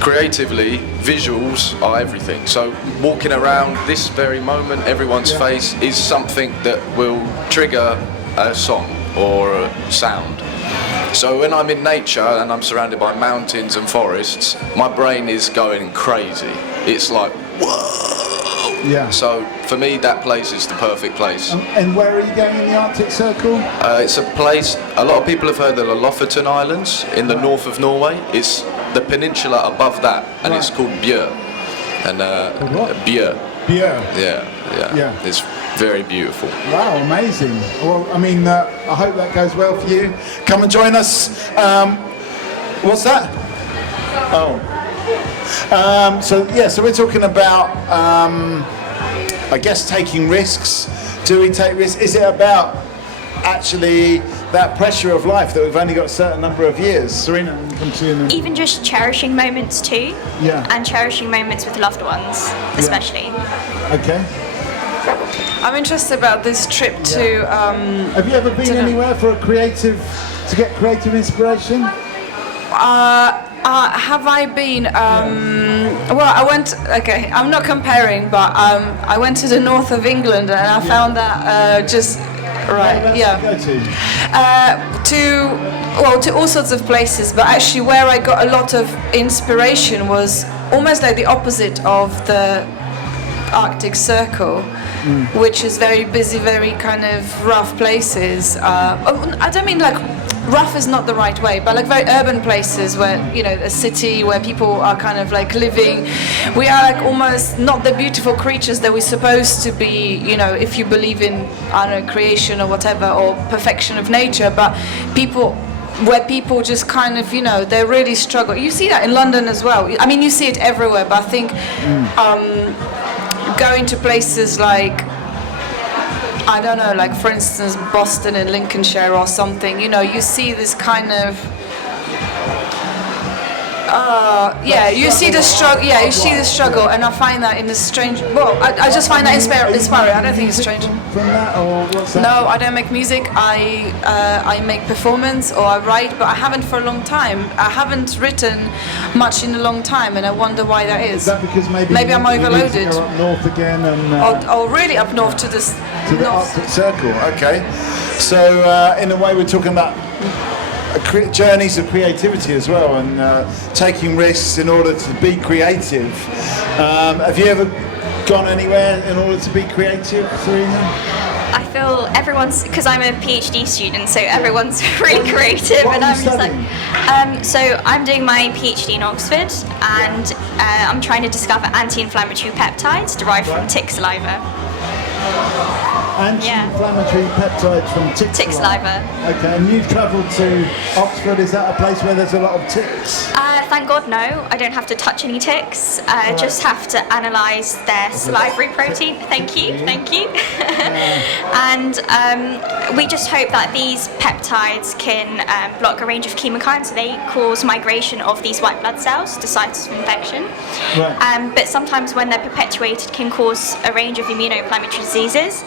creatively, visuals are everything. So walking around this very moment, everyone's face is something that will trigger a song or a sound. So when I'm in nature and I'm surrounded by mountains and forests, my brain is going crazy. It's like, whoa! Yeah. So for me, that place is the perfect place. And where are you going in the Arctic Circle? It's a place, a lot of people have heard of the Lofoten Islands in the north of Norway. It's the peninsula above that, and it's called Bjør. And Bjør. Bjør. Yeah. It's very beautiful. Wow, amazing. Well, I mean, I hope that goes well for you. Come and join us. What's that? Oh. So we're talking about, I guess, taking risks. Do we take risks? Is it about actually that pressure of life that we've only got a certain number of years? Serena, come to you. Even just cherishing moments too. Yeah. And cherishing moments with loved ones, especially. Okay. I'm interested about this trip to. Have you ever been anywhere to get creative inspiration? Have I been? Well, I went. Okay, I'm not comparing, but I went to the north of England and I found that just right. Yeah. To all sorts of places, but actually where I got a lot of inspiration was almost like the opposite of the Arctic Circle. Which is very busy, very kind of rough places. I don't mean like rough is not the right way, but like very urban places where, you know, a city where people are kind of like living. We are like almost not the beautiful creatures that we're supposed to be, you know, if you believe in, I don't know, creation or whatever, or perfection of nature, but where people just kind of, you know, they really struggle. You see that in London as well. I mean, you see it everywhere, but I think going to places like, I don't know, like for instance Boston and Lincolnshire or something, you know, you see this kind of you see the struggle, and I find that in a strange. Well, I just find that inspiring. I don't think it's strange. From that, or what's that? No, I don't make music. I make performance or I write, but I haven't for a long time. I haven't written much in a long time, and I wonder why that is. Is that because maybe I'm overloaded? Go up north again and. Or really up north to the Arctic Circle. Okay, so in a way we're talking about journeys of creativity as well, and taking risks in order to be creative. Have you ever gone anywhere in order to be creative, Serena? I feel everyone's, because I'm a PhD student, so everyone's really creative, and I'm just like, so I'm doing my PhD in Oxford, and I'm trying to discover anti-inflammatory peptides derived from tick saliva. Anti-inflammatory peptides from tick saliva. Okay, and you've travelled to Oxford. Is that a place where there's a lot of ticks? Thank God, no. I don't have to touch any ticks. Just have to analyse their salivary protein. Thank you. And we just hope that these peptides can block a range of chemokines, so they cause migration of these white blood cells to sites of infection. Right. But sometimes when they're perpetuated can cause a range of immunoinflammatory diseases.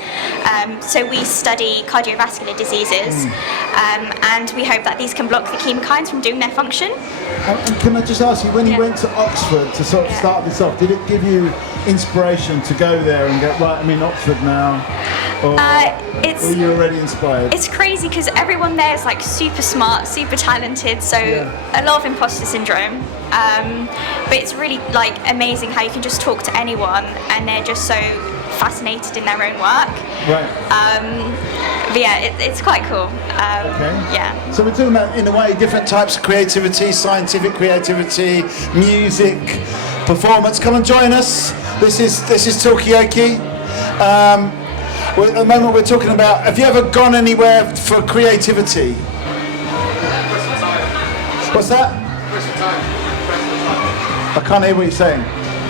So we study cardiovascular diseases, and we hope that these can block the chemokines from doing their function. And can I just ask you, when you went to Oxford to sort of start this off, did it give you inspiration to go there and go, right, I'm in Oxford now? Or were you already inspired? It's crazy because everyone there is like super smart, super talented, so a lot of imposter syndrome. But it's really like amazing how you can just talk to anyone and they're just so fascinated in their own work. Right. But yeah, it's quite cool. Okay. Yeah. So we're talking about, in a way, different types of creativity, scientific creativity, music, performance. Come and join us. This is Talkaoke. At the moment we're talking about, have you ever gone anywhere for creativity? What's that? I can't hear what you're saying.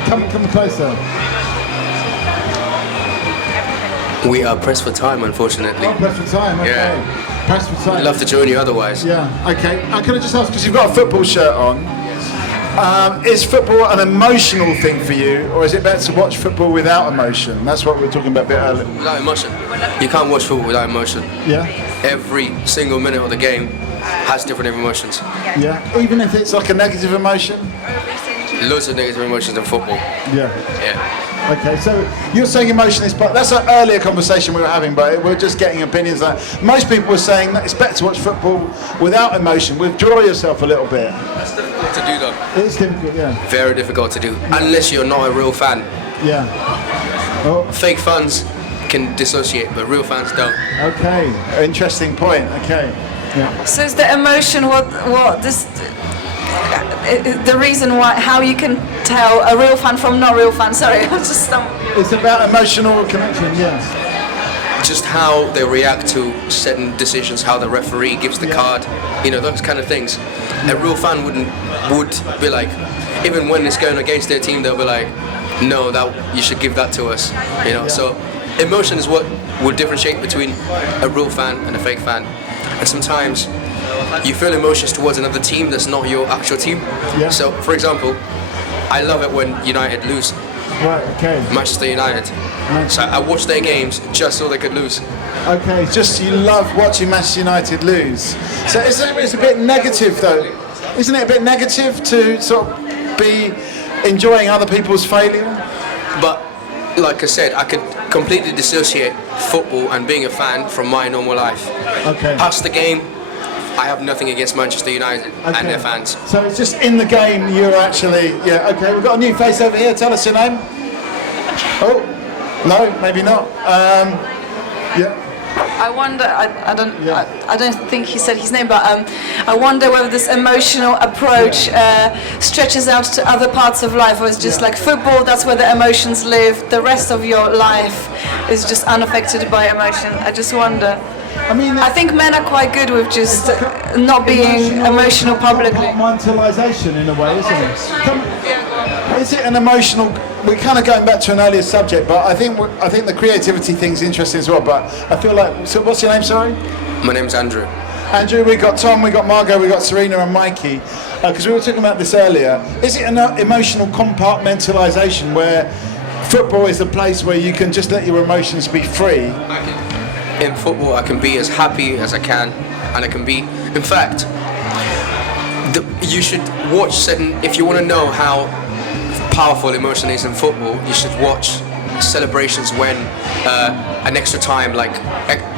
Come closer. We are pressed for time, unfortunately. Oh, pressed for time, okay. Yeah. Press for time. I'd love to join you otherwise. Yeah. Okay. Can I just ask, because you've got a football shirt on, is football an emotional thing for you, or is it better to watch football without emotion? That's what we were talking about a bit earlier. Without emotion. You can't watch football without emotion. Yeah. Every single minute of the game has different emotions. Yeah. Even if it's like a negative emotion. Loads of negative emotions in football. Yeah. Yeah. Okay, so you're saying emotion is part. That's an earlier conversation we were having, but we're just getting opinions. That most people were saying that it's better to watch football without emotion. Withdraw yourself a little bit. That's difficult to do though. It's difficult, yeah. Very difficult to do, unless you're not a real fan. Yeah. Oh. Fake fans can dissociate, but real fans don't. Okay, interesting point. Okay. Yeah. So is the emotion what this the reason why how you can tell a real fan from not real fan? Sorry, I was just It's about emotional connection. Yeah. Just how they react to certain decisions, how the referee gives the card, those kind of things. A real fan would be like, even when it's going against their team, they'll be like, no, that you should give that to us. So emotion is what would differentiate between a real fan and a fake fan. And sometimes you feel emotions towards another team that's not your actual team. Yeah. So, for example, I love it when United lose. Right. Okay. Manchester United. So I watch their games just so they could lose. Okay. Just you love watching Manchester United lose. So it's a bit negative though, isn't it? A bit negative to sort of be enjoying other people's failure. But like I said, I could completely dissociate football and being a fan from my normal life. Okay. Past the game, I have nothing against Manchester United and their fans. So it's just in the game you're actually, yeah, okay, we've got a new face over here, tell us your name. Oh, no, maybe not. Yeah. I wonder. I don't think he said his name, but I wonder whether this emotional approach stretches out to other parts of life, or it's just like football. That's where the emotions live. The rest of your life is just unaffected by emotion. I just wonder. I think men are quite good with just not being emotional publicly. Compartmentalisation in a way, isn't it? Is it an emotional? We're kind of going back to an earlier subject, but I think the creativity thing's interesting as well. But I feel like, so what's your name? Sorry. My name's Andrew. Andrew, we got Tom, we got Margot, we got Serena and Mikey. Because we were talking about this earlier. Is it an emotional compartmentalisation where football is a place where you can just let your emotions be free? In football, I can be as happy as I can, and I can be. In fact, you should watch certain. If you want to know how powerful emotion is in football, you should watch celebrations when an extra time, like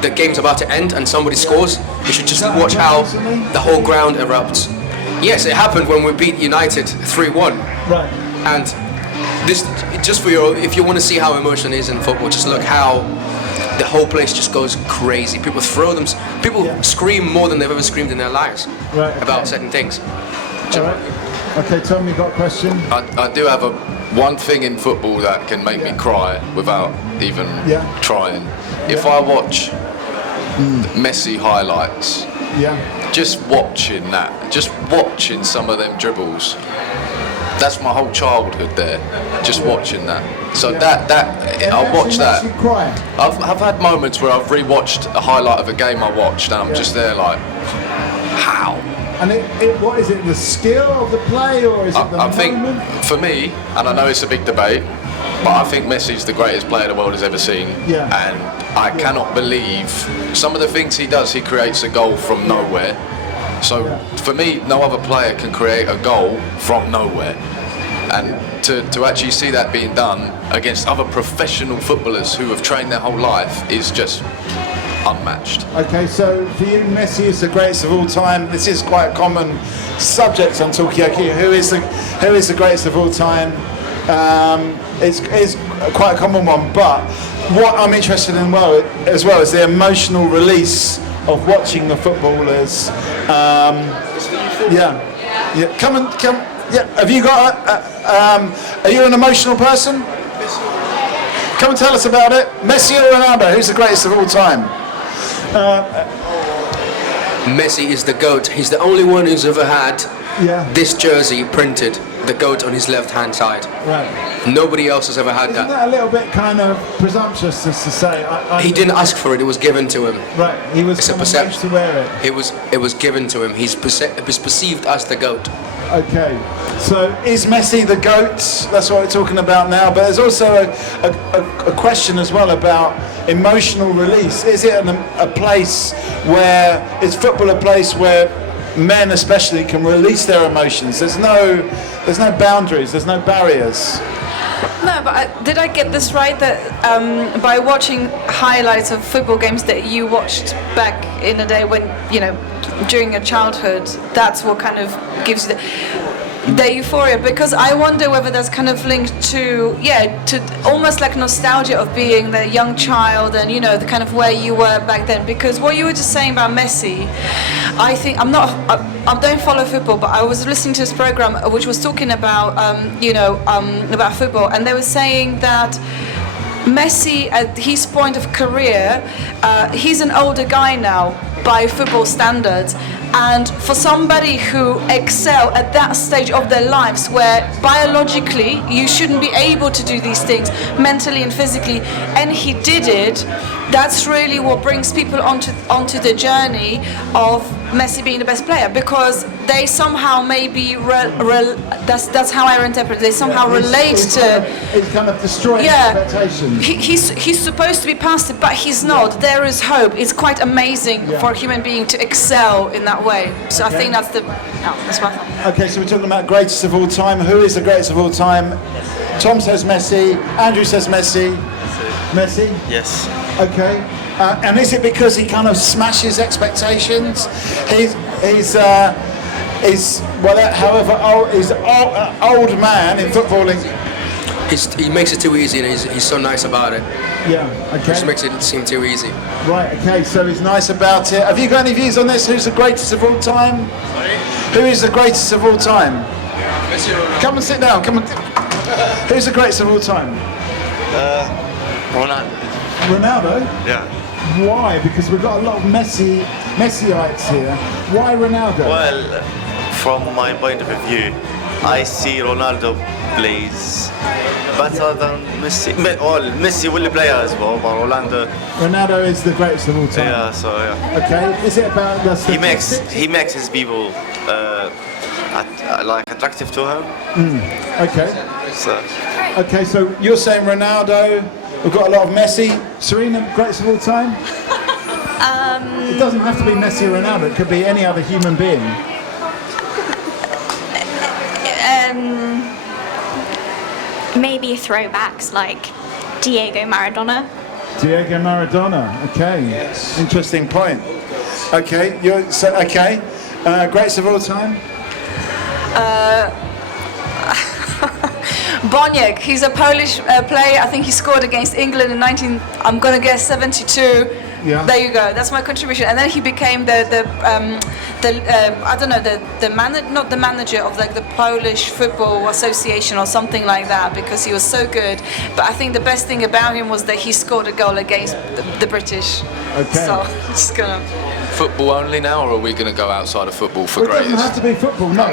the game's about to end and somebody scores. You should just watch how the whole ground erupts. Yes, it happened when we beat United 3-1. Right. And this, just for if you want to see how emotion is in football, just look how the whole place just goes crazy. People scream more than they've ever screamed in their lives about certain things. All right. Okay, Tom, you got a question? I do have one thing in football that can make me cry without even trying. If I watch Messi highlights, just watching some of them dribbles, that's my whole childhood there, just watching that. So that I'll watch that. I've had moments where I've rewatched a highlight of a game I watched and I'm just there like, how? And what is it, the skill of the play, or is it the moment? I think, for me, and I know it's a big debate, but I think Messi's the greatest player the world has ever seen. Yeah. And I cannot believe some of the things he does. He creates a goal from nowhere. So for me, no other player can create a goal from nowhere. And to actually see that being done against other professional footballers who have trained their whole life is just unmatched. Okay, so for you, Messi is the greatest of all time. This is quite a common subject on Talkaoke. Who is the greatest of all time? It's quite a common one. But what I'm interested in as well is the emotional release of watching the footballers. Come. Yeah. Have you got? Are you an emotional person? Come and tell us about it. Messi or Ronaldo? Who's the greatest of all time? Messi is the GOAT. He's the only one who's ever had this jersey printed, the GOAT on his left-hand side. Right. Nobody else has ever had Isn't that. that a little bit kind of presumptuous just to say? He didn't ask for it, it was given to him. Right, he was It's a kind of made perception. to wear it. It was given to him. He's perceived as the GOAT. Okay, so is Messi the GOAT? That's what we're talking about now. But there's also a question as well about emotional release. Is it a place where, is football a place where men especially can release their emotions? There's no boundaries, there's no barriers. No, but did I get this right that by watching highlights of football games that you watched back in the day when, you know, during your childhood, that's what kind of gives you the euphoria? Because I wonder whether that's kind of linked to almost like nostalgia of being the young child and, you know, the kind of where you were back then. Because what you were just saying about Messi, I think I don't follow football, but I was listening to this program which was talking about about football, and they were saying that Messi at his point of career, he's an older guy now by football standards, and for somebody who excel at that stage of their lives where biologically you shouldn't be able to do these things mentally and physically, and he did it, that's really what brings people onto the journey of Messi being the best player, because they somehow maybe that's how I interpret it. They somehow relate to. It's kind of destroying expectations. He's supposed to be past it, but he's not. There is hope. It's quite amazing for a human being to excel in that way. So I think that's my thought. Okay, so we're talking about greatest of all time. Who is the greatest of all time? Tom says Messi. Andrew says Messi. Messi? Yes. Okay. And is it because he kind of smashes expectations? He's old man in footballing. He makes it too easy, and he's so nice about it. Yeah. Okay. Just makes it seem too easy. Right. Okay. So he's nice about it. Have you got any views on this? Who's the greatest of all time? Sorry? Who is the greatest of all time? Come and sit down. Come on. Who's the greatest of all time? Ronaldo. Ronaldo? Yeah. Why? Because we've got a lot of Messiites here. Why Ronaldo? Well, from my point of view, I see Ronaldo plays better than Messi. Well, Messi will play as well, but Ronaldo is the greatest of all time. Yeah, so yeah. Okay, is it about the He makes his people like attractive to him. Okay. So. Okay, so you're saying Ronaldo. We've got a lot of Messi. Serena, greatest of all time? It doesn't have to be Messi or Ronaldo. It could be any other human being. Maybe throwbacks like Diego Maradona. Diego Maradona. Okay. Yes. Interesting point. Okay. Greatest of all time? Boniek, he's a Polish player. I think he scored against England in 72. Yeah. There you go. That's my contribution. And then he became the not the manager of like the Polish Football Association or something like that, because he was so good. But I think the best thing about him was that he scored a goal against the British. Okay. So I'm just gonna. Football only now, or are we going to go outside of football for It doesn't greatest? have to be football, no.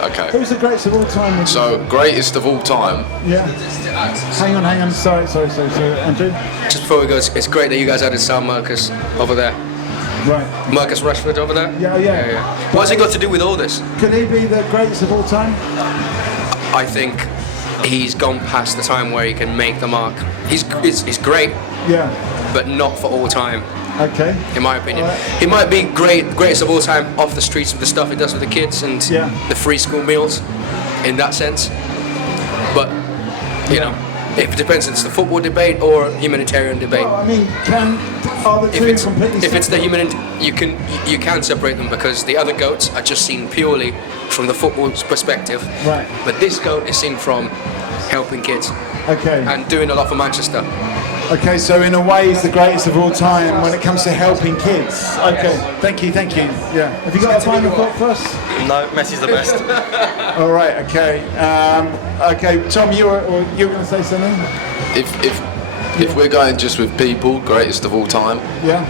Okay. Who's the greatest of all time? So, greatest of all time. Yeah. Hang on. Sorry, Andrew. Just before we go, it's great that you guys added Sam Marcus over there. Right. Marcus Rashford over there? Yeah. What's he got to do with all this? Could he be the greatest of all time? I think he's gone past the time where he can make the mark. He's great. Yeah. But not for all time. Okay. In my opinion, he might be greatest of all time off the streets with the stuff he does with the kids and the free school meals, in that sense. But you know, it depends. It's the football debate or humanitarian debate. Well, I mean, are the two completely? If it's the you can separate them, because the other goats are just seen purely from the football's perspective. Right. But this goat is seen from helping kids. Okay. And doing a lot for Manchester. Okay, so in a way he's the greatest of all time when it comes to helping kids. Okay, thank you. Yeah. Have you got a final thought for us? No, Messi's the best. All right, okay. Okay, Tom, you were going to say something? If If we're going just with people, greatest of all time,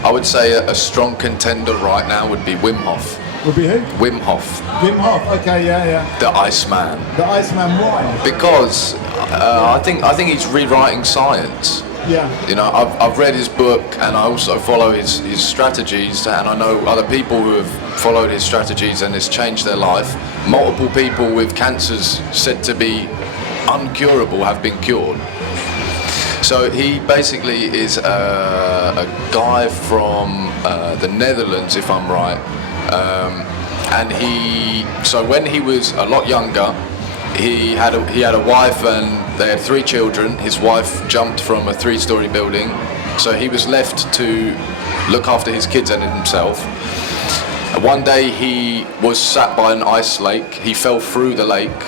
I would say a strong contender right now would be Wim Hof. Would be who? Wim Hof. Wim Hof. Okay, yeah. The Iceman. The Iceman. Why? Because I think he's rewriting science. Yeah. You know, I've read his book and I also follow his strategies, and I know other people who have followed his strategies and it's changed their life. Multiple people with cancers said to be uncurable have been cured. So he basically is a guy from the Netherlands, if I'm right. So when he was a lot younger, he had a wife and they had 3 children. His wife jumped from a 3-story building, so he was left to look after his kids and himself. One day he was sat by an ice lake. He fell through the lake,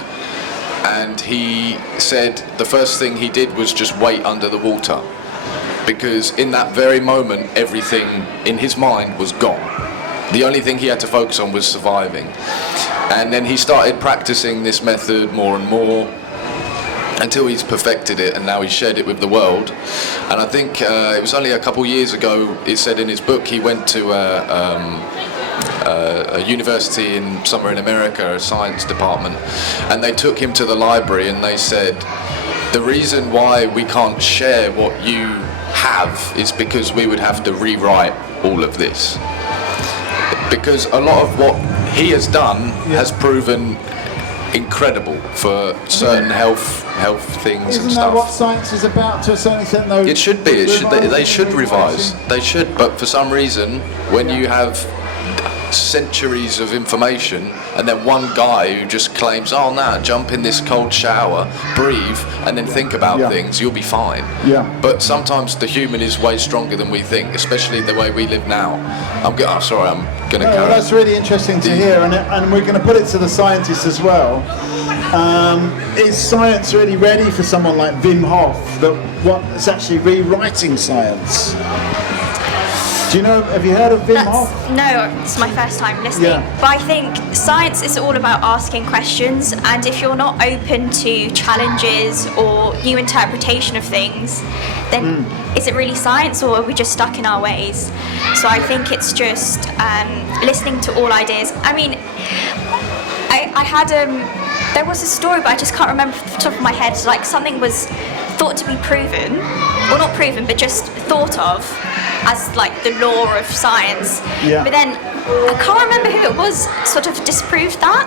and he said the first thing he did was just wait under the water, because in that very moment everything in his mind was gone. The only thing he had to focus on was surviving. And then he started practicing this method more and more until he's perfected it, and now he's shared it with the world. And I think it was only a couple years ago, he said in his book, he went to a university somewhere in America, a science department, and they took him to the library and they said, the reason why we can't share what you have is because we would have to rewrite all of this. Because a lot of what he has done has proven incredible for certain health things Isn't and that stuff. what science is about to a certain extent, though? It should be. They should revise. They should. But for some reason, when you have centuries of information and then one guy who just claims, oh no, jump in this cold shower, breathe, and then think about things, you'll be fine. Yeah. But sometimes the human is way stronger than we think, especially the way we live now. I'm going to carry on. That's really interesting to hear, and we're going to put it to the scientists as well. Is science really ready for someone like Wim Hof, that's actually rewriting science? Do you know, have you heard of Wim Hof? No, it's my first time listening. Yeah. But I think science is all about asking questions, and if you're not open to challenges or new interpretation of things, then is it really science, or are we just stuck in our ways? So I think it's just listening to all ideas. I mean, I had there was a story, but I just can't remember off the top of my head. Like something was thought to be proven, or not proven, but just thought of as like the law of science. Yeah. But then I can't remember who it was sort of disproved that.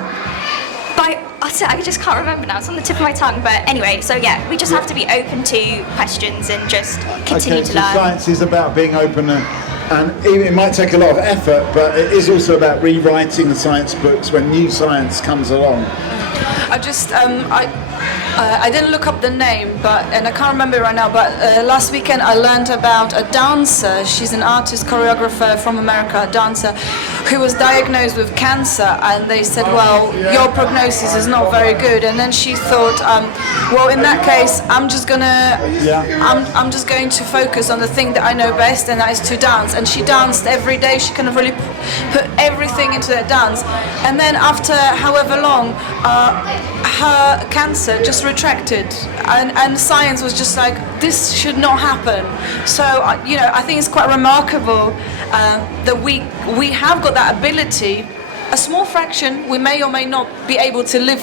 But I just can't remember now. It's on the tip of my tongue. But anyway, so yeah, we just have to be open to questions and just continue to learn. Science is about being open, and even it might take a lot of effort, but it is also about rewriting the science books when new science comes along. I didn't look up the name, and I can't remember it right now, but last weekend I learned about a dancer. She's an artist, choreographer from America, a dancer, who was diagnosed with cancer, and they said, well, your prognosis is not very good. And then she thought, well, in that case, I'm just going to focus on the thing that I know best, and that is to dance. And she danced every day. She kind of really put everything into that dance. And then after however long, her cancer just retracted, and science was just like, this should not happen. So I think it's quite remarkable that we have got that ability. A small fraction, we may or may not be able to live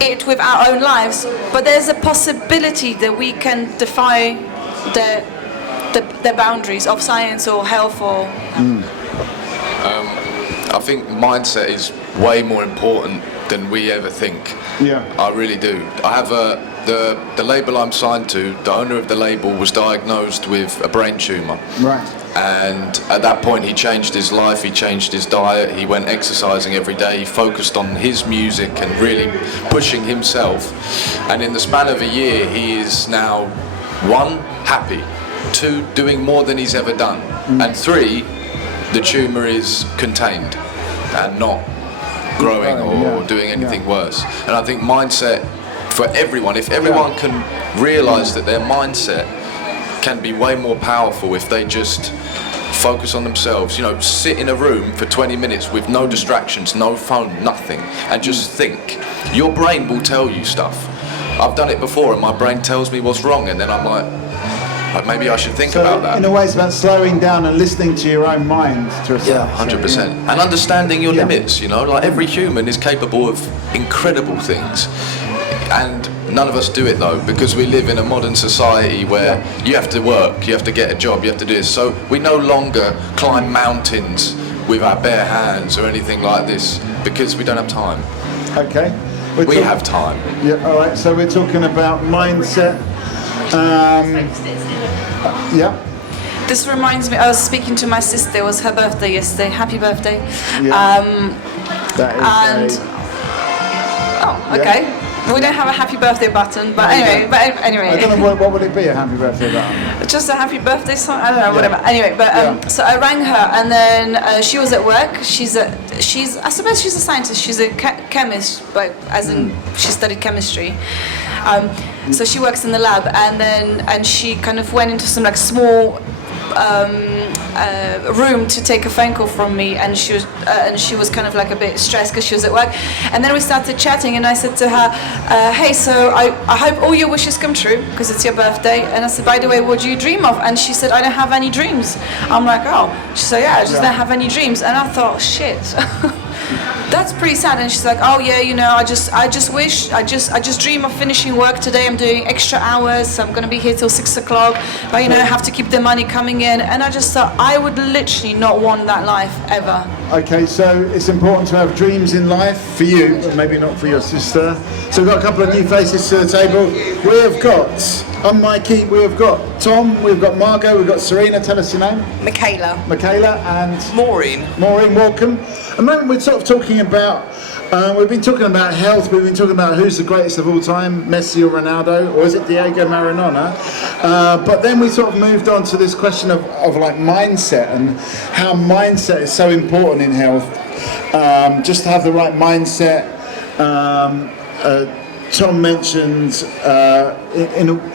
it with our own lives, but there's a possibility that we can defy the boundaries of science or health or. I think mindset is way more important than we ever think. Yeah. I really do. I have the label I'm signed to, the owner of the label was diagnosed with a brain tumour. Right. And at that point he changed his life, he changed his diet, he went exercising every day, he focused on his music and really pushing himself. And in the span of a year he is now 1, happy, 2, doing more than he's ever done, and 3, the tumour is contained and not growing or doing anything worse. And I think mindset for everyone, if everyone can realise that their mindset can be way more powerful if they just focus on themselves, sit in a room for 20 minutes with no distractions, no phone, nothing, and just think. Your brain will tell you stuff. I've done it before and my brain tells me what's wrong, and then I'm like, Like maybe I should think So about that. in a way, it's about slowing down and listening to your own mind to a certain Yeah, 100%. extent, And understanding your limits, you know, like every human is capable of incredible things. And none of us do it though, because we live in a modern society where you have to work, you have to get a job, you have to do this. So we no longer climb mountains with our bare hands or anything like this because we don't have time. Okay. We have time. Yeah, all right, so we're talking about mindset. Yeah. This reminds me, I was speaking to my sister, it was her birthday yesterday, happy birthday. That is Oh, okay. We don't have a happy birthday button, but anyway. I don't know what would it be, a happy birthday button? Just a happy birthday song. I don't know, whatever. Anyway, but so I rang her, and then she was at work. She's I suppose she's a scientist. She's a chemist, but as in she studied chemistry. So she works in the lab, and she kind of went into some like small room to take a phone call from me, and she was kind of like a bit stressed because she was at work. And then we started chatting, and I said to her, hey, so I hope all your wishes come true because it's your birthday. And I said, by the way, what do you dream of? And she said, I don't have any dreams. I'm like, oh. She said, yeah, I just don't have any dreams. And I thought, shit. That's pretty sad. And she's like, oh yeah, you know, I just dream of finishing work today. I'm doing extra hours, so I'm gonna be here till 6 o'clock. But you know, I have to keep the money coming in. And I just thought I would literally not want that life ever. Okay, so it's important to have dreams in life for you, but maybe not for your sister. So we've got a couple of new faces to the table. We have got, on Mikey, we have got Tom, we've got Margot, we've got Serena. Tell us your name. Michaela. Michaela and Maureen. Maureen, welcome. At the moment we're sort of talking about, we've been talking about health, we've been talking about who's the greatest of all time, Messi or Ronaldo, or is it Diego Maradona? But then we sort of moved on to this question of like mindset and how mindset is so important in health. Just to have the right mindset. Tom mentioned,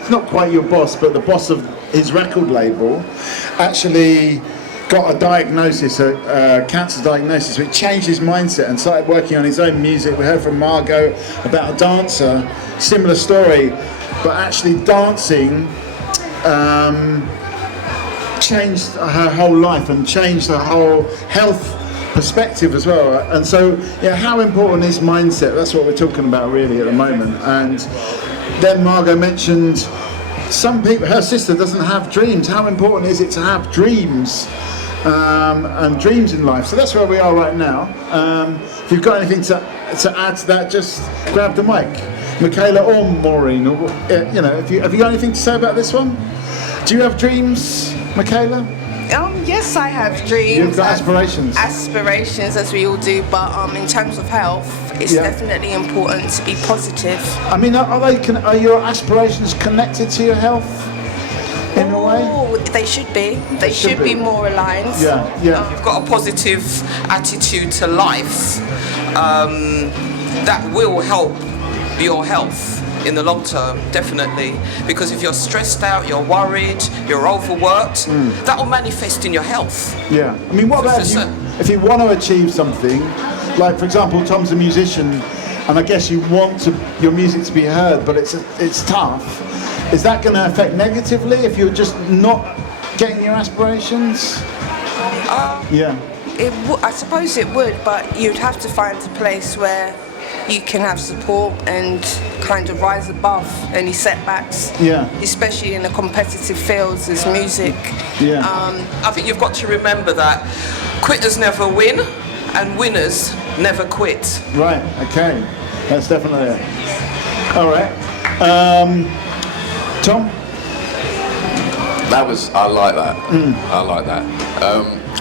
not quite your boss, but the boss of his record label, actually got a diagnosis, a cancer diagnosis, which changed his mindset and started working on his own music. We heard from Margot about a dancer, similar story, but actually dancing changed her whole life and changed her whole health perspective as well. And so, yeah, how important is mindset? That's what we're talking about really at the moment. And then Margot mentioned some people, her sister doesn't have dreams. How important is it to have dreams and dreams in life? So that's where we are right now. If you've got anything to add to that, just grab the mic. Michaela or Maureen, or you know, have you got anything to say about this one? Do you have dreams, Michaela? Yes, I have dreams. You've got aspirations. Aspirations, as we all do, but in terms of health, it's definitely important to be positive. I mean, are your aspirations connected to your health in a way? They should be. They should be more aligned. Yeah. If you've got a positive attitude to life, that will help your health in the long term, definitely. Because if you're stressed out, you're worried, you're overworked, that will manifest in your health. Yeah. I mean, what about if you want to achieve something, like for example, Tom's a musician, and I guess you want your music to be heard, but it's tough. Is that going to affect negatively if you're just not getting your aspirations? I suppose it would, but you'd have to find a place where you can have support and kind of rise above any setbacks. Yeah. Especially in the competitive fields as music. Yeah. I think you've got to remember that quitters never win and winners never quit. Right, okay. That's definitely it. All right. Tom? I like that. I like that.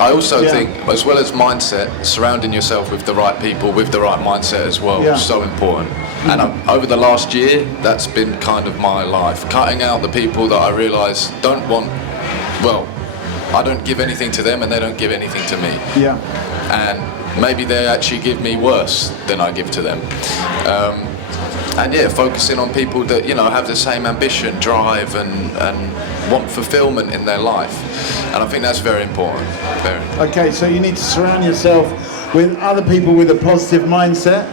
I also think, as well as mindset, surrounding yourself with the right people, with the right mindset as well, is so important. And over the last year, that's been kind of my life. Cutting out the people that I realise don't want, I don't give anything to them and they don't give anything to me. Yeah. And maybe they actually give me worse than I give to them. Focusing on people that, have the same ambition, drive and want fulfillment in their life. And I think that's very important. Okay, so you need to surround yourself with other people with a positive mindset.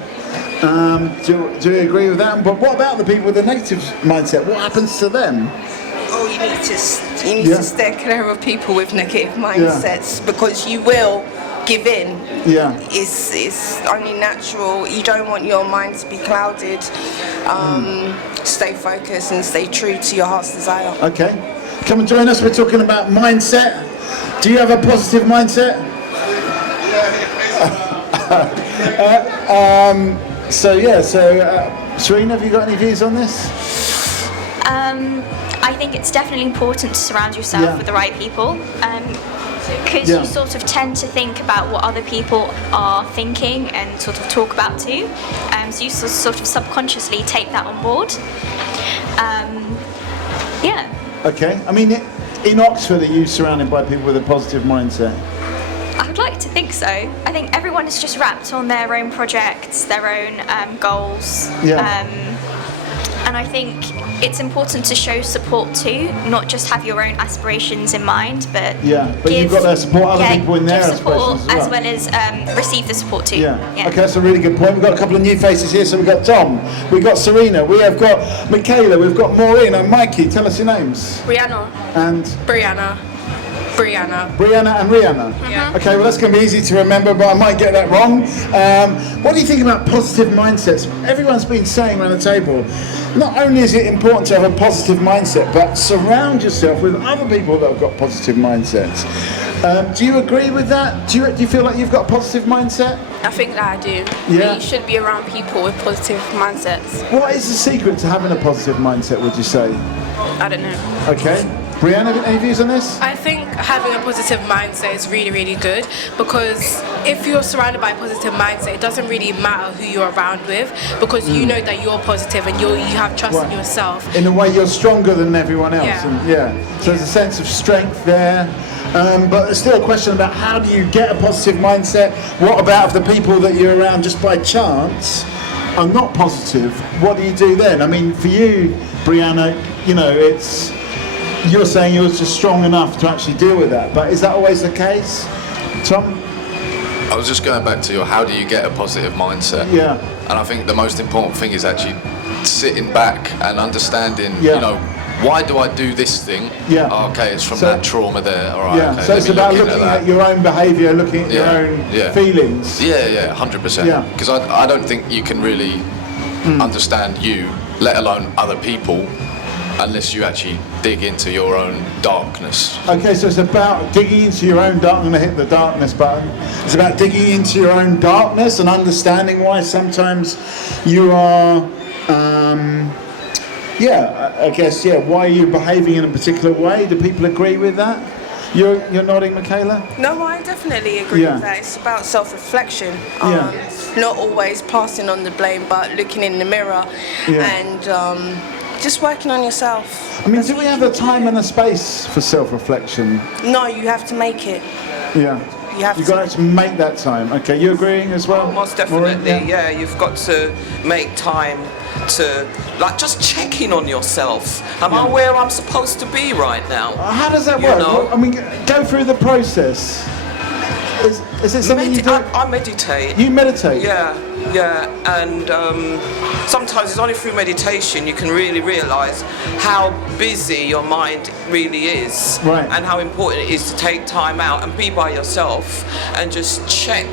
Do you agree with that? But what about the people with a negative mindset? What happens to them? oh, you need to steer clear of people with negative mindsets because you will give in. Yeah. It's only natural. You don't want your mind to be clouded. Stay focused and stay true to your heart's desire. Okay. Come and join us. We're talking about mindset. Do you have a positive mindset? Serena, have you got any views on this? I think it's definitely important to surround yourself with the right people. Because you sort of tend to think about what other people are thinking and sort of talk about too. So you sort of subconsciously take that on board. Okay. I mean, in Oxford, are you surrounded by people with a positive mindset? I would like to think so. I think everyone is just wrapped on their own projects, their own goals. And I think it's important to show support too, not just have your own aspirations in mind, but but you've got to support other people in their give support aspirations as well as receive the support too. Okay, that's a really good point. We've got a couple of new faces here. So we've got Tom, we've got Serena, we have got Michaela, we've got Maureen and Mikey. Tell us your names. Rihanna. And? Brianna. Brianna and Rihanna? Yeah. Okay, well that's going to be easy to remember, but I might get that wrong. What do you think about positive mindsets? Everyone's been saying around the table, not only is it important to have a positive mindset, but surround yourself with other people that have got positive mindsets. Do you agree with that? Do you feel like you've got a positive mindset? I think that I do. Yeah. You should be around people with positive mindsets. What is the secret to having a positive mindset, would you say? I don't know. Okay. Brianna, any views on this? I think having a positive mindset is really, really good because if you're surrounded by a positive mindset, it doesn't really matter who you're around with because you know that you're positive and you have trust in yourself. In a way, you're stronger than everyone else. Yeah. And, so there's a sense of strength there. But there's still a question about how do you get a positive mindset? What about if the people that you're around just by chance are not positive? What do you do then? I mean, for you, Brianna, you're saying you're just strong enough to actually deal with that, but is that always the case? Tom? I was just going back to your how do you get a positive mindset? Yeah. And I think the most important thing is actually sitting back and understanding, why do I do this thing? Yeah. Okay, it's from that trauma there. All right. Yeah. Okay, So it's about looking at your own behaviour, looking at your own feelings. Yeah, 100%. Yeah. Because I don't think you can really understand you, let alone other people, unless you actually dig into your own darkness. Okay, so it's about digging into your own darkness. I'm going to hit the darkness button. It's about digging into your own darkness and understanding why sometimes you are, why you're behaving in a particular way. Do people agree with that? You're nodding, Michaela? No, I definitely agree with that. It's about self-reflection. Not always passing on the blame, but looking in the mirror and just working on yourself. I mean, do we have a time and a space for self-reflection? No, you have to make it. Yeah. You've got to make that time. Okay, you agreeing as well? Most definitely, Maureen? You've got to make time to just check in on yourself. Am I where I'm supposed to be right now? How does that work? Well, I mean, go through the process. Is it something you do? I meditate. You meditate? Yeah, and sometimes it's only through meditation you can really realise how busy your mind really is, and how important it is to take time out and be by yourself and just check,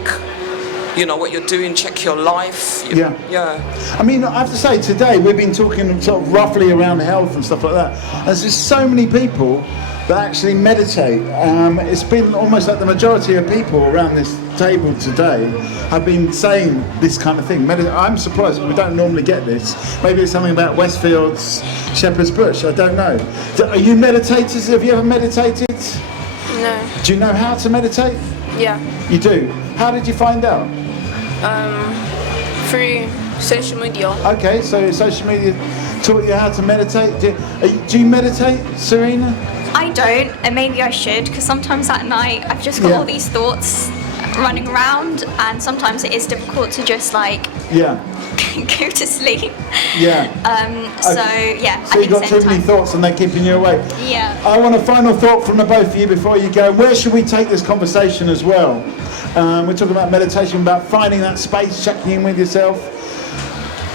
what you're doing, check your life. I mean, I have to say, today we've been talking sort of roughly around health and stuff like that. There's just so many people that actually meditate. It's been almost like the majority of people around this table today have been saying this kind of thing. I'm surprised, we don't normally get this. Maybe it's something about Westfields, Shepherd's Bush, I don't know. Are you meditators? Have you ever meditated? No. Do you know how to meditate? Yeah. You do? How did you find out? Through social media. Okay, so social media taught you how to meditate. Do you meditate, Serena? I don't, and maybe I should, because sometimes at night I've just got all these thoughts running around, and sometimes it is difficult to just go to sleep. So you've got too many thoughts and they're keeping you awake. Yeah. I want a final thought from the both of you before you go. Where should we take this conversation as well? We're talking about meditation, about finding that space, checking in with yourself.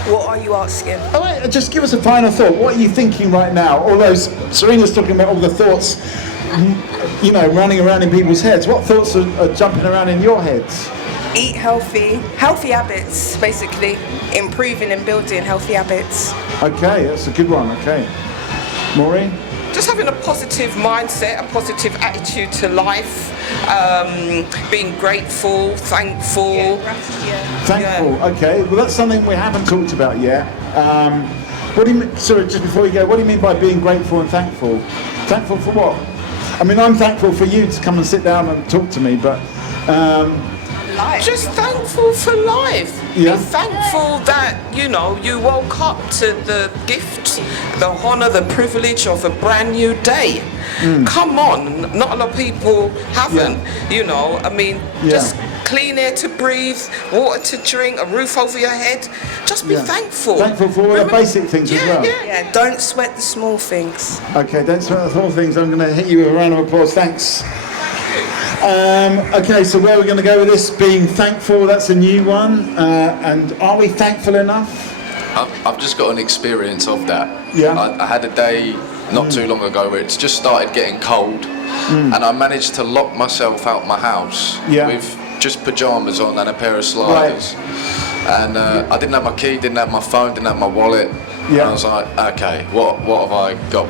What are you asking? Oh, wait, just give us a final thought. What are you thinking right now? Although Serena's talking about all the thoughts, you know, running around in people's heads. What thoughts are jumping around in your heads? Eat healthy habits, basically. Improving and building healthy habits. Okay, that's a good one. Okay. Maureen? Just having a positive mindset, a positive attitude to life, being grateful, thankful. Thankful, okay. Well, that's something we haven't talked about yet. What do you mean, sorry, just before you go, what do you mean by being grateful and thankful? Thankful for what? I mean, I'm thankful for you to come and sit down and talk to me, but... Just thankful for life. Yeah. Be thankful that, you know, you woke up to the gift, the honour, the privilege of a brand new day. Come on, not a lot of people haven't, you know, I mean, just clean air to breathe, water to drink, a roof over your head. Just be thankful. Thankful for all the basic things as well. Yeah, don't sweat the small things. Okay, don't sweat the small things. I'm going to hit you with a round of applause. Thanks. Okay, so where are we going to go with this? Being thankful, that's a new one. And are we thankful enough? I've just got an experience of that. Yeah. I had a day not too long ago where it's just started getting cold, and I managed to lock myself out my house with just pyjamas on and a pair of sliders. And I didn't have my key, didn't have my phone, didn't have my wallet. And I was like, okay, what have I got?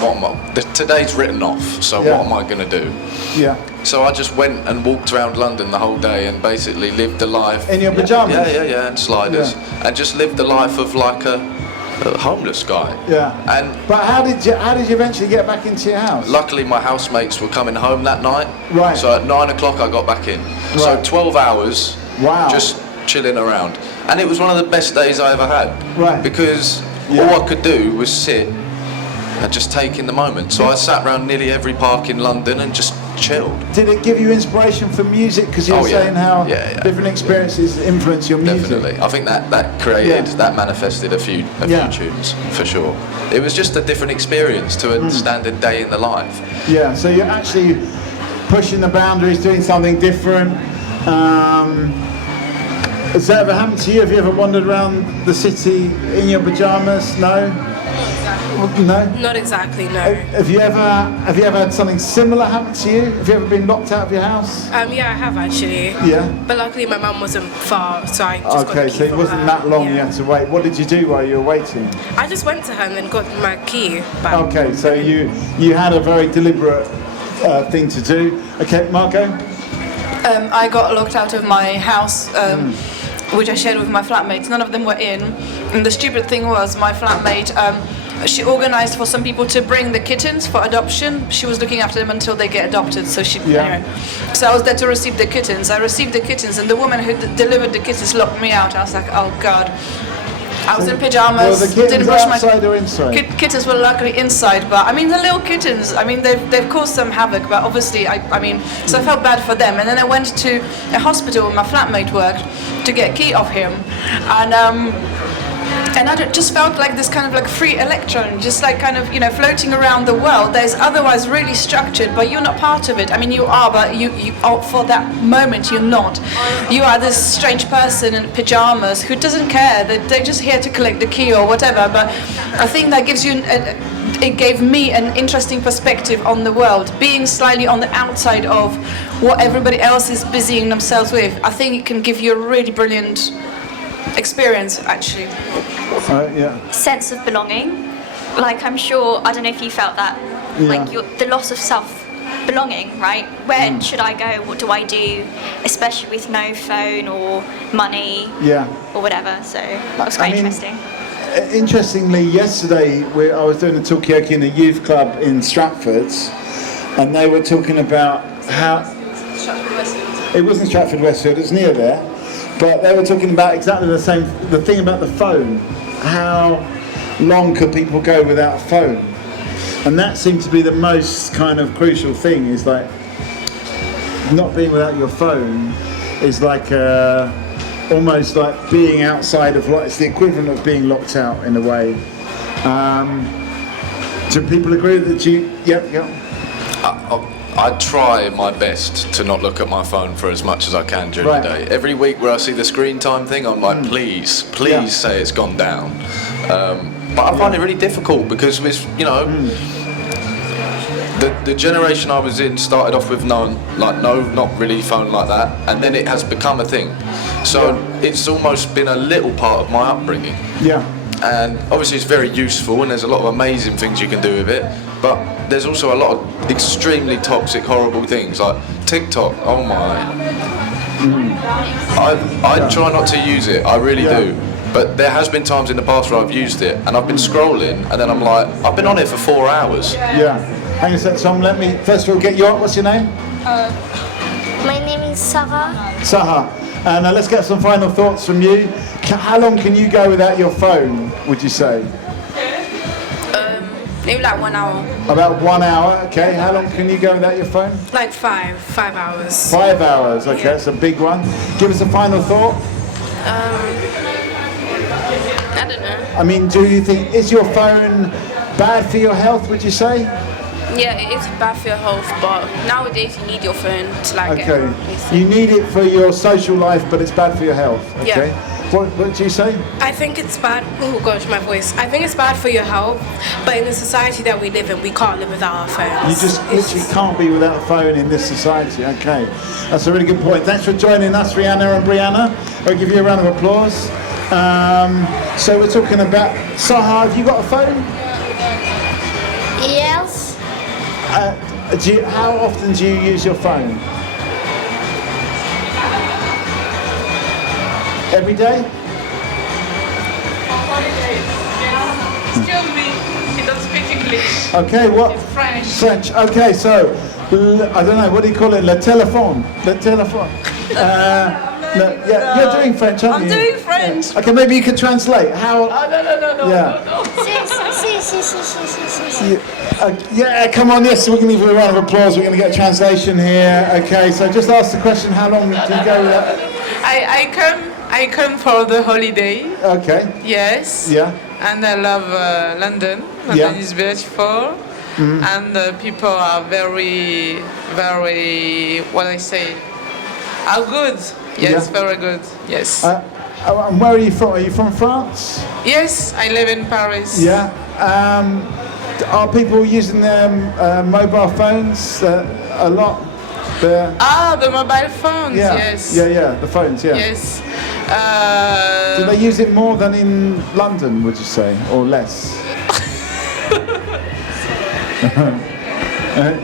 Today's written off, so what am I going to do? Yeah. So I just went and walked around London the whole day and basically lived a life. In your pyjamas? Yeah, and sliders. And just lived the life of like a homeless guy. Yeah. But how did you eventually get back into your house? Luckily my housemates were coming home that night. Right. So at 9 o'clock I got back in. Right. So 12 hours. Wow. Just chilling around. And it was one of the best days I ever had. Right. Because all I could do was sit and just take in the moment. So I sat around nearly every park in London and just chilled. Did it give you inspiration for music? Because you were saying how different experiences influence your music. Definitely. I think that created, that manifested a few tunes, for sure. It was just a different experience to a standard day in the life. Yeah, so you're actually pushing the boundaries, doing something different. Has that ever happened to you? Have you ever wandered around the city in your pyjamas? No? No? Not exactly, no. Have you ever had something similar happen to you? Have you ever been locked out of your house? Yeah, I have actually. Yeah? But luckily my mum wasn't far, so I just got the Okay, key so it from wasn't her. that long you had to wait. What did you do while you were waiting? I just went to her and then got my key back. Okay, so you had a very deliberate thing to do. Okay, Margot? I got locked out of my house, which I shared with my flatmates. None of them were in. And the stupid thing was, my flatmate, she organized for some people to bring the kittens for adoption. She was looking after them until they get adopted. So anyway. So I was there to receive the kittens. I received the kittens, and the woman who delivered the kittens locked me out. I was like, oh God. I was in pajamas. Were the kittens didn't brush my outside or inside? Kittens were luckily inside, but I mean the little kittens. I mean they've caused some havoc, but obviously I mean so I felt bad for them. And then I went to a hospital where my flatmate worked to get a key off him, and I just felt like this kind of like free electron, just like kind of floating around the world that is otherwise really structured, but you're not part of it. I mean you are, but you for that moment you're not. You are this strange person in pajamas who doesn't care. They're just here to collect the key or whatever. But I think that gives you it gave me an interesting perspective on the world, being slightly on the outside of what everybody else is busying themselves with. I think it can give you a really brilliant experience, actually. Sense of belonging. Like I'm sure, I don't know if you felt that, like the loss of self-belonging, right? Where should I go? What do I do? Especially with no phone or money or whatever. So that was quite interesting. Interestingly, yesterday I was doing a Talkaoke in a youth club in Stratford, and they were talking about how... It wasn't Stratford Westfield, it's near there, but they were talking about exactly the thing about the phone. How long could people go without a phone? And that seemed to be the most kind of crucial thing, is like not being without your phone is like almost like being outside of it's the equivalent of being locked out in a way. Do people agree that you? Yep. I try my best to not look at my phone for as much as I can during the day. Every week where I see the screen time thing, I'm like, please say it's gone down. But I find it really difficult because it's, you know, the generation I was in started off with no, not really phone like that, and then it has become a thing. So it's almost been a little part of my upbringing. Yeah. And obviously it's very useful, and there's a lot of amazing things you can do with it. But there's also a lot of extremely toxic, horrible things like TikTok. Oh my! I try not to use it. I really do. But there has been times in the past where I've used it, and I've been scrolling, and then I'm like, I've been on it for 4 hours. Yeah. Hang on a sec, Tom. Let me first of all get your. What's your name? My name is Sarah. Saha. And let's get some final thoughts from you. How long can you go without your phone, would you say? Maybe like 1 hour. About 1 hour, okay. How long can you go without your phone? Like 5 hours. 5 hours, okay, that's a big one. Give us a final thought. I don't know. I mean, do you think, is your phone bad for your health, would you say? Yeah, it is bad for your health, but nowadays you need your phone to like get Okay. You need it for your social life, but it's bad for your health, okay? Yeah. What do you say? I think it's bad. Oh gosh, my voice. I think it's bad for your health, but in the society that we live in, we can't live without our phones. You just literally can't be without a phone in this society. Okay, that's a really good point. Thanks for joining us, Rihanna and Brianna. I'll give you a round of applause. So we're talking about Saha. Have you got a phone? Yes. How often do you use your phone? Every day? Excuse me, he doesn't speak English. Okay, what? It's French. French. Okay, so I don't know. What do you call it? Le téléphone. Le téléphone. Yeah, you're doing French, aren't I'm you? doing French. Yeah. Okay, maybe you could translate. How? No. Yeah. Si. Yeah, come on, yes, we're going to give you a round of applause. We're going to get a translation here. Okay, so just ask the question, how long do you go with that? I come for the holiday. Okay. Yes. Yeah. And I love London. London is beautiful. Mhm. And people are very, what I say, are good. Yes, very good. Yes. And where are you from? Are you from France? Yes, I live in Paris. Yeah. Are people using their mobile phones a lot? The mobile phones, Yeah. yes. Yeah, the phones, yeah. Yes. Do they use it more than in London, would you say, or less?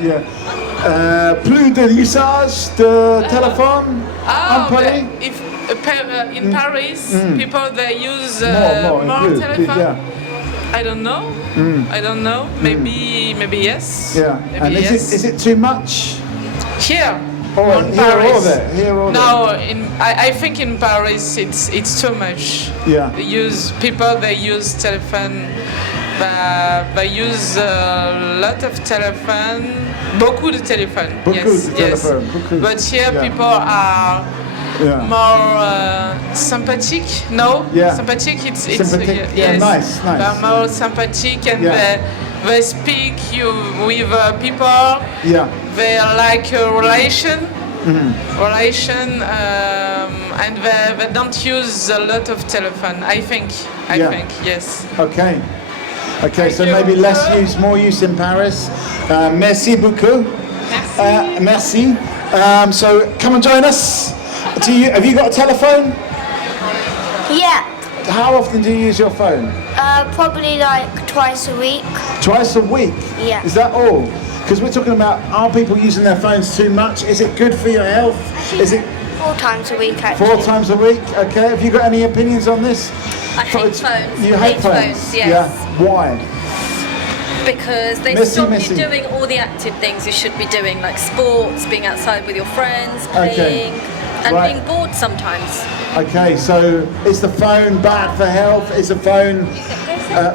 Yeah. Plus de usage de téléphone en Paris? In Paris, people they use more telephone. Yeah. I don't know. I don't know. Maybe yes. Yeah. Maybe And yes. is it too much? Here. Or in here Paris. or there? Here or there? No, I think in Paris it's too much. Yeah. They use telephone. They use a lot of telephone. Beaucoup de téléphone. Beaucoup de téléphone. Beaucoup. But here Yeah. people are more sympathetic. No. Yeah. Sympathetic. It's Sympathetic. Yeah, yes. nice. They're more sympathetic and they speak with people. Yeah. They like a relation. Mm-hmm. Relation, and they don't use a lot of telephone. I think, yes. Okay. Okay, so maybe less use, more use in Paris. Merci beaucoup. Merci. So come and join us. Have you got a telephone? Yeah. How often do you use your phone? Probably like twice a week. Twice a week? Yeah. Is that all? Because we're talking about, are people using their phones too much? Is it good for your health? Is it 4 times a week actually. 4 times a week? Okay. Have you got any opinions on this? I hate phones. You hate phones? Yes. Yeah. Why? Because they stop you doing all the active things you should be doing, like sports, being outside with your friends, playing, and being bored sometimes. Okay, so is the phone bad for health? Is the phone,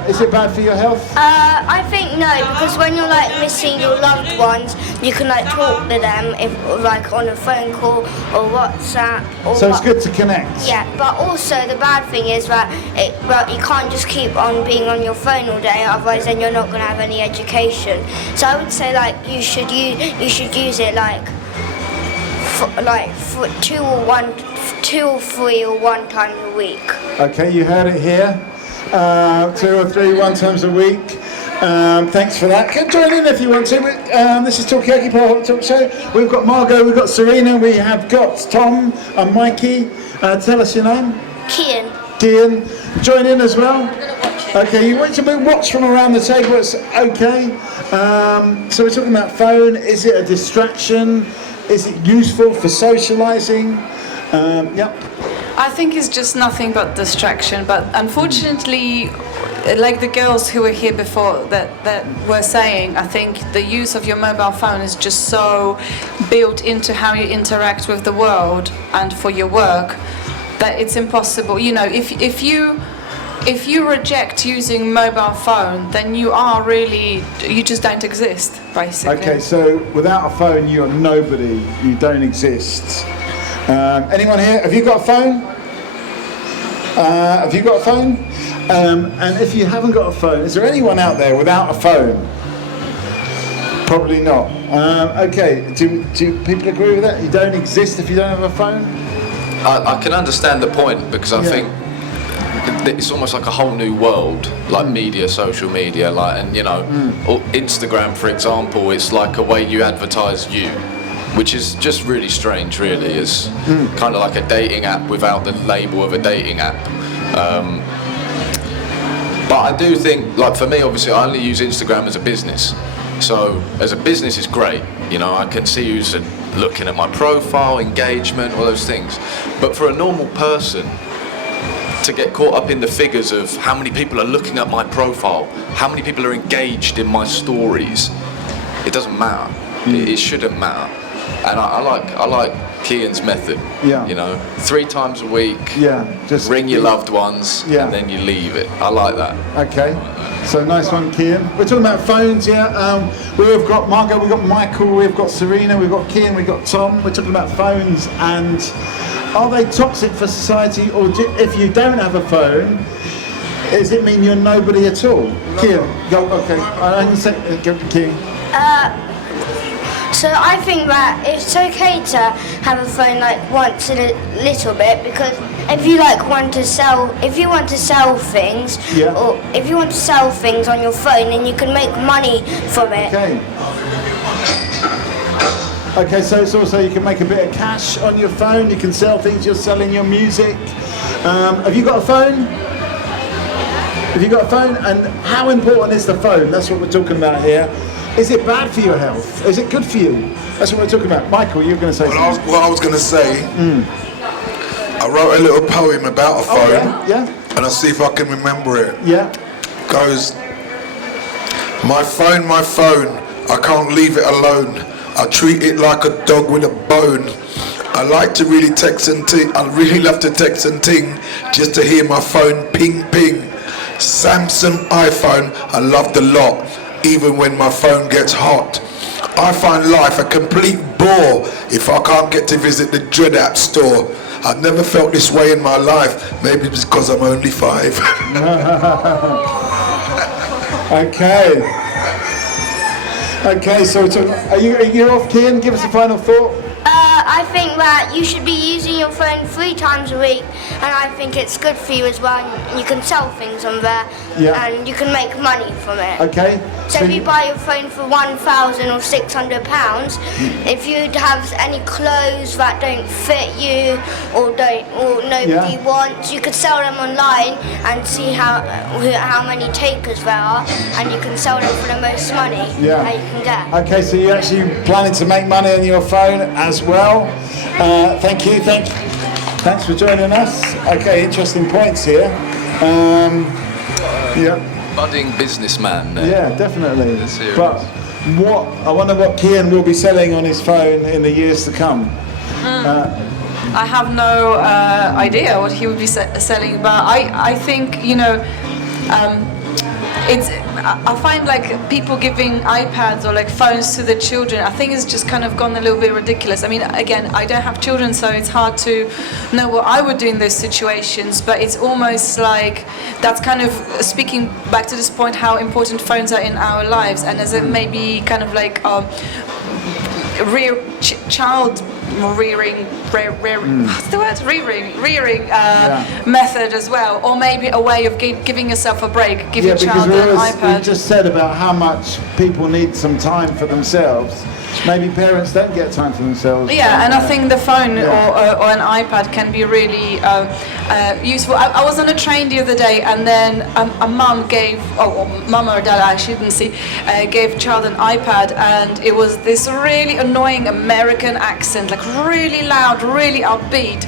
is it bad for your health? I think no, because when you're like missing your loved ones, you can like talk to them if like on a phone call or WhatsApp. Or So it's good to connect. Yeah, but also the bad thing is that you can't just keep on being on your phone all day, otherwise then you're not going to have any education. So I would say like you should use it like for 2 or 3 or 1 time a week. Okay, you heard it here. 2 or 3, 1 times a week. Thanks for that. Come join in if you want to. This is Talkaoke Pop-Up Talk Show. We've got Margot, we've got Serena, we have got Tom and Mikey. Tell us your name. Kian. Kian. Join in as well. Okay, you want to watch from around the table, it's okay. So we're talking about phone. Is it a distraction? Is it useful for socialising? Yep. I think it's just nothing but distraction, but unfortunately, like the girls who were here before that were saying, I think the use of your mobile phone is just so built into how you interact with the world and for your work that it's impossible. You know, if you reject using mobile phone, then you just don't exist, basically. Okay, so without a phone, you're nobody. You don't exist. Anyone here? Have you got a phone? Have you got a phone? And if you haven't got a phone, is there anyone out there without a phone? Probably not. Okay, do people agree with that? You don't exist if you don't have a phone? I can understand the point, because I think it's almost like a whole new world, like media, social media, like, and you know, Instagram, for example, it's like a way you advertise you, which is just really strange, really. It's kind of like a dating app without the label of a dating app. But I do think, like for me, obviously, I only use Instagram as a business. So as a business, it's great. You know, I can see who's looking at my profile, engagement, all those things. But for a normal person to get caught up in the figures of how many people are looking at my profile, how many people are engaged in my stories, it doesn't matter. It shouldn't matter. And I like Kian's method. Yeah. You know, 3 times a week. Yeah. Just ring your loved ones. Yeah. And then you leave it. I like that. Okay. So nice one, Kian. We're talking about phones, yeah. We've got Margot, we've got Michael, we've got Serena, we've got Kian, we've got Tom. We're talking about phones, and are they toxic for society, or if you don't have a phone, does it mean you're nobody at all? Kian, go. Okay. I can say, go, Kian. So I think that it's okay to have a phone like once in a little bit, because if you want to sell things, or if you want to sell things on your phone, then you can make money from it. Okay. Okay, so it's also you can make a bit of cash on your phone. You can sell things. You're selling your music. Have you got a phone? Have you got a phone? And how important is the phone? That's what we're talking about here. Is it bad for your health? Is it good for you? That's what we're talking about. Michael, you were going to say something. What I was going to say, I wrote a little poem about a phone, yeah. And I'll see if I can remember it. Yeah. Goes, my phone, I can't leave it alone. I treat it like a dog with a bone. I like to really text and ting. I really love to text and ting just to hear my phone ping ping. Samsung, iPhone, I love the lot. Even when my phone gets hot. I find life a complete bore if I can't get to visit the Dread App store. I've never felt this way in my life. Maybe it's because I'm only 5. Okay. Okay, so are you off, Kian? Give us a final thought. I think that you should be using your phone 3 times a week, and I think it's good for you as well. And you can sell things on there, and you can make money from it. Okay. So if you buy your phone for £1,000 or £600, if you have any clothes that don't fit you or nobody wants, you could sell them online and see how many takers there are, and you can sell them for the most money that you can get. Okay, so you're actually planning to make money on your phone as well. Thank you. Thanks for joining us. Okay, interesting points here. Budding businessman. Yeah, definitely. But I wonder what Kian will be selling on his phone in the years to come. I have no idea what he would be selling, but I think, I find like people giving iPads or like phones to the children, I think it's just kind of gone a little bit ridiculous. I mean, again, I don't have children, so it's hard to know what I would do in those situations, but it's almost like that's kind of speaking back to this point how important phones are in our lives, and as it maybe kind of like child rearing what's the word? Rearing method as well, or maybe a way of giving yourself a break, give your child an iPad. We just said about how much people need some time for themselves. Maybe parents don't get time for themselves. Yeah, and I think the phone or an iPad can be really useful. I was on a train the other day, and then a mum gave, mum or dad, I shouldn't see, gave child an iPad, and it was this really annoying American accent, like really loud, really upbeat,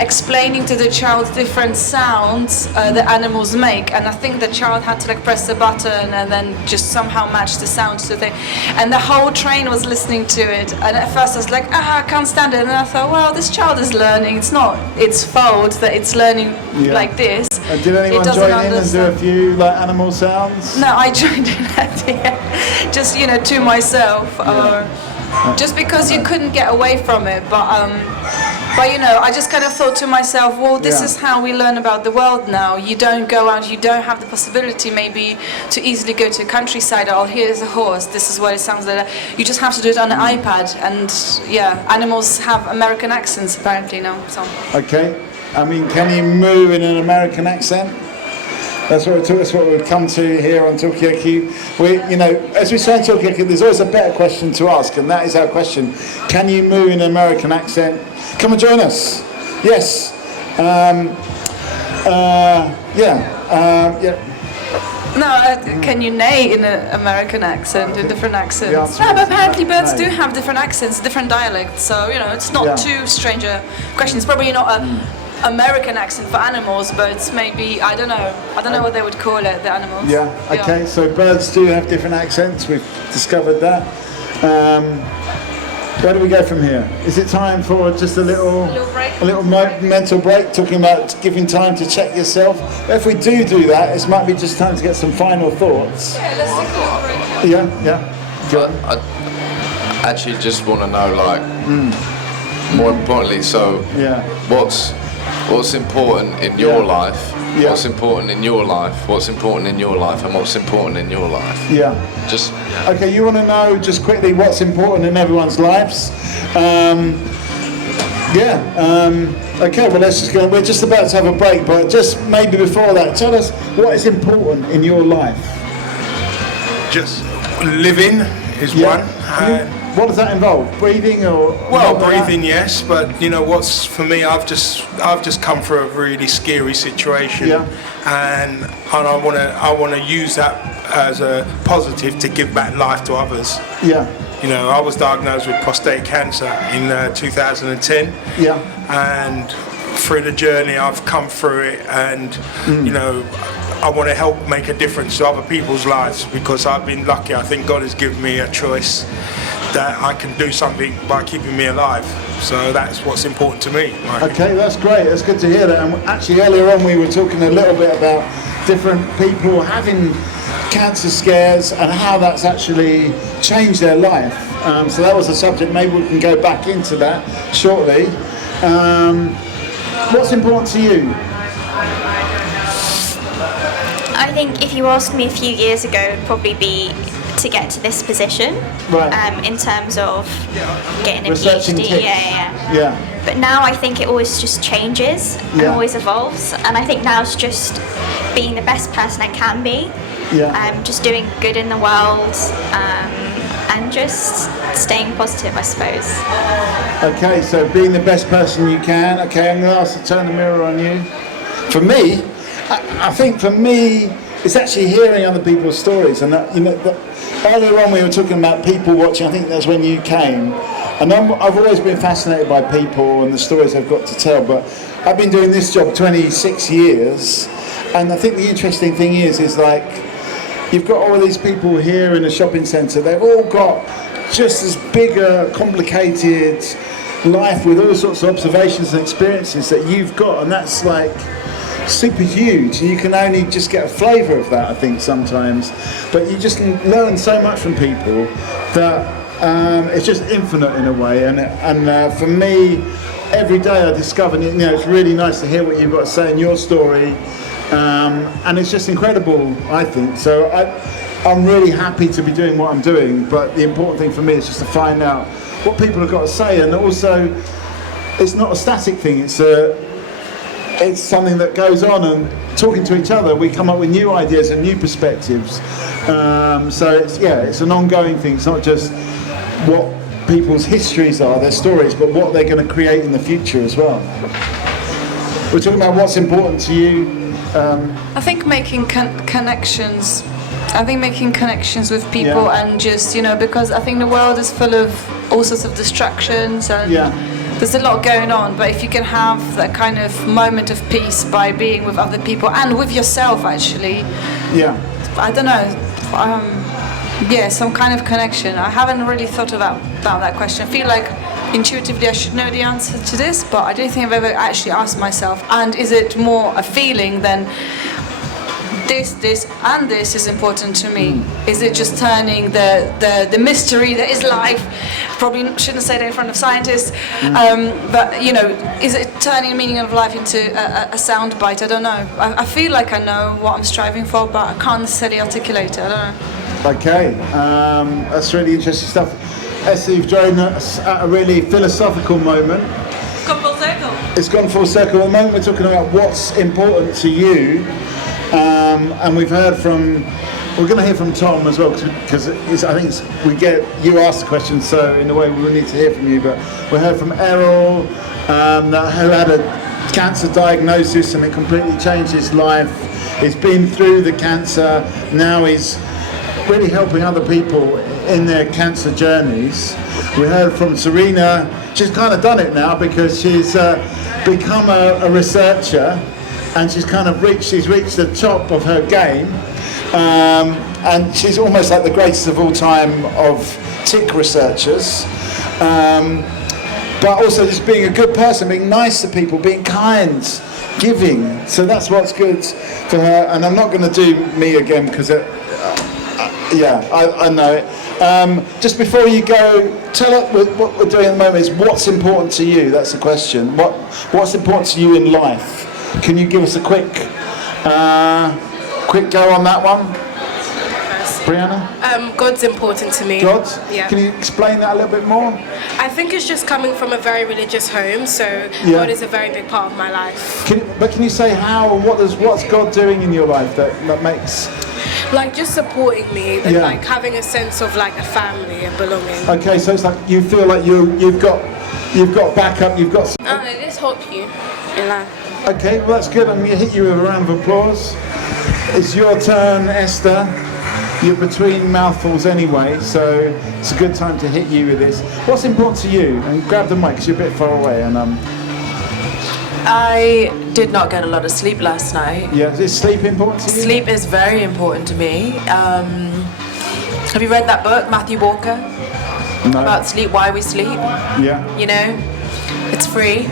explaining to the child different sounds the animals make. And I think the child had to like press the button and then just somehow match the sounds to the thing. And the whole train was listening to it, and at first I was like, I can't stand it, and I thought, well, this child is learning, it's not its fault that it's learning like this. And did anyone join in and do a few like animal sounds? No, I joined in at the end, just to myself, or just because you couldn't get away from it, but I just kind of thought to myself, well, this is how we learn about the world now. You don't go out, you don't have the possibility maybe to easily go to a countryside, here's a horse, this is what it sounds like. You just have to do it on an iPad, and animals have American accents apparently now. So. Okay, I mean, can you moo in an American accent? That's what we've come to here on Talkaoke. As we say in Talkaoke, there's always a better question to ask, and that is our question: can you moo in an American accent? Come and join us. Yes. No, can you neigh in an American accent, in different accents? No, but apparently birds do have different accents, different dialects, so it's not too strange a question. It's probably not an American accent for animals, but it's maybe, I don't know what they would call it, the animals. Yeah, okay, so birds do have different accents, we've discovered that. Where do we go from here? Is it time for just a little mental break, talking about giving time to check yourself? If we do that, it might be just time to get some final thoughts. Yeah, let's take a little break. Yeah. I actually just want to know, more importantly, what's important in your life? What's important in your life? What's important in your life? And what's important in your life? Yeah. Okay, you want to know just quickly what's important in everyone's lives? Okay, well let's just go. We're just about to have a break, but just maybe before that, tell us what is important in your life. Just living is one. What does that involve? Breathing or? Well, breathing, yes, but what's for me? I've just come through a really scary situation, and I want to use that as a positive to give back life to others. Yeah. I was diagnosed with prostate cancer in 2010. Yeah. And through the journey, I've come through it, and I want to help make a difference to other people's lives, because I've been lucky. I think God has given me a choice that I can do something by keeping me alive. So that's what's important to me. Okay, that's great. That's good to hear that. And actually, earlier on, we were talking a little bit about different people having cancer scares and how that's actually changed their life. So that was a subject. Maybe we can go back into that shortly. What's important to you? I think if you asked me a few years ago, it would probably be to get to this position, in terms of getting a PhD. Yeah. But now I think it always just changes and always evolves, and I think now it's just being the best person I can be, just doing good in the world, and just staying positive, I suppose. Okay, so being the best person you can. Okay, I'm going to ask to turn the mirror on you. For me, I think for me, it's actually hearing other people's stories, and earlier on we were talking about people watching. I think that's when you came, and I've always been fascinated by people and the stories they've got to tell. But I've been doing this job 26 years, and I think the interesting thing is like you've got all these people here in a shopping centre. They've all got just as big a complicated life with all sorts of observations and experiences that you've got, and that's like super huge. You can only just get a flavour of that, I think, sometimes. But you just can learn so much from people that it's just infinite in a way. And for me, every day I discover, you know, it's really nice to hear what you've got to say in your story. And it's just incredible, I think. So I'm really happy to be doing what I'm doing, but the important thing for me is just to find out what people have got to say. And also, it's not a static thing, it's something that goes on, and talking to each other, we come up with new ideas and new perspectives. So it's an ongoing thing. It's not just what people's histories are, their stories, but what they're going to create in the future as well. We're talking about what's important to you. I think making connections. I think making connections with people and just, you know, because I think the world is full of all sorts of distractions and there's a lot going on, but if you can have that kind of moment of peace by being with other people and with yourself, actually. I don't know. Some kind of connection. I haven't really thought about that question. I feel like intuitively I should know the answer to this, but I don't think I've ever actually asked myself. And is it more a feeling than this and this is important to me? Is it just turning the mystery that is life? Probably shouldn't say that in front of scientists, but you know, is it turning the meaning of life into a sound bite? I don't know. I feel like I know what I'm striving for, but I can't necessarily articulate it. I don't know. Okay, that's really interesting stuff. Esther, you've joined us at a really philosophical moment. Gone full circle. It's gone full circle. At the moment we're talking about what's important to you. And we're going to hear from Tom as well, because I think you asked the question, so in a way we will need to hear from you. But we heard from Errol, who had a cancer diagnosis and it completely changed his life. He's been through the cancer, now he's really helping other people in their cancer journeys. We heard from Serena. She's kind of done it now because she's become a researcher. And she's reached the top of her game, and she's almost like the greatest of all time of tick researchers, but also just being a good person, being nice to people, being kind, giving. So that's what's good for her. And I'm not going to do me again because I know it. Just before you go, tell us what we're doing at the moment is what's important to you. That's the question. What's important to you in life? Can you give us a quick go on that one, Brianna? God's important to me. God? Yeah. Can you explain that a little bit more? I think it's just coming from a very religious home, so God is a very big part of my life. Can you say how? What's God doing in your life that makes? Like just supporting me, and like having a sense of like a family and belonging. Okay, so it's like you feel like you've got backup, you've got. It just helps you in life. Okay, well that's good. I'm going to hit you with a round of applause. It's your turn, Esther. You're between mouthfuls anyway, so it's a good time to hit you with this. What's important to you? And grab the mic because you're a bit far away. And I did not get a lot of sleep last night. Yeah, is sleep important to you? Sleep is very important to me. Have you read that book, Matthew Walker? No. About sleep, why we sleep? Yeah. You know, it's free.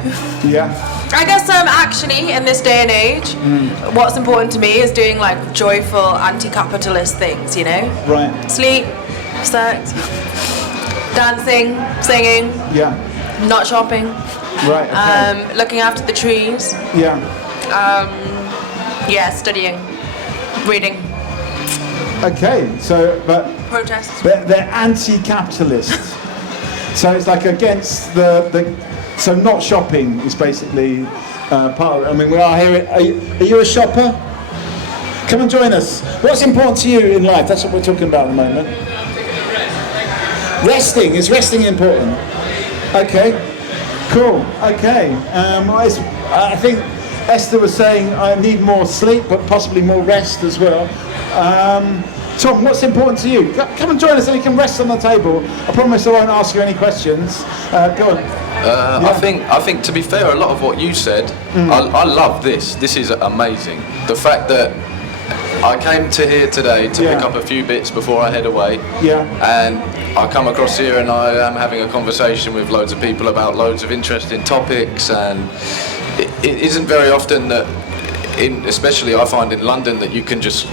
Yeah. I guess actually in this day and age, what's important to me is doing like joyful anti-capitalist things, you know? Right. Sleep, sex, dancing, singing. Yeah. Not shopping. Right. Okay. Looking after the trees. Yeah. Studying, reading. Okay, so but protests. They're anti-capitalist. So it's like against so not shopping is basically part of it. I mean, we are here. Are you a shopper? Come and join us. What's important to you in life? That's what we're talking about at the moment. Resting. Is resting important? Okay. Cool. Okay. I think Esther was saying I need more sleep, but possibly more rest as well. Tom, what's important to you? Come and join us and you can rest on the table. I promise I won't ask you any questions. Go on. I think to be fair, a lot of what you said, I love this. This is amazing. The fact that I came to here today to pick up a few bits before I head away. Yeah. And I come across here and I am having a conversation with loads of people about loads of interesting topics, and it isn't very often that especially I find in London that you can just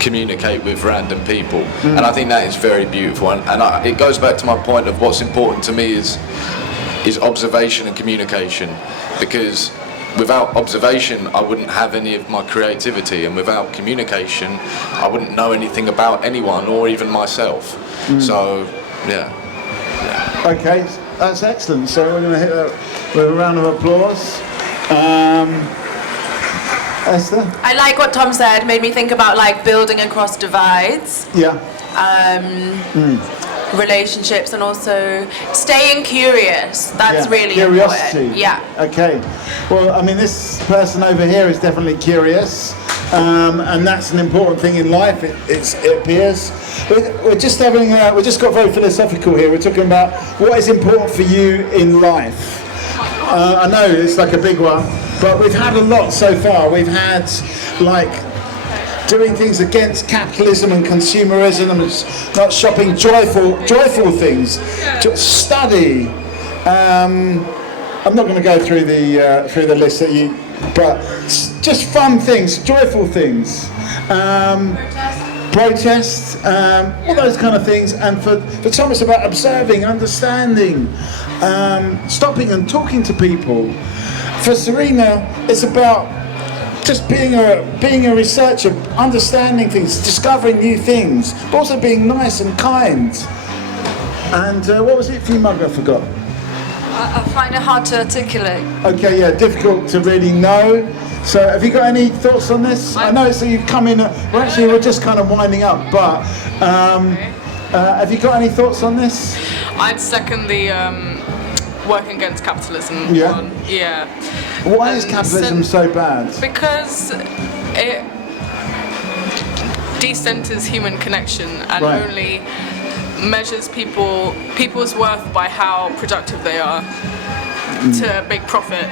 communicate with random people, and I think that is very beautiful. And it goes back to my point of what's important to me is observation and communication, because without observation I wouldn't have any of my creativity, and without communication I wouldn't know anything about anyone or even myself. So yeah. Okay, that's excellent. So we're going to hit that with a round of applause. Esther? I like what Tom said. Made me think about like building across divides. Yeah. Relationships, and also staying curious. That's really curiosity. important. Yeah. Okay. Well, I mean, this person over here is definitely curious, and that's an important thing in life. It appears. We're just having. We just got very philosophical here. We're talking about what is important for you in life. I know it's like a big one, but we've had a lot so far. We've had like doing things against capitalism and consumerism, and not shopping, joyful things, study. I'm not going to go through the list that you, but just fun things, joyful things. Protest, all those kind of things. And for Tom, it's about observing, understanding, stopping and talking to people. For Serena, it's about just being a researcher, understanding things, discovering new things, but also being nice and kind. And what was it for you, Mug? I forgot. I find it hard to articulate. Okay, yeah, difficult to really know. So have you got any thoughts on this? I know so you've come in, we're just kind of winding up, but have you got any thoughts on this? I'd second the working against capitalism. Yeah? Yeah. Why is capitalism so bad? Because it decenters human connection and only measures people's worth by how productive they are to make profit,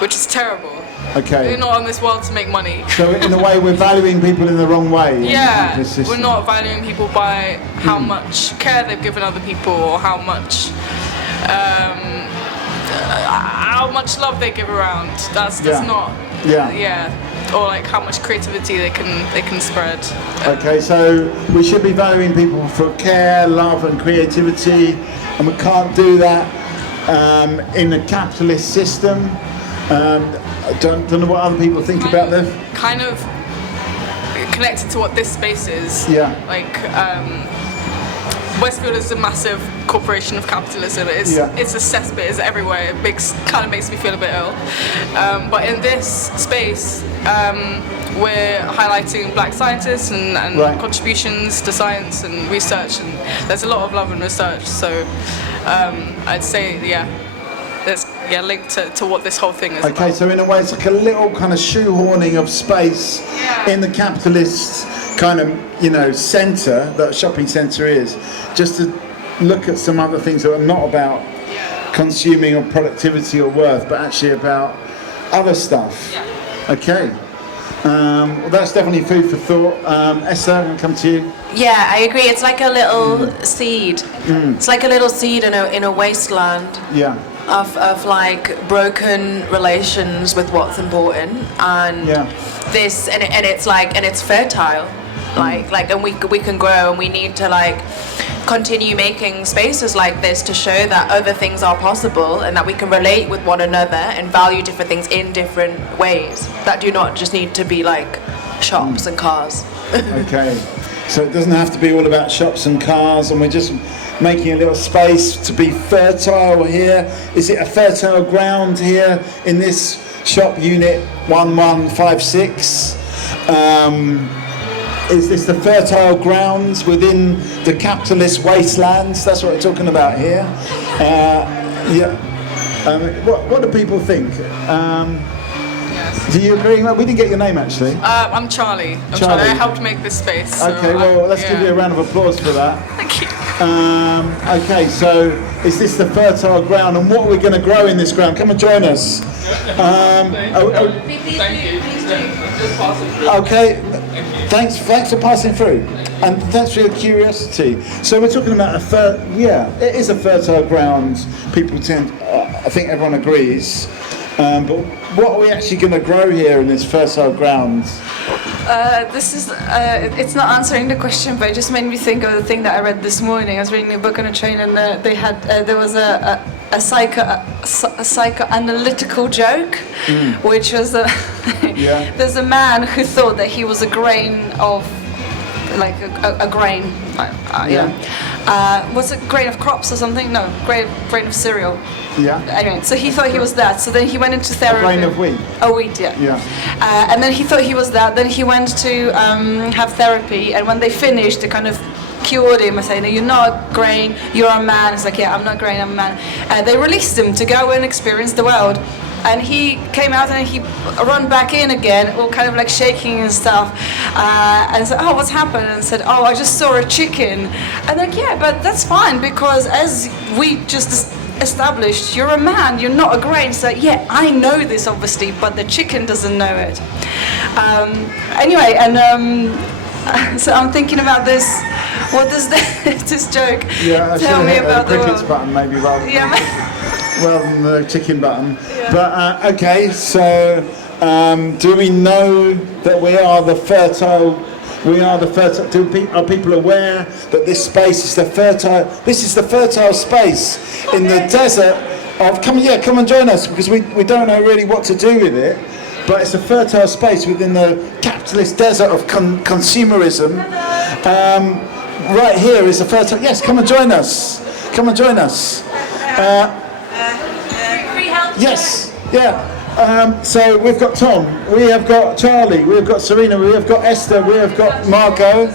which is terrible. Okay. We're not on this world to make money. So in a way we're valuing people in the wrong way. Yeah, we're not valuing people by how much care they've given other people, or how much love they give around. That's not. Yeah. Or like how much creativity they can spread. Okay, so we should be valuing people for care, love, and creativity, and we can't do that in a capitalist system. I don't know what other people think about them. Kind of connected to what this space is. Yeah. Like Westfields is a massive corporation of capitalism. It's a cesspit. It's everywhere. It kind of makes me feel a bit ill. But in this space, we're highlighting black scientists and contributions to science and research, and there's a lot of love and research. So I'd say there's linked to what this whole thing is Okay, about. so in a way it's like a little kind of shoehorning of space in the capitalist kind of, centre that a shopping centre is, just to look at some other things that are not about consuming or productivity or worth, but actually about other stuff. Okay. Well, that's definitely food for thought. Esther, I'm going to come to you. Yeah, I agree. It's like a little seed. It's like a little seed in a wasteland. Yeah. Of like broken relations with what's important, and this and it's fertile, and we can grow, and we need to like continue making spaces like this to show that other things are possible, and that we can relate with one another and value different things in different ways that do not just need to be like shops and cars. Okay, so it doesn't have to be all about shops and cars, and we're just making a little space to be fertile here. Is it a fertile ground here in this shop unit 1156? Is this the fertile grounds within the capitalist wastelands? That's what we're talking about here. What do people think? Do you agree? We didn't get your name actually. I'm Charlie. Charlie. I helped make this space. So okay, well let's give you a round of applause for that. Thank you. Okay, so is this the fertile ground, and what are we going to grow in this ground? Come and join us. Okay, thanks for passing through, and thanks for your curiosity. So we're talking about it is a fertile ground. People tend, I think everyone agrees. But what are we actually going to grow here in this fertile grounds? This is, it's not answering the question, but it just made me think of the thing that I read this morning. I was reading a book on a train, and there was a psychoanalytical joke, which was there's a man who thought that he was a grain of, like a grain, what's it, grain of crops or something? No, grain of cereal. Yeah. Anyway, so he thought he was that. So then he went into therapy. A grain of wheat. Oh, wheat, yeah. And then he thought he was that. Then he went to have therapy, and when they finished, they kind of cured him and saying, "You're not a grain, you're a man." It's like, "Yeah, I'm not a grain, I'm a man." They released him to go and experience the world. And he came out and he ran back in again, all kind of like shaking and stuff. And said, "Oh, what's happened?" And said, "Oh, I just saw a chicken." And like, "Yeah, but that's fine, because as we just established, you're a man, you're not a grain." So yeah, I know this obviously, but the chicken doesn't know it. Anyway, and so I'm thinking about this. What does this joke tell me about the cricket's world? button maybe rather than, rather than the chicken button. Yeah. But okay, so do we know that we are the fertile? We are the fertile. Are people aware that this space is the fertile? This is the fertile space in the desert of. Come and join us, because we don't know really what to do with it. But it's a fertile space within the capitalist desert of consumerism. Right here is a fertile. Yes, come and join us. Come and join us. Yes, yeah. So we've got Tom, we have got Charlie, we have got Serena, we have got Esther, we have got Margot.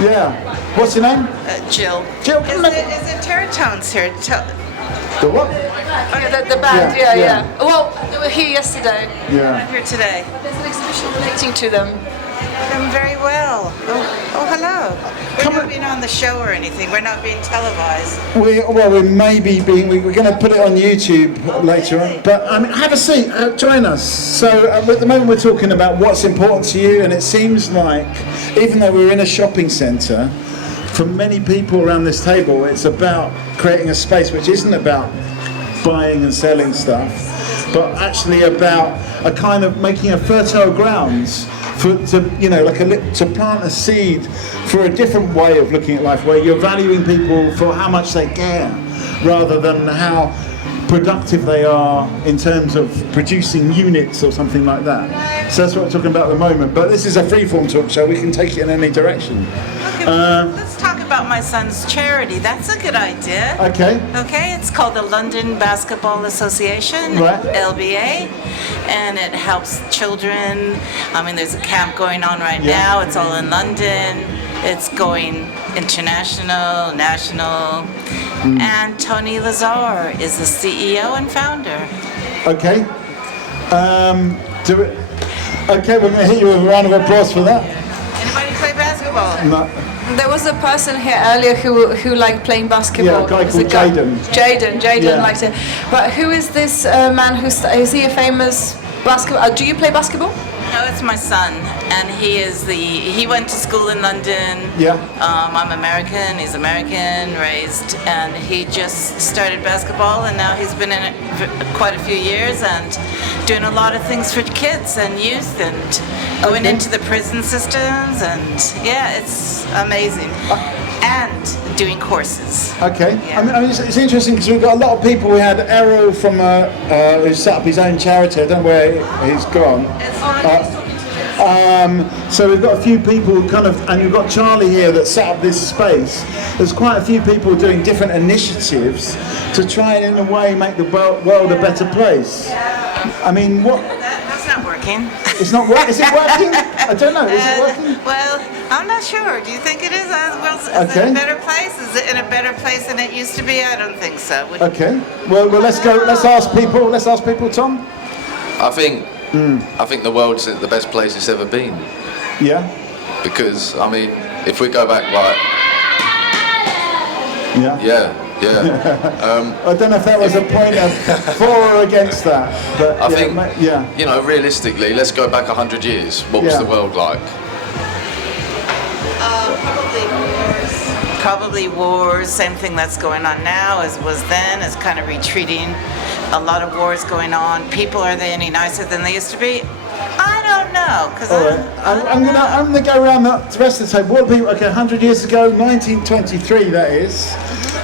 Yeah. What's your name? Jill. Jill, is it Terratones here? The what? The band, yeah. Well, they were here yesterday. Yeah. I'm here today. There's an exhibition relating to them. I'm very well. Oh, hello. We're not being on the show or anything. We're not being televised. We may be being. We're going to put it on YouTube later on. But have a seat. Join us. So at the moment we're talking about what's important to you, and it seems like, even though we're in a shopping centre, for many people around this table, it's about creating a space which isn't about buying and selling stuff, but actually about a kind of making a fertile grounds to plant a seed for a different way of looking at life, where you're valuing people for how much they care rather than how productive they are in terms of producing units or something like that. So that's what we're talking about at the moment. But this is a free-form talk show. We can take it in any direction. Let's talk about my son's charity. That's a good idea. Okay. Okay, it's called the London Basketball Association, Right. LBA, and it helps children. I mean, there's a camp going on right now. It's all in London. It's going international, national, and Tony Lazar is the CEO and founder. Okay. Okay, we're going to hit you with a round of applause for that. Anybody play basketball? No. There was a person here earlier who liked playing basketball. Yeah, a guy It was called Jaden. Jaden liked it. But who is this man is he a famous basketball? Do you play basketball? No, it's my son, and he went to school in London. Yeah. I'm American, he's American, raised, and he just started basketball, and now he's been in it for quite a few years and doing a lot of things for kids and youth and going into the prison systems, and yeah, it's amazing. And doing courses. Okay. I mean, it's interesting because we've got a lot of people. We had Errol from who set up his own charity. I don't know where he's gone. So we've got a few people and we've got Charlie here that set up this space. There's quite a few people doing different initiatives to try and, in a way, make the world a better place. I mean, what? That's not working. It's not working. Is it working? I don't know. Is it working? Well, I'm not sure. Do you think it is? Is it a better place? Is it in a better place than it used to be? I don't think so. Okay. Well, let's go. Let's ask people. Let's ask people. Tom. I think the world's the best place it's ever been. Yeah. Because I mean, if we go back like. Yeah. I don't know if that was a point of for or against that, but I think realistically, let's go back 100 years. What was the world like? Probably wars, probably wars, same thing that's going on now as was then, is kind of retreating. A lot of wars going on. People, are they any nicer than they used to be? I don't know. Cause I'm gonna go around the rest of the table. What people? Okay, 100 years ago, 1923. That is.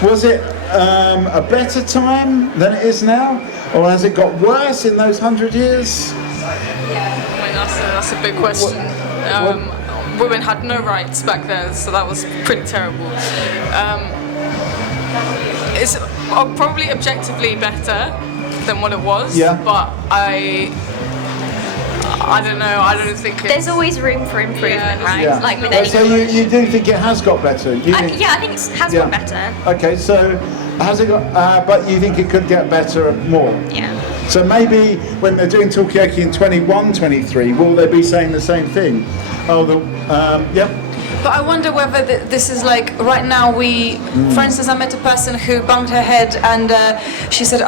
Was it a better time than it is now, or has it got worse in those 100 years? I mean, that's a big question. Women had no rights back then, so that was pretty terrible. It's probably objectively better than what it was, but I don't know. I don't think there's always room for improvement, right? Like with any. So you do think it has got better? I think it has got better. Okay, so has it got? But you think it could get better more? Yeah. So maybe when they're doing Talkaoke in 21, 23, will they be saying the same thing? Oh, But I wonder whether this is like right now for instance, I met a person who bumped her head and she said,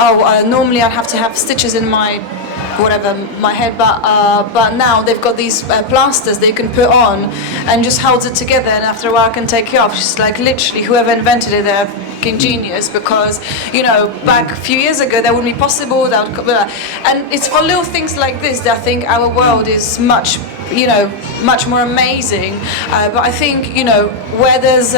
normally I'd have to have stitches in my head, but now they've got these plasters that you can put on and just holds it together, and after a while I can take it off. She's like, literally, whoever invented it, they're fucking genius, because back a few years ago that wouldn't be possible. And it's for little things like this that I think our world is much more amazing. But I think where there's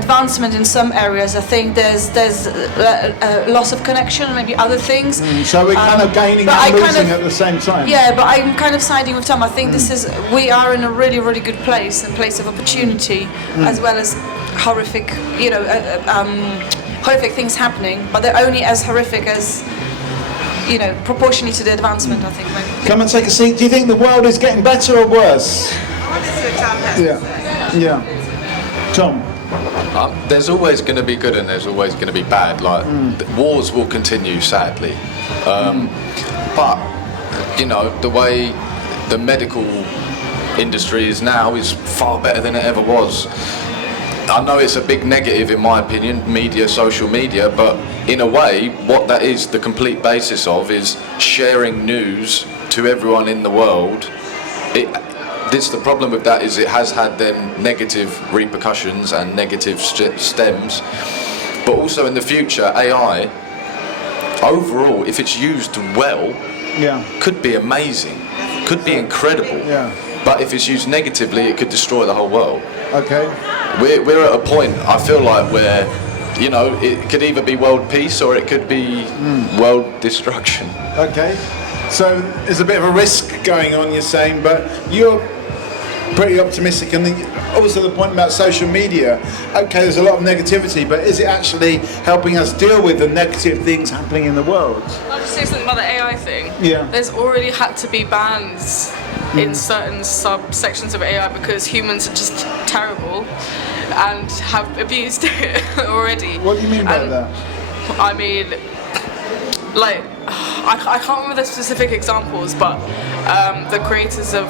advancement in some areas, I think there's a loss of connection, maybe other things. So we're kind of gaining and losing at the same time. Yeah, but I'm kind of siding with Tom. I think we are in a really, really good place of opportunity, as well as horrific, horrific things happening. But they're only as horrific as proportionally to the advancement, I think. Maybe. Come and take a seat. Do you think the world is getting better or worse? Yeah. Tom. There's always going to be good and there's always going to be bad. Like wars will continue, sadly. But the way the medical industry is now is far better than it ever was. I know it's a big negative in my opinion, social media, but in a way, what that is the complete basis of is sharing news to everyone in the world. The problem with that is it has had then negative repercussions and negative stems, but also in the future, AI, overall, if it's used well, could be amazing, could be incredible. But if it's used negatively, it could destroy the whole world. Okay. We're at a point, I feel like, where it could either be world peace or it could be world destruction. Okay. So there's a bit of a risk going on, you're saying, but you're pretty optimistic. And also the point about social media. Okay, there's a lot of negativity, but is it actually helping us deal with the negative things happening in the world? I'll just say something about the AI thing. Yeah. There's already had to be bans in certain subsections of AI because humans are just terrible and have abused it already. What do you mean by that? I mean, like, I can't remember the specific examples, but the creators of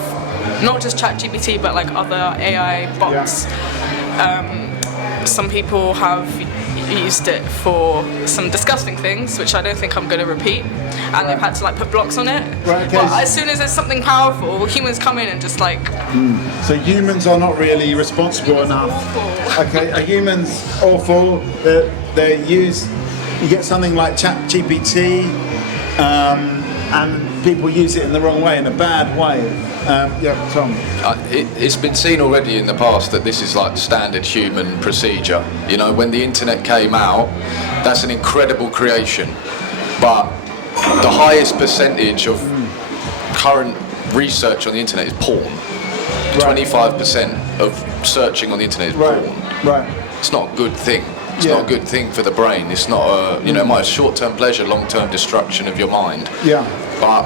not just ChatGPT but like other AI bots, some people have used it for some disgusting things, which I don't think I'm going to repeat, and they've had to like put blocks on it. Right, okay. But as soon as there's something powerful, humans come in and just like. So humans are not really responsible enough. Okay, are humans awful? They're used. You get something like ChatGPT, and people use it in the wrong way, in a bad way. Tom. It's been seen already in the past that this is like standard human procedure. When the internet came out, that's an incredible creation, but the highest percentage of current research on the internet is porn. 25% of searching on the internet is porn. Right. It's not a good thing. It's not a good thing for the brain. It's not it might have short-term pleasure, long-term destruction of your mind. Yeah. But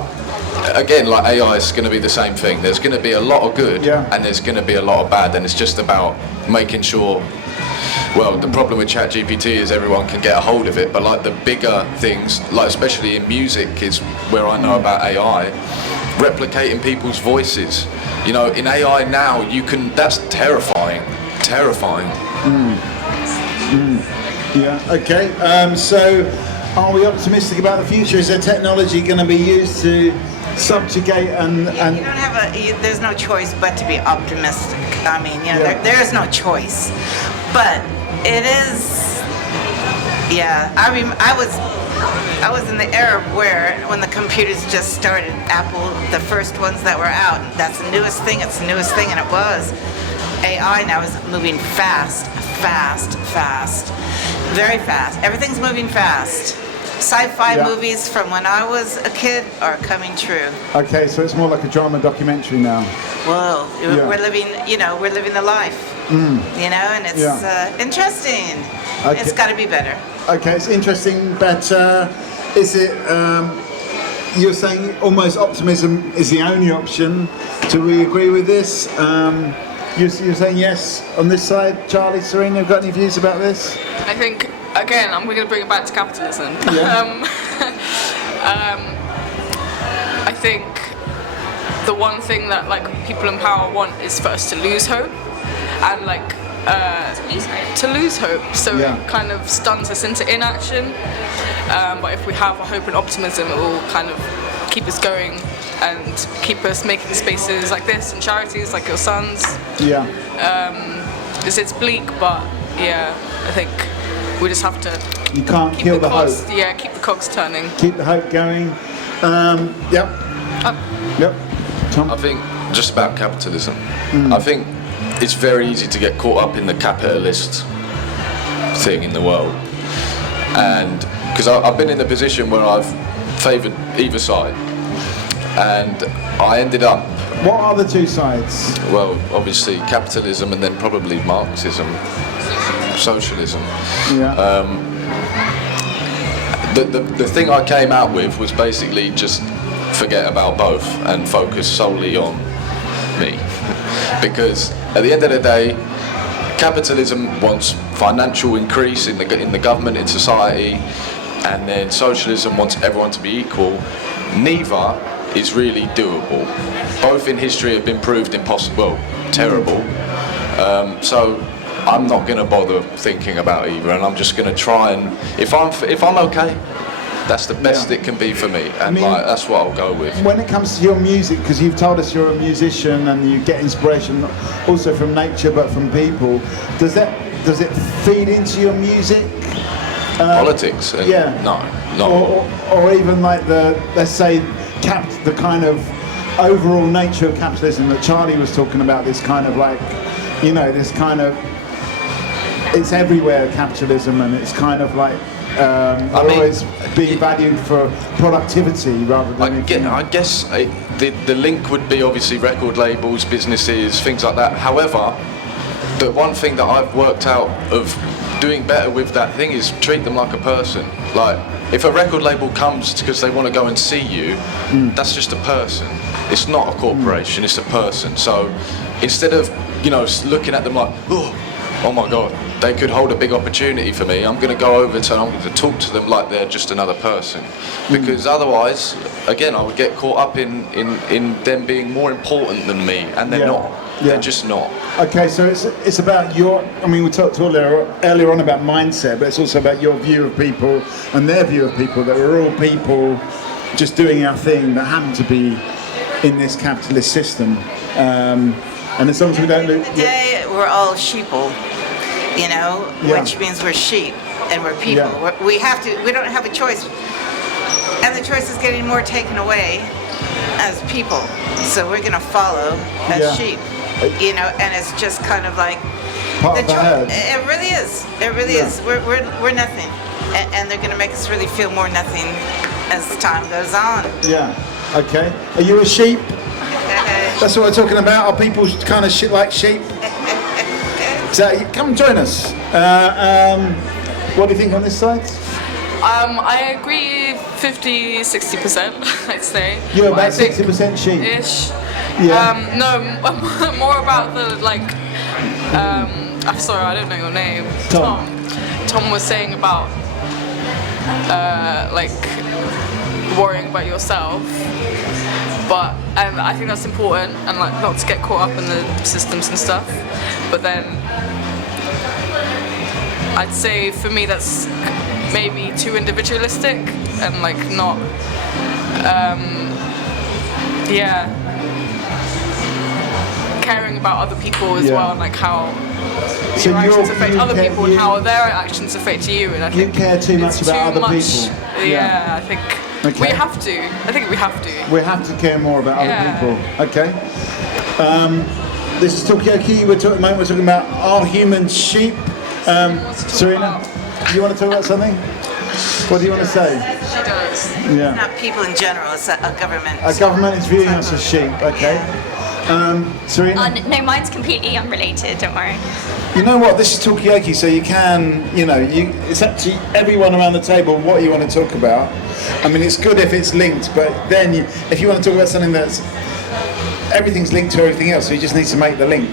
again, like AI is going to be the same thing. There's going to be a lot of good and there's going to be a lot of bad, and it's just about making sure. Well, the problem with ChatGPT is everyone can get a hold of it, but like the bigger things, like especially in music, is where I know about AI, replicating people's voices. In AI now, that's terrifying. Yeah. Okay. So, are we optimistic about the future? Is there technology going to be used to subjugate and? You don't have there's no choice but to be optimistic. I mean, there is no choice. But It is. Yeah, I was in the era when the computers just started. Apple, the first ones that were out. That's the newest thing. It's the newest thing, and it was. AI now is moving fast, very fast. Everything's moving fast. Sci-fi movies from when I was a kid are coming true. Okay, so it's more like a drama documentary now. Well, we're living the life. And it's interesting. Okay. It's got to be better. Okay, it's interesting, but is it? You're saying almost optimism is the only option. Do we agree with this? You're saying yes on this side. Charlie, Serena, got any views about this? I think, again, I'm going to bring it back to capitalism. Yeah. I think the one thing that like people in power want is for us to lose hope, and like to lose hope. So it kind of stuns us into inaction. But if we have a hope and optimism, it will kind of keep us going and keep us making spaces like this and charities like your sons. Yeah. It's bleak, but yeah, I think we just have to. You can't kill the hope. Yeah, keep the cogs turning. Keep the hope going. Yep. Yep. Tom? I think just about capitalism. I think it's very easy to get caught up in the capitalist thing in the world, and because I've been in a position where I've favoured either side, and I ended up. What are the two sides? Well, obviously capitalism, and then probably Marxism, socialism. Yeah. The thing I came out with was basically just forget about both and focus solely on me, because at the end of the day, capitalism wants financial increase in the government, in society, and then socialism wants everyone to be equal. Neither is really doable. Both in history have been proved impossible, terrible. So I'm not going to bother thinking about either, and I'm just going to try and if I'm okay, that's the best it can be for me, and that's what I'll go with. When it comes to your music, because you've told us you're a musician and you get inspiration also from nature but from people, does it feed into your music? Politics? No, not or even like let's say the kind of overall nature of capitalism that Charlie was talking about. This kind of like, this kind of, it's everywhere, capitalism, and it's kind of like always being valued for productivity rather than. I guess the link would be obviously record labels, businesses, things like that. However, the one thing that I've worked out of doing better with that thing is treat them like a person. Like, if a record label comes because they want to go and see you, that's just a person. It's not a corporation, it's a person. So instead of, looking at them like, oh my God, they could hold a big opportunity for me, I'm going to go over and I'm going to talk to them like they're just another person. Because otherwise, again, I would get caught up in them being more important than me, and they're not. They're just not. Okay, so it's about we talked earlier on about mindset, but it's also about your view of people and their view of people, that we're all people just doing our thing that happen to be in this capitalist system. And as long as we don't look... Today, we're all sheeple, which means we're sheep and we're people. Yeah. We don't have a choice. And the choice is getting more taken away as people. So we're going to follow as sheep. And it's just kind of like part of the herd. It really is. It really is. We're nothing, and they're going to make us really feel more nothing as time goes on. Yeah. Okay. Are you a sheep? That's what we're talking about. Are people kind of shit like sheep? So come and join us. What do you think on this side? I agree 50-60%, I'd say. You're about 60% sheep. Ish. Yeah. No, more about the I'm sorry, I don't know your name. Tom. Tom was saying about worrying about yourself, and I think that's important, and not to get caught up in the systems and stuff. But then I'd say for me that's maybe too individualistic and not. caring about other people as Yeah. well, and like how So your actions you're- affect you other care- people and you- how their actions affect you. And I You think care too much it's about too other much. people. Yeah, I think Okay. we have to. I think we have to. We have to care more about Yeah. other people. Okay. This is Talkaoke. At the moment we're talking about are humans sheep? Serena, you want to talk about something? What do you want to say? She does. Yeah. Not people in general, it's a government. A government is viewing us as sheep. Okay. Serena? No, mine's completely unrelated, don't worry. You know what? This is Talkaoke, so you can, it's up to everyone around the table what you want to talk about. I mean, it's good if it's linked, but then if you want to talk about something that's everything's linked to everything else, so you just need to make the link.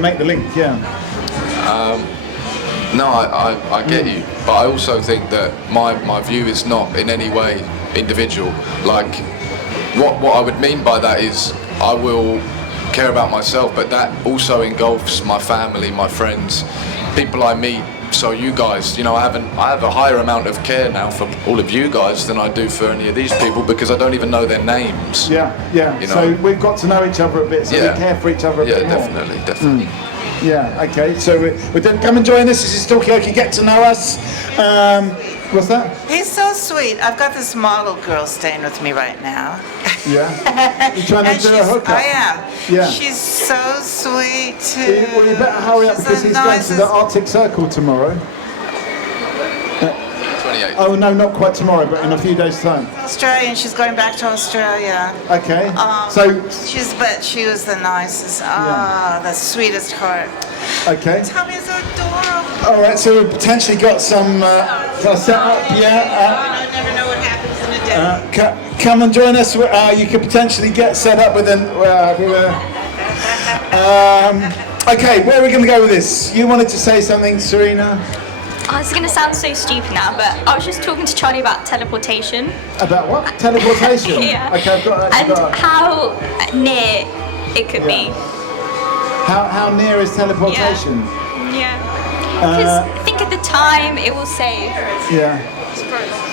Make the link. Yeah. No, I get you, but I also think that my view is not in any way individual. Like, what I would mean by that is I will care about myself, but that also engulfs my family, my friends, people I meet. So you guys, I have a higher amount of care now for all of you guys than I do for any of these people because I don't even know their names. Yeah. So we've got to know each other a bit, so we care for each other a bit more. Yeah, definitely. Yeah, okay, so we're done. Come and join us. This is Talkaoke, get to know us. What's that? He's so sweet. I've got this model girl staying with me right now. Yeah? You're trying to do a hookup? I am. Yeah. She's so sweet too. Well, you better hurry up She's because the he's going to the nicest- Arctic Circle tomorrow. 28. Oh, no, not quite tomorrow, but in a few days' time. Australian. She's going back to Australia. Okay, But she was the nicest. The sweetest heart. Okay. Tommy's adorable. All right, so we've potentially got some set up, yeah. I never know what happens in a day. Come and join us. You could potentially get set up with an. Okay, where are we going to go with this? You wanted to say something, Serena? Oh, it's going to sound so stupid now, but I was just talking to Charlie about teleportation. About what? Teleportation? Yeah. Okay, I've got And how near it could be. How near is teleportation? Yeah. Because I think at the time it will save. Yeah.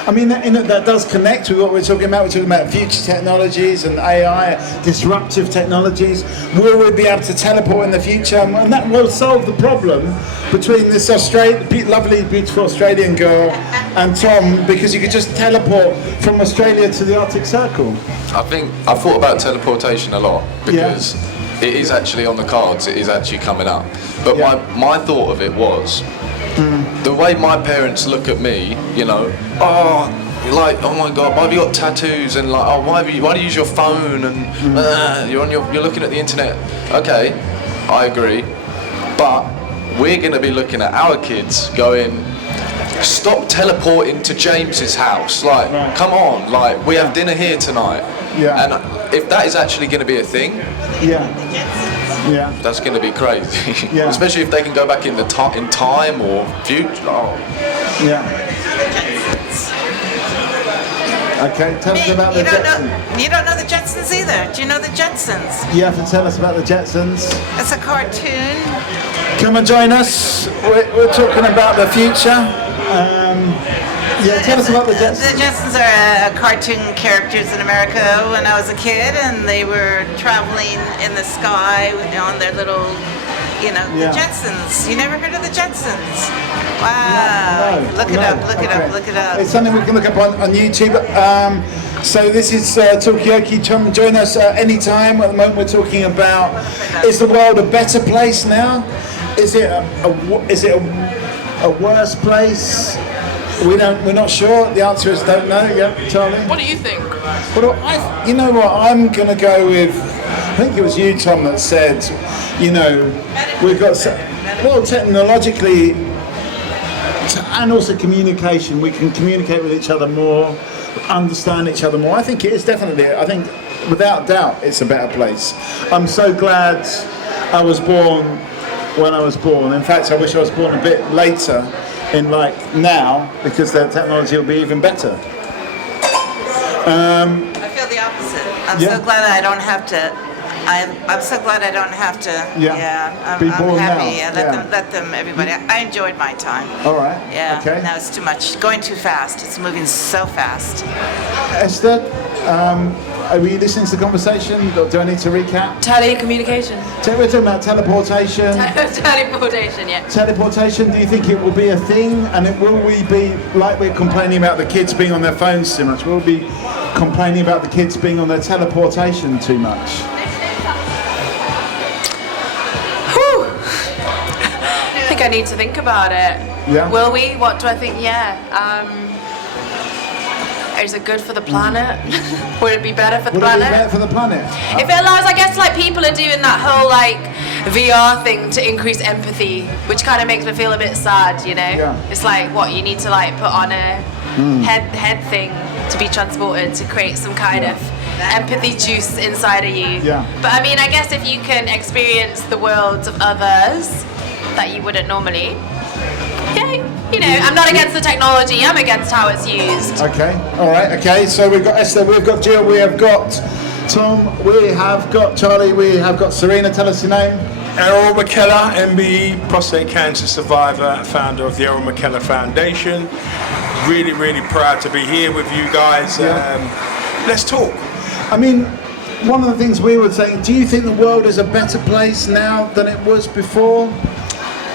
I mean, that does connect with what we're talking about. We're talking about future technologies and AI, disruptive technologies. Will we be able to teleport in the future? And that will solve the problem between this lovely, beautiful Australian girl and Tom, because you could just teleport from Australia to the Arctic Circle. I thought about teleportation a lot because it is actually on the cards. It is actually coming up. But my thought of it was the way my parents look at me. Oh my God, why have you got tattoos and why do you use your phone and you're looking at the internet? Okay, I agree, but we're going to be looking at our kids going, stop teleporting to James's house. Come on, we have dinner here tonight. Yeah. And if that is actually going to be a thing, that's going to be crazy. Yeah. Especially if they can go back in time or future. Yeah. Okay, tell us about the Jetsons. You don't know the Jetsons either. Do you know the Jetsons? You have to tell us about the Jetsons. It's a cartoon. Come and join us. We're talking about the future. Tell us about the Jetsons. The Jetsons are cartoon characters in America when I was a kid, and they were traveling in the sky on their little, the Jetsons. You never heard of the Jetsons? Wow. Look it up. It's something we can look up on YouTube. So this is Talkaoke. Join us anytime. At the moment we're talking about, is the world a better place now? Is it a worse place? We're not sure. The answer is don't know. Yeah, Charlie. What do you think? Well, you know what? I'm going to go with. I think it was you, Tom, that said, we've got technologically and also communication. We can communicate with each other more, understand each other more. I think it is definitely. I think without doubt, it's a better place. I'm so glad I was born when I was born. In fact, I wish I was born a bit later. In now, because the technology will be even better. I feel the opposite. I'm so glad I don't have to. I'm so glad I don't have to. I'm happy. Let them. Everybody. I enjoyed my time. All right. Yeah. Okay. Now it's too much. Going too fast. It's moving so fast. Esther, Are we listening to the conversation? Do I need to recap? Telecommunication. We're talking about teleportation. Teleportation, yeah. Teleportation, do you think it will be a thing? And will we be, like we're complaining about the kids being on their phones too much, will we be complaining about the kids being on their teleportation too much? Whew. I think I need to think about it. Yeah. Will we? What do I think? Yeah. Is it good for the planet? Would it be better for the planet? Would it be better for the planet? If it allows, I guess, like people are doing that whole like VR thing to increase empathy, which kind of makes me feel a bit sad, you know? Yeah. It's like what you need to like put on a head thing to be transported to create some kind of empathy juice inside of you. Yeah. But I mean, I guess if you can experience the worlds of others that you wouldn't normally, yeah, you know, I'm not against the technology, I'm against how it's used. Okay, all right, okay. So we've got Esther, we've got Jill, we have got Tom, we have got Charlie, we have got Serena. Tell us your name. Errol McKellar, MBE, prostate cancer survivor, founder of the Errol McKellar Foundation. Really, really proud to be here with you guys. Let's talk. I mean, one of the things we were saying, do you think the world is a better place now than it was before?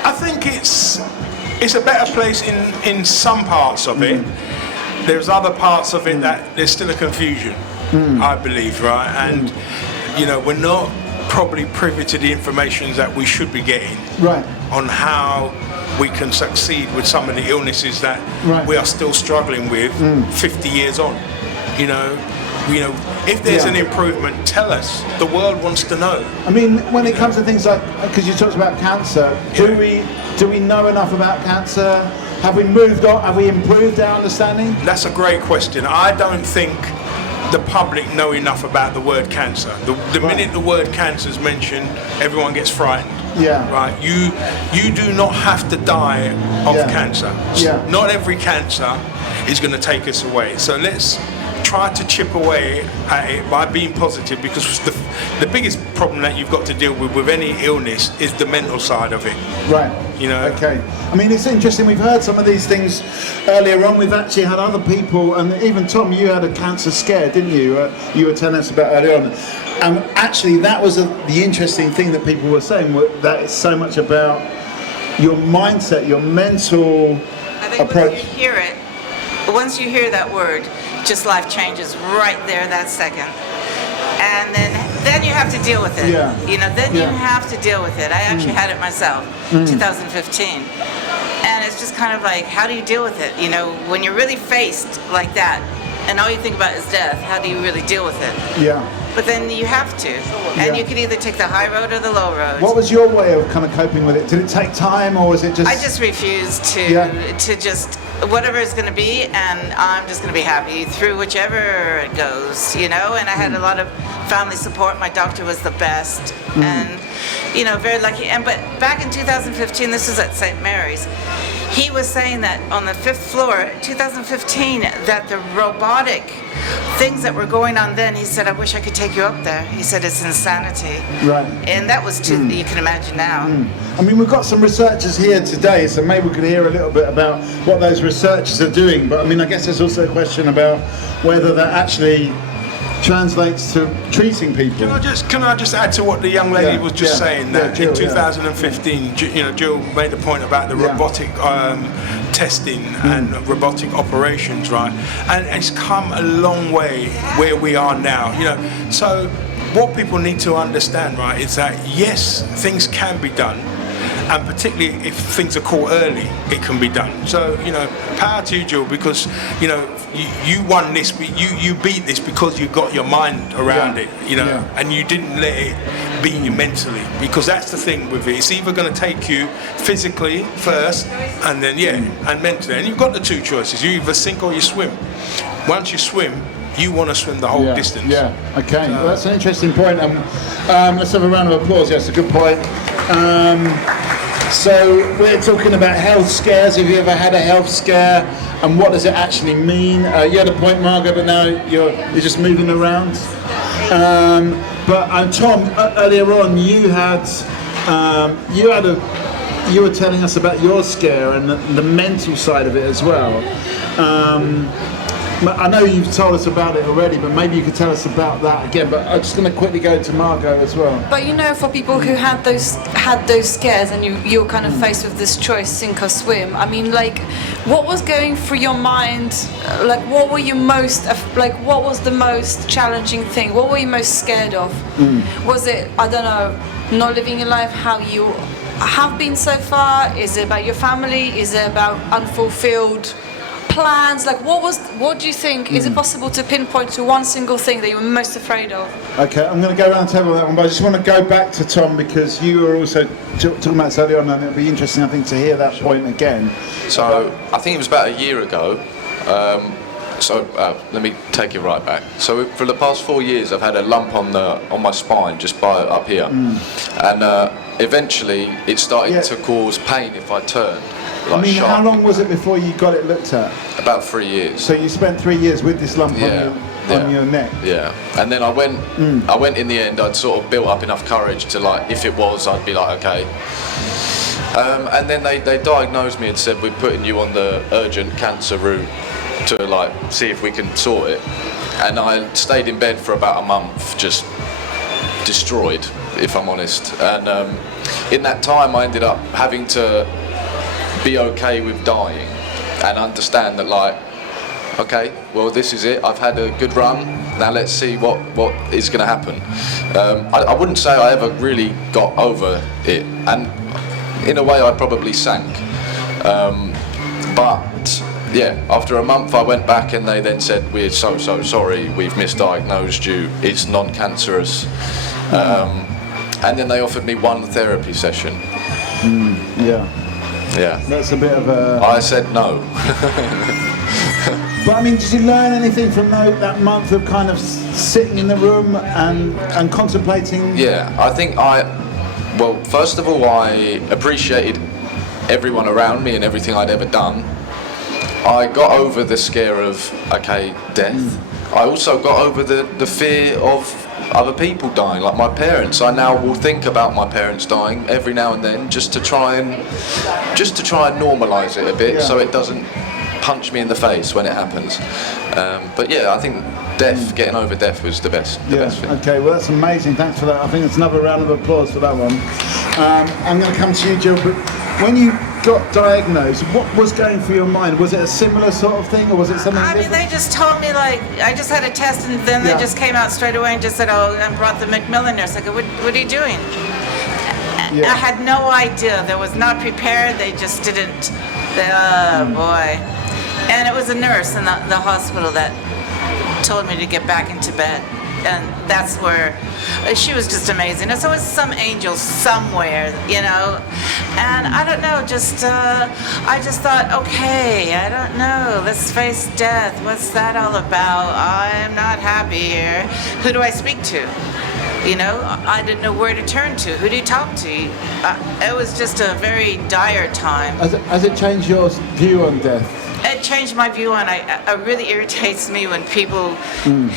I think it's a better place in some parts of it. There's other parts of it that there's still a confusion, I believe, right? And, you know, we're not probably privy to the information that we should be getting on how we can succeed with some of the illnesses that we are still struggling with 50 years on. You know, if there's an improvement, tell us. The world wants to know. I mean, when it comes to things like, because you talked about cancer, do we know enough about cancer? Have we moved on? Have we improved our understanding? That's a great question. I don't think the public know enough about the word cancer. The minute the word cancer is mentioned, everyone gets frightened. Yeah. Right. You do not have to die of cancer. Yeah. Not every cancer is going to take us away. So let's try to chip away at it by being positive, because the biggest problem that you've got to deal with any illness is the mental side of it. Right. You know. Okay. I mean, it's interesting. We've heard some of these things earlier on. We've actually had other people, and even Tom, you had a cancer scare, didn't you? You were telling us about earlier on. Actually, that was the interesting thing that people were saying. That it's so much about your mindset, your mental approach. Once you hear that word, just life changes right there that second. And then you have to deal with it. Yeah. You know, then you have to deal with it. I actually had it myself, 2015. And it's just kind of like, how do you deal with it? You know, when you're really faced like that, and all you think about is death, how do you really deal with it? Yeah. But then you have to. And you can either take the high road or the low road. What was your way of kind of coping with it? Did it take time, or was it just... I just refused to just, whatever it's going to be, and I'm just going to be happy through whichever it goes, you know? And I had a lot of family support. My doctor was the best. And, you know, very lucky. But back in 2015, this was at St. Mary's, he was saying that on the 5th floor, 2015, that the robotic things that were going on then, he said, I wish I could take you up there. He said, it's insanity. Right. And that was too, you can imagine now. I mean, we've got some researchers here today, so maybe we could hear a little bit about what those researchers are doing. But I mean, I guess there's also a question about whether that actually translates to treating people. Can I just add to what the young lady was just saying? That Jill, in 2015, you know, Jill made the point about the robotic testing and robotic operations, right? And it's come a long way where we are now. You know, so what people need to understand, right, is that yes, things can be done. And particularly if things are caught early, it can be done. So, you know, power to you, Jill, because, you know, you won this, you beat this because you got your mind around it, you know, and you didn't let it beat you mentally, because that's the thing with it. It's either going to take you physically first, and then, and mentally. And you've got the two choices. You either sink or you swim. Once you swim, you want to swim the whole distance. Yeah, okay. Well, that's an interesting point. Let's have a round of applause. Yes, a good point. So we're talking about health scares. Have you ever had a health scare, and what does it actually mean? You had a point, Margaret, but now you're just moving around. But Tom, earlier on, you were telling us about your scare and the mental side of it as well. I know you've told us about it already, but maybe you could tell us about that again. But I'm just going to quickly go to Margot as well. But you know, for people who had those scares, and you're kind of faced with this choice, sink or swim. I mean, like, what was going through your mind? Like, what were you most what was the most challenging thing? What were you most scared of? Was it, I don't know, not living your life how you have been so far? Is it about your family? Is it about unfulfilled plans? Like, what do you think? Is it possible to pinpoint to one single thing that you were most afraid of? Okay, I'm going to go around the table on that one, but I just want to go back to Tom, because you were also talking about this earlier on, and it'll be interesting, I think, to hear that point again. So I think it was about a year ago. Let me take it right back. So for the past 4 years, I've had a lump on my spine, just up here, and eventually it started to cause pain if I turned. Like, I mean, sharp. how long was it before you got it looked at? About 3 years. So you spent 3 years with this lump on your neck? Yeah, and then I went in the end. I'd sort of built up enough courage to, like, if it was, I'd be like, okay. And then they diagnosed me and said, we're putting you on the urgent cancer route to, like, see if we can sort it. And I stayed in bed for about a month, just destroyed, if I'm honest. And in that time, I ended up having to be okay with dying and understand that, like, okay, well, this is it. I've had a good run. Now let's see what is going to happen. I wouldn't say I ever really got over it, and in a way, I probably sank. But yeah, after a month, I went back, and they then said, "We're so sorry. We've misdiagnosed you. It's non-cancerous." And then they offered me one therapy session. Yeah. Yeah. That's a bit of a... I said no. But I mean, did you learn anything from that month of kind of sitting in the room and contemplating? Yeah, I think well, first of all, I appreciated everyone around me and everything I'd ever done. I got over the scare of, okay, death. I also got over the fear of other people dying, like my parents. I now will think about my parents dying every now and then, just to try and normalise it a bit, so it doesn't punch me in the face when it happens. But yeah, I think getting over death was the best thing. Okay, well, that's amazing. Thanks for that. I think it's another round of applause for that one. I'm going to come to you, Jill. But when you got diagnosed, what was going through your mind? Was it a similar sort of thing, or was it something different? They just told me, like, I just had a test, and then they just came out straight away and just said, oh, and brought the Macmillan nurse. I go, what are you doing? I had no idea. They was not prepared. They just didn't. Oh, boy. And it was a nurse in the hospital that told me to get back into bed. And that's where she was just amazing. There's always some angel somewhere, you know. And I don't know, I just thought, okay, I don't know, let's face death. What's that all about? I'm not happy here. Who do I speak to? You know, I didn't know where to turn to. Who do you talk to? It was just a very dire time. Has it changed your view on death? It changed my view on it. It really irritates me when people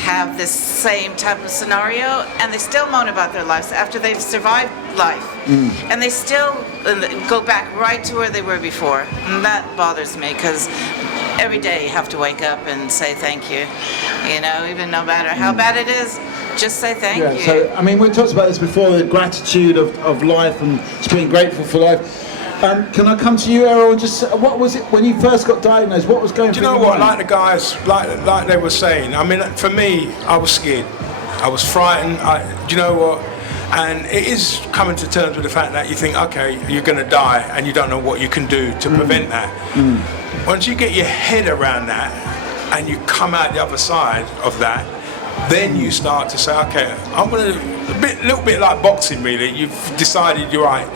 have this same type of scenario and they still moan about their lives after they've survived life. And they still go back right to where they were before. And that bothers me, because every day you have to wake up and say thank you. You know, even no matter how bad it is, just say thank you. So, I mean, we talked about this before, the gratitude of life and just being grateful for life. Can I come to you, Errol? Just what was it when you first got diagnosed? What was going through your mind? Do you know what? Like the guys, like they were saying. I mean, for me, I was scared. I was frightened. Do you know what? And it is coming to terms with the fact that you think, okay, you're going to die, and you don't know what you can do to prevent that. Once you get your head around that, and you come out the other side of that, then you start to say, okay, I'm going to, a little bit like boxing, really. You've decided you're right.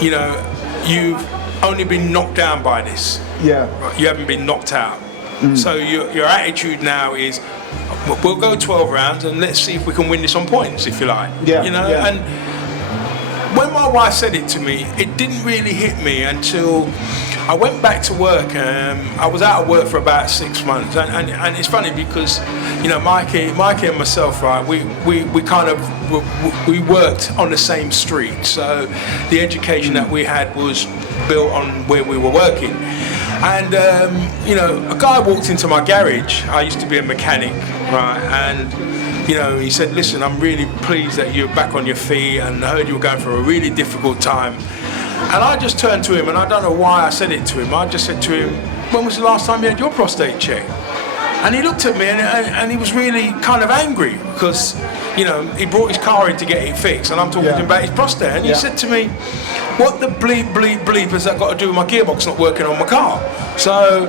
You know, you've only been knocked down by this. Yeah. You haven't been knocked out. So your attitude now is, we'll go 12 rounds and let's see if we can win this on points, if you like. Yeah. You know, and when my wife said it to me, it didn't really hit me until I went back to work. I was out of work for about 6 months, and it's funny because, you know, Mikey and myself, right? We kind of we worked on the same street, so the education that we had was built on where we were working. And you know, a guy walked into my garage. I used to be a mechanic, right? And you know, he said, "Listen, I'm really pleased that you're back on your feet, and I heard you were going through a really difficult time." And I just turned to him, and I don't know why I said it to him. I just said to him, "When was the last time you had your prostate checked?" And he looked at me, and he was really kind of angry because, you know, he brought his car in to get it fixed, and I'm talking to him about his prostate. And he said to me, "What the bleep, bleep, bleep has that got to do with my gearbox not working on my car?" So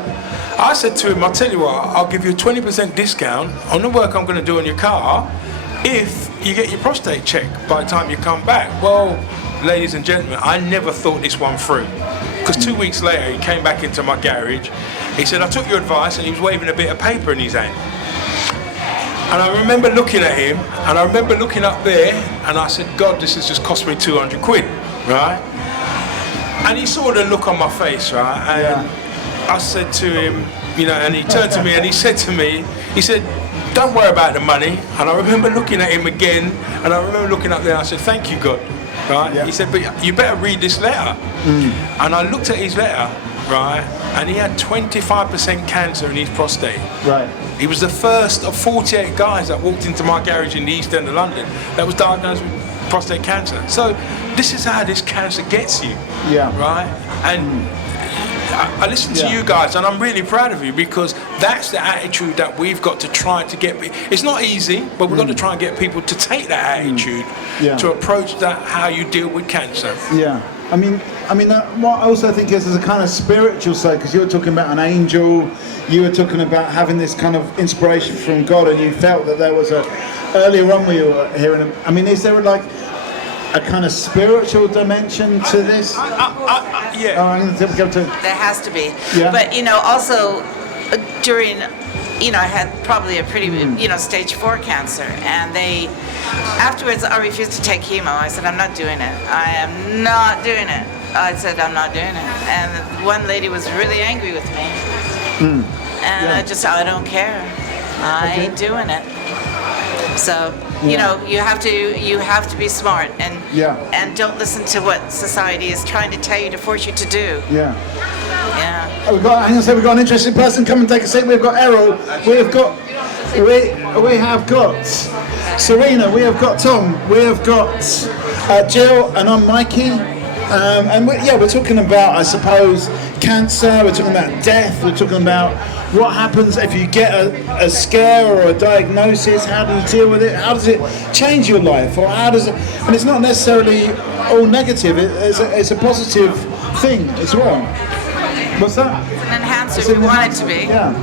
I said to him, "I'll tell you what, I'll give you a 20% discount on the work I'm going to do on your car if you get your prostate checked by the time you come back." Well, ladies and gentlemen, I never thought this one through. Because 2 weeks later, he came back into my garage. He said, "I took your advice," and he was waving a bit of paper in his hand. And I remember looking at him, and I remember looking up there, and I said, "God, this has just cost me 200 quid, right?" And he saw the look on my face, right? And I said to him, you know, and he turned to me and he said to me, he said, "Don't worry about the money." And I remember looking at him again, and I remember looking up there, and I said, "Thank you, God." Right? He said, "But you better read this letter." And I looked at his letter, right, and he had 25% cancer in his prostate. Right. He was the first of 48 guys that walked into my garage in the East End of London that was diagnosed with prostate cancer. So this is how this cancer gets you. Yeah. Right? And I listen to you guys, and I'm really proud of you, because that's the attitude that we've got to try to get. It's not easy, but we've got to try and get people to take that attitude, to approach that, how you deal with cancer. Yeah. I mean, what I also think is there's a kind of spiritual side, because you were talking about an angel, you were talking about having this kind of inspiration from God, and you felt that there was earlier on we were hearing, I mean, is there like a kind of spiritual dimension to this? Yeah. There has to be. Yeah. But, you know, also during, you know, I had probably a pretty, you know, stage 4 cancer, and afterwards I refused to take chemo. I said, "I'm not doing it. I am not doing it." I said, "I'm not doing it." And one lady was really angry with me. And I don't care. I ain't doing it. So, you know, you have to be smart and don't listen to what society is trying to tell you, to force you to do. Yeah. Yeah. Oh, we've got an interesting person. Come and take a seat. We've got Errol. We have got Serena. We have got Tom. We have got Jill, and I'm Mikey. And we're talking about, I suppose, cancer. We're talking about death. We're talking about what happens if you get a scare or a diagnosis. How do you deal with it? How does it change your life? Or how does it? And it's not necessarily all negative. It's a positive thing as well. What's that? It's an enhancer if you want it to be. Yeah.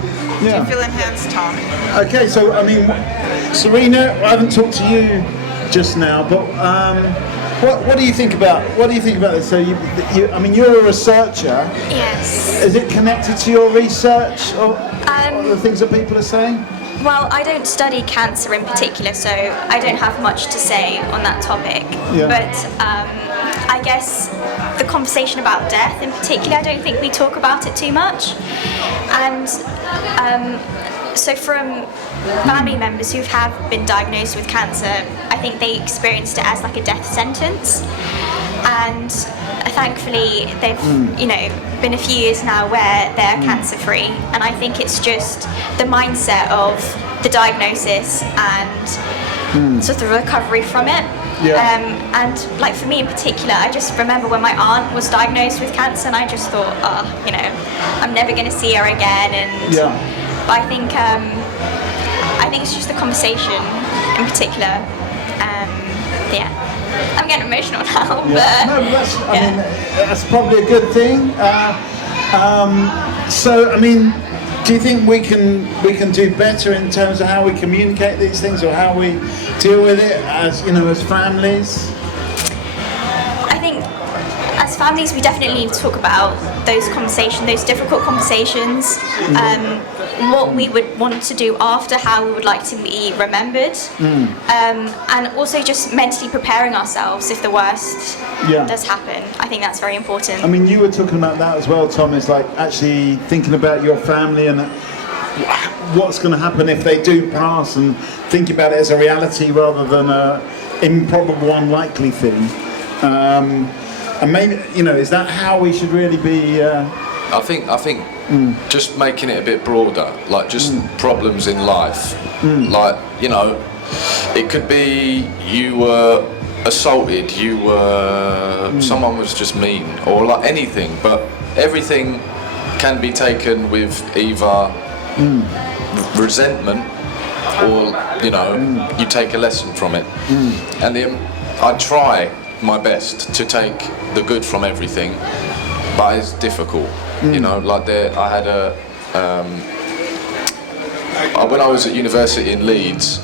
Do you feel enhanced, Tom? Okay, so I mean, Serena, I haven't talked to you just now, but what do you think about this? So I mean, you're a researcher. Yes. Is it connected to your research or the things that people are saying? Well, I don't study cancer in particular, so I don't have much to say on that topic. Yeah. But I guess the conversation about death in particular, I don't think we talk about it too much. And so from family members who have been diagnosed with cancer, I think they experienced it as like a death sentence. And thankfully, they've been a few years now where they're cancer-free. And I think it's just the mindset of the diagnosis and sort of recovery from it. And like for me in particular, I just remember when my aunt was diagnosed with cancer, and I just thought, I'm never going to see her again. And but I think it's just the conversation in particular. I'm getting emotional now. But, no, I mean, that's probably a good thing. So, I mean, do you think we can do better in terms of how we communicate these things, or how we deal with it as families? I think as families, we definitely need to talk about those conversations, those difficult conversations. What we would want to do after, how we would like to be remembered, and also just mentally preparing ourselves if the worst does happen. I think that's very important. I mean, you were talking about that as well, Tom, is like actually thinking about your family and what's going to happen if they do pass, and think about it as a reality rather than an improbable, unlikely thing. And maybe, is that how we should really be I think just making it a bit broader, like just problems in life. Like, you know, it could be you were assaulted, you were someone was just mean, or like anything, but everything can be taken with either resentment or, you know, you take a lesson from it. And then I try my best to take the good from everything, but it's difficult. You know, like I had when I was at university in Leeds,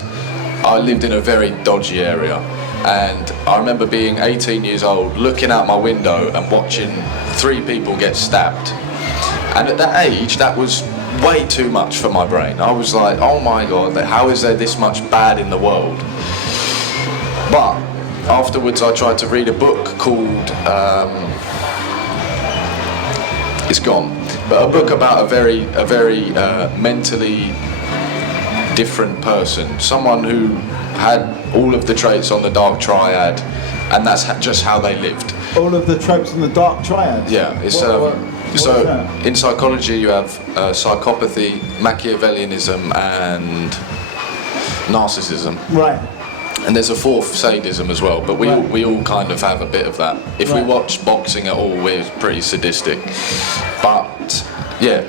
I lived in a very dodgy area, and I remember being 18 years old, looking out my window and watching 3 people get stabbed. And at that age, that was way too much for my brain. I was like, oh my God, how is there this much bad in the world? But afterwards I tried to read a book called, it's gone, but a book about a very mentally different person, someone who had all of the traits on the dark triad, and that's just how they lived. All of the tropes in the dark triad? Yeah, it's so in psychology you have psychopathy, Machiavellianism and narcissism. Right. And there's a 4th, sadism as well, but we all kind of have a bit of that. If we watch boxing at all, we're pretty sadistic. But yeah,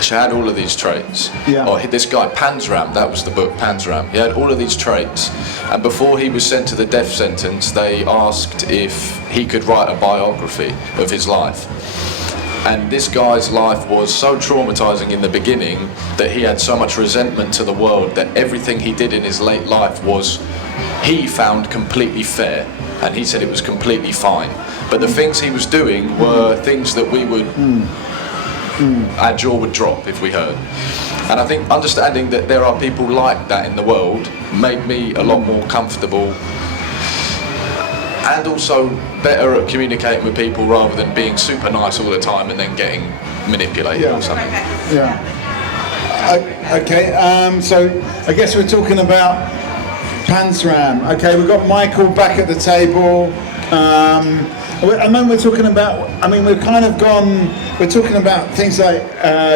she had all of these traits. Yeah. Or this guy, Panzram, that was the book, Panzram. He had all of these traits, and before he was sent to the death sentence, they asked if he could write a biography of his life. And this guy's life was so traumatizing in the beginning that he had so much resentment to the world that everything he did in his late life was he found completely fair, and he said it was completely fine. But the things he was doing were things that we would, our jaw would drop if we heard. And I think understanding that there are people like that in the world made me a lot more comfortable, and also better at communicating with people rather than being super nice all the time and then getting manipulated or something. Yeah. Okay, so I guess we're talking about Panzram. Okay, we've got Michael back at the table. And then we're talking about, I mean, we've kind of gone, we're talking about things like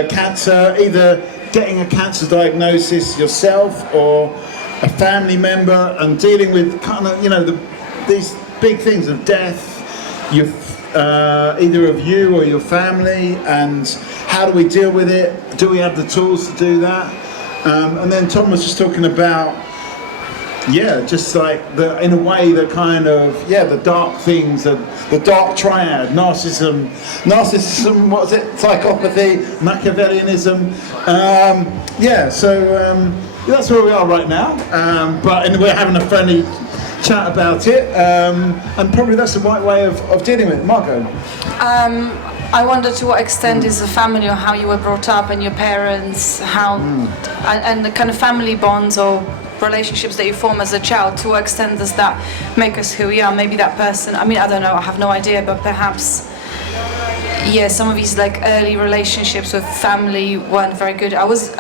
cancer, either getting a cancer diagnosis yourself or a family member, and dealing with kind of, you know, these big things of death, either of you or your family, and how do we deal with it? Do we have the tools to do that? And then Tom was just talking about, just like in a way the kind of the dark things, the dark triad, narcissism, what is it? Psychopathy, Machiavellianism. So that's where we are right now. But we're having a friendly chat about it, and probably that's the right way of dealing with it. Margot? I wonder to what extent is the family, or how you were brought up, and your parents, how, and the kind of family bonds or relationships that you form as a child, to what extent does that make us who we are? Maybe that person, I mean, I don't know, I have no idea, but perhaps, some of these like early relationships with family weren't very good. I was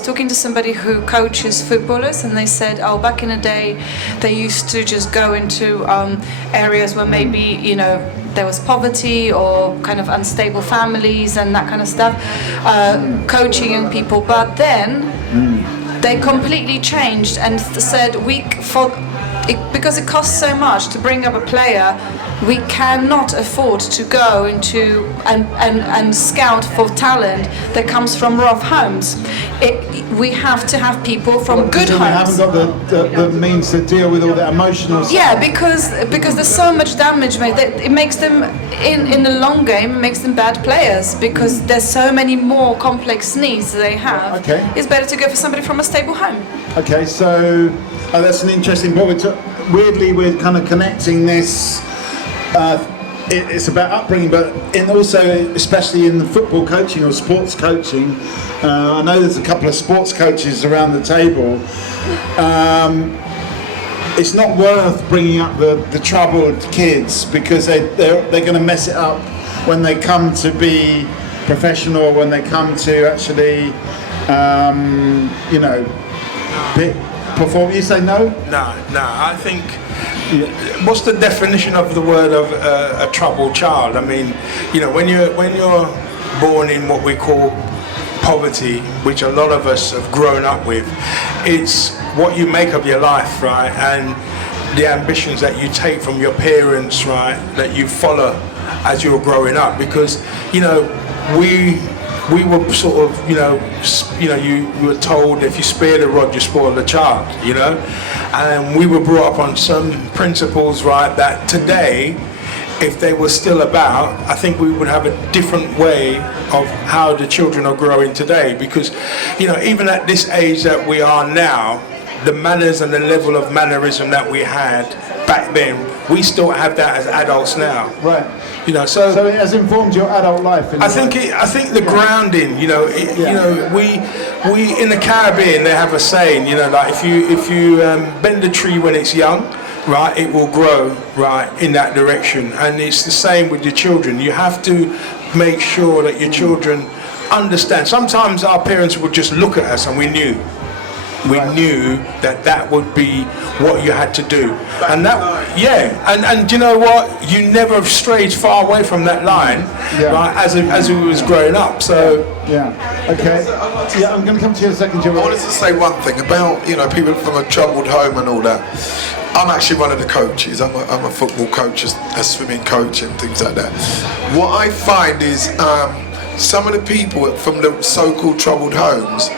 talking to somebody who coaches footballers, and they said, back in the day, they used to just go into areas where maybe, you know, there was poverty or kind of unstable families and that kind of stuff, coaching young people. But then they completely changed and said, because it costs so much to bring up a player, we cannot afford to go into and scout for talent that comes from rough homes. We have to have people from good homes. We haven't got the means to deal with all the emotional stuff. Yeah, because there's so much damage made that it makes them, in the long game, makes them bad players, because there's so many more complex needs they have. Okay. It's better to go for somebody from a stable home. Okay, so that's an interesting point. Weirdly, we're kind of connecting this. It's about upbringing, but also, especially in the football coaching or sports coaching, I know there's a couple of sports coaches around the table. It's not worth bringing up the troubled kids, because they're going to mess it up when they come to be professional, when they come to actually, perform. You say no? No. I think. What's the definition of the word of a troubled child? I mean, you know, when you're born in what we call poverty, which a lot of us have grown up with. It's what you make of your life, right? And the ambitions that you take from your parents, right? That you follow as you're growing up. Because, you know, we were sort of, you were told if you spare the rod, you spoil the child, you know? And we were brought up on some principles, right, that today, if they were still about, I think we would have a different way of how the children are growing today. Because, you know, even at this age that we are now, the manners and the level of mannerism that we had back then, we still have that as adults now. Right. You know, so it has informed your adult life. I think the grounding. You know, we in the Caribbean they have a saying. You know, like if you bend a tree when it's young, right, it will grow right in that direction. And it's the same with your children. You have to make sure that your children understand. Sometimes our parents would just look at us and we knew that would be what you had to do. And that, and you know what? You never strayed far away from that line, right, as we was growing up. So okay. Yeah, I'm going to come to you in a second, Joe. I wanted to say one thing about, you know, people from a troubled home and all that. I'm actually one of the coaches. I'm a football coach, a swimming coach and things like that. What I find is some of the people from the so-called troubled homes,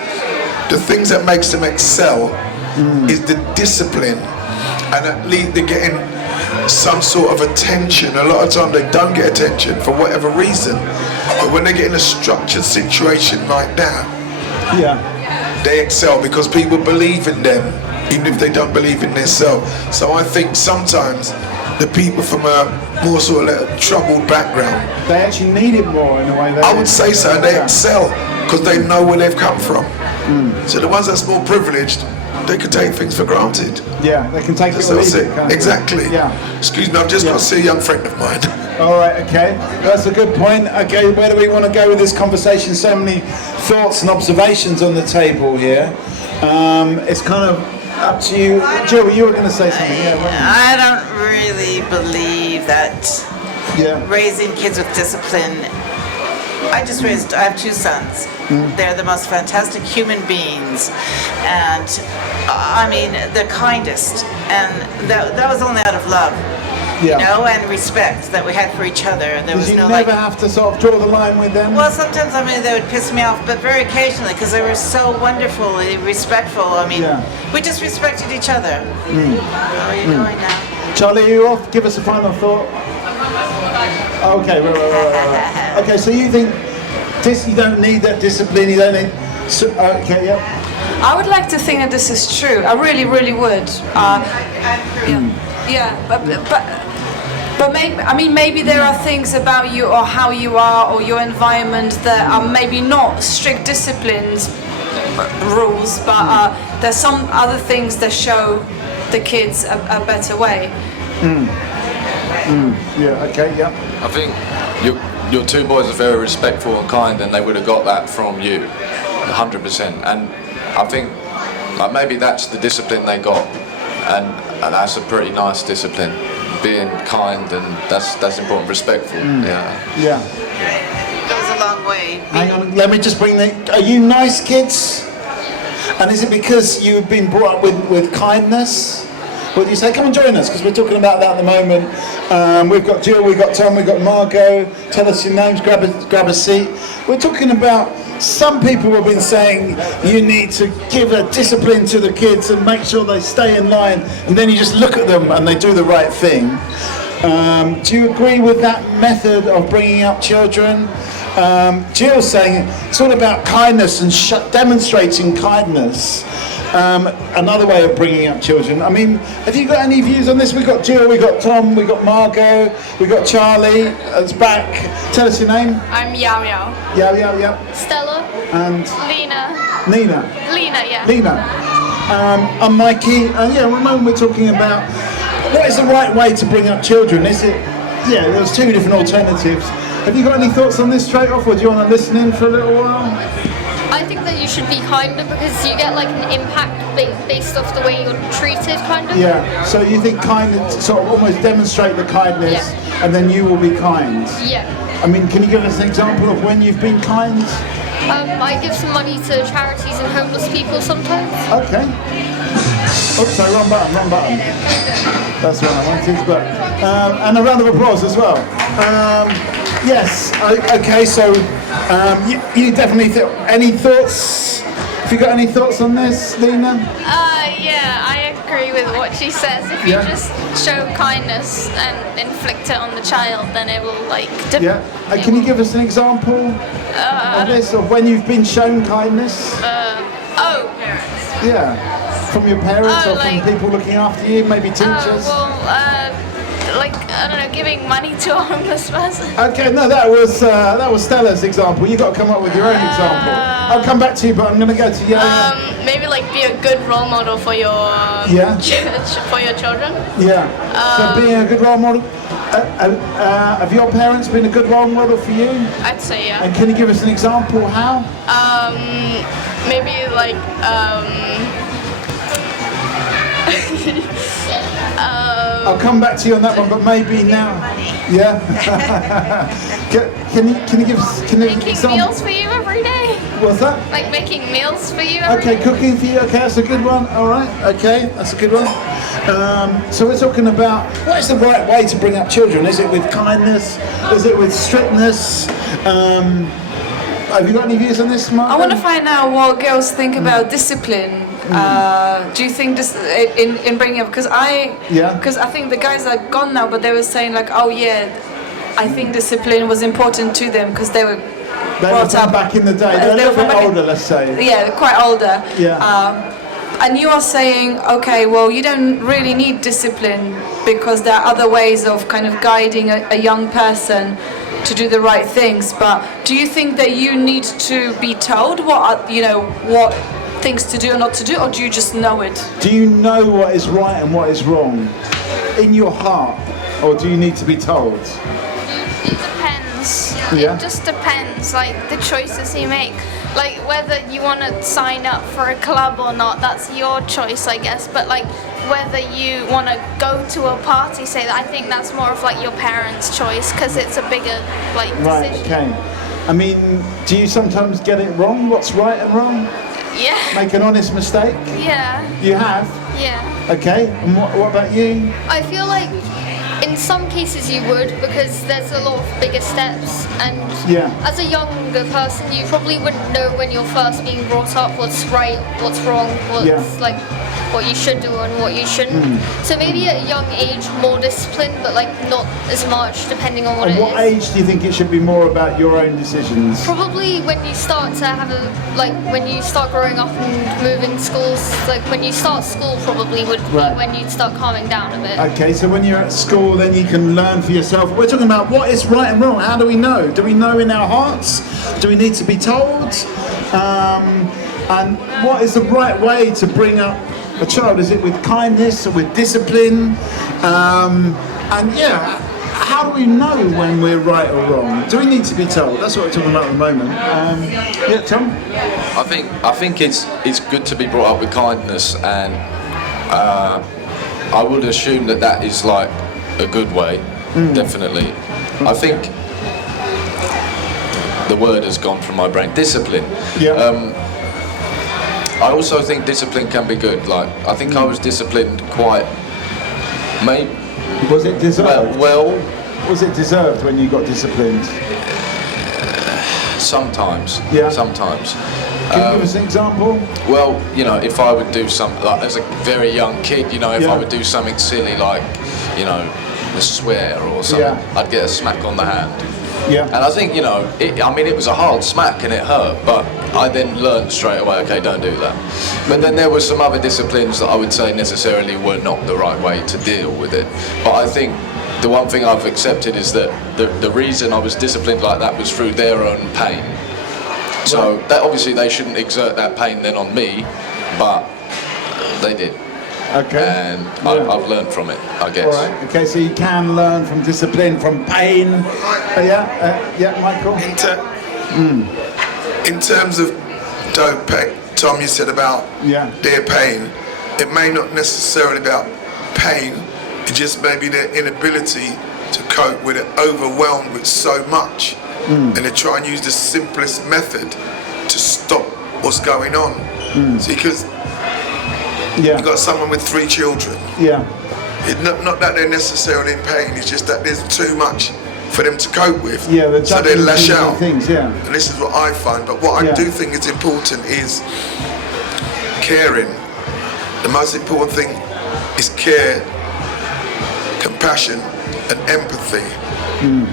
the things that makes them excel is the discipline, and at least they're getting some sort of attention. A lot of time they don't get attention for whatever reason, but when they get in a structured situation like that, they excel because people believe in them, even if they don't believe in themselves. So I think sometimes the people from a more sort of troubled background, they actually need it more in a way. I would say so. They excel because they know where they've come from. So the ones that's more privileged, they can take things for granted. Yeah, they can take it or leave it. Exactly. Yeah. Excuse me, I've just got to see a young friend of mine. All right, okay. That's a good point. Okay, where do we want to go with this conversation? So many thoughts and observations on the table here. It's kind of up to you. Jill, you were going to say something. I don't really believe that raising kids with discipline. I have two sons. They're the most fantastic human beings, and I mean the kindest, and that was only out of love, you know, and respect that we had for each other. There was no never have to sort of draw the line with them? Well, sometimes I mean they would piss me off, but very occasionally because they were so wonderfully respectful. I mean, we just respected each other. How are you going now? Charlie, are you off? Give us a final thought. Okay, right. Okay, so you think you don't need that discipline, you don't need... I would like to think that this is true. I really, really would. But maybe there are things about you or how you are or your environment that are maybe not strict disciplines rules, but there's some other things that show the kids a better way. I think your two boys are very respectful and kind, and they would have got that from you, 100%. And I think like maybe that's the discipline they got, and that's a pretty nice discipline, being kind, and that's important, respectful. Yeah. Goes a long way. Hang on, let me just bring are you nice kids? And is it because you've been brought up with kindness? What do you say? Come and join us, because we're talking about that at the moment. We've got Jill, we've got Tom, we've got Margot. Tell us your names, grab a seat. We're talking about, some people have been saying you need to give a discipline to the kids and make sure they stay in line, and then you just look at them and they do the right thing. Do you agree with that method of bringing up children? Jill's saying it's all about kindness and demonstrating kindness. Another way of bringing up children. I mean, have you got any views on this? We've got Jill, we've got Tom, we've got Margot, we've got Charlie that's back. Tell us your name. I'm Yao Yao. Yao. Stella. And Lena. Lena, yeah. Lena. I'm Mikey. At the moment we're talking about what is the right way to bring up children. Is it, there's two different alternatives. Have you got any thoughts on this straight off, or do you want to listen in for a little while? I think that you should be kinder because you get like an impact based off the way you're treated, kind of. Yeah, so you think kindness, sort of almost demonstrate the kindness, and then you will be kind. Yeah. I mean, can you give us an example of when you've been kind? I give some money to charities and homeless people sometimes. Okay. Oops, sorry, wrong button. That's what I wanted, but and a round of applause as well. Yes. Okay. So you definitely. Any thoughts? Have you got any thoughts on this, Lena? Yeah, I agree with what she says. If you just show kindness and inflict it on the child, then it will like. Can you give us an example of this, of when you've been shown kindness? Yeah, from your parents or from people looking after you, maybe teachers. Like I don't know, giving money to a homeless person. Okay, no, that was Stella's example. You got to come up with your own example. I'll come back to you, but I'm going to go to you. Maybe like be a good role model for your for your children. Yeah. So being a good role model. Have your parents been a good role model for you? I'd say yeah. And can you give us an example? How? Maybe like I'll come back to you on that one, but maybe now. Yeah. can you give us an making example? meals for you every day. What's that? Like making meals for you every Okay, day. cooking for you. Okay, that's a good one. All right. Okay, that's a good one. So we're talking about what is the right way to bring up children? Is it with kindness? Is it with strictness? Have you got any views on this, Mark? I want to find out what girls think about discipline. Do you think this in bringing up? Because I think the guys are gone now, but they were saying like, oh yeah, I think discipline was important to them because they were brought up back in the day. They're a little bit older, let's say. Yeah, they're quite older. Yeah. And you are saying, okay, well, you don't really need discipline because there are other ways of kind of guiding a young person to do the right things. But do you think that you need to be told what things to do or not to do, or do you just know it? Do you know what is right and what is wrong in your heart, or do you need to be told? It depends. Yeah. It just depends, like the choices you make. Like whether you want to sign up for a club or not, that's your choice, I guess. But like whether you want to go to a party, say that, I think that's more of like your parents' choice because it's a bigger like decision. Right. Okay. I mean, do you sometimes get it wrong? What's right and wrong? Yeah. Make an honest mistake? Yeah. You have? Yeah. Okay. And what about you? I feel like in some cases you would, because there's a lot of bigger steps, and as a younger person you probably wouldn't know when you're first being brought up what's right, what's wrong, what's like what you should do and what you shouldn't. So maybe at a young age more disciplined, but like not as much depending on what At it what is. age do you think it should be more about your own decisions? Probably when you start to have when you start growing up and moving schools, like when you start school probably would be when you'd start calming down a bit. Okay, so when you're at school, then you can learn for yourself. We're talking about what is right and wrong. How do we know? Do we know in our hearts? Do we need to be told? And what is the right way to bring up a child? Is it with kindness or with discipline? How do we know when we're right or wrong? Do we need to be told? That's what we're talking about at the moment. Tom? I think it's good to be brought up with kindness, and I would assume that is like a good way, definitely. I think the word has gone from my brain. Discipline. I also think discipline can be good. Like I think I was disciplined quite. Was it deserved? Well, was it deserved when you got disciplined? Sometimes. Sometimes. Can you give us an example? Well, if I would do something, like as a very young kid, if I would do something silly like, swear or something, I'd get a smack on the hand. Yeah. And I think, it was a hard smack and it hurt, but I then learned straight away, okay, don't do that. But then there were some other disciplines that I would say necessarily were not the right way to deal with it. But I think the one thing I've accepted is that the reason I was disciplined like that was through their own pain. So that obviously they shouldn't exert that pain then on me, but they did. Okay. And I've learned from it, I guess. All right. Okay, so you can learn from discipline, from pain. Michael? In terms of Tom, you said about their pain, it may not necessarily be about pain, It just may be their inability to cope with it, overwhelmed with so much, and they try and use the simplest method to stop what's going on. See, because you've got someone with 3 children. Not that they're necessarily in pain, it's just that there's too much for them to cope with. So they lash out. Things, And this is what I find. But what I do think is important is caring. The most important thing is care, compassion, and empathy.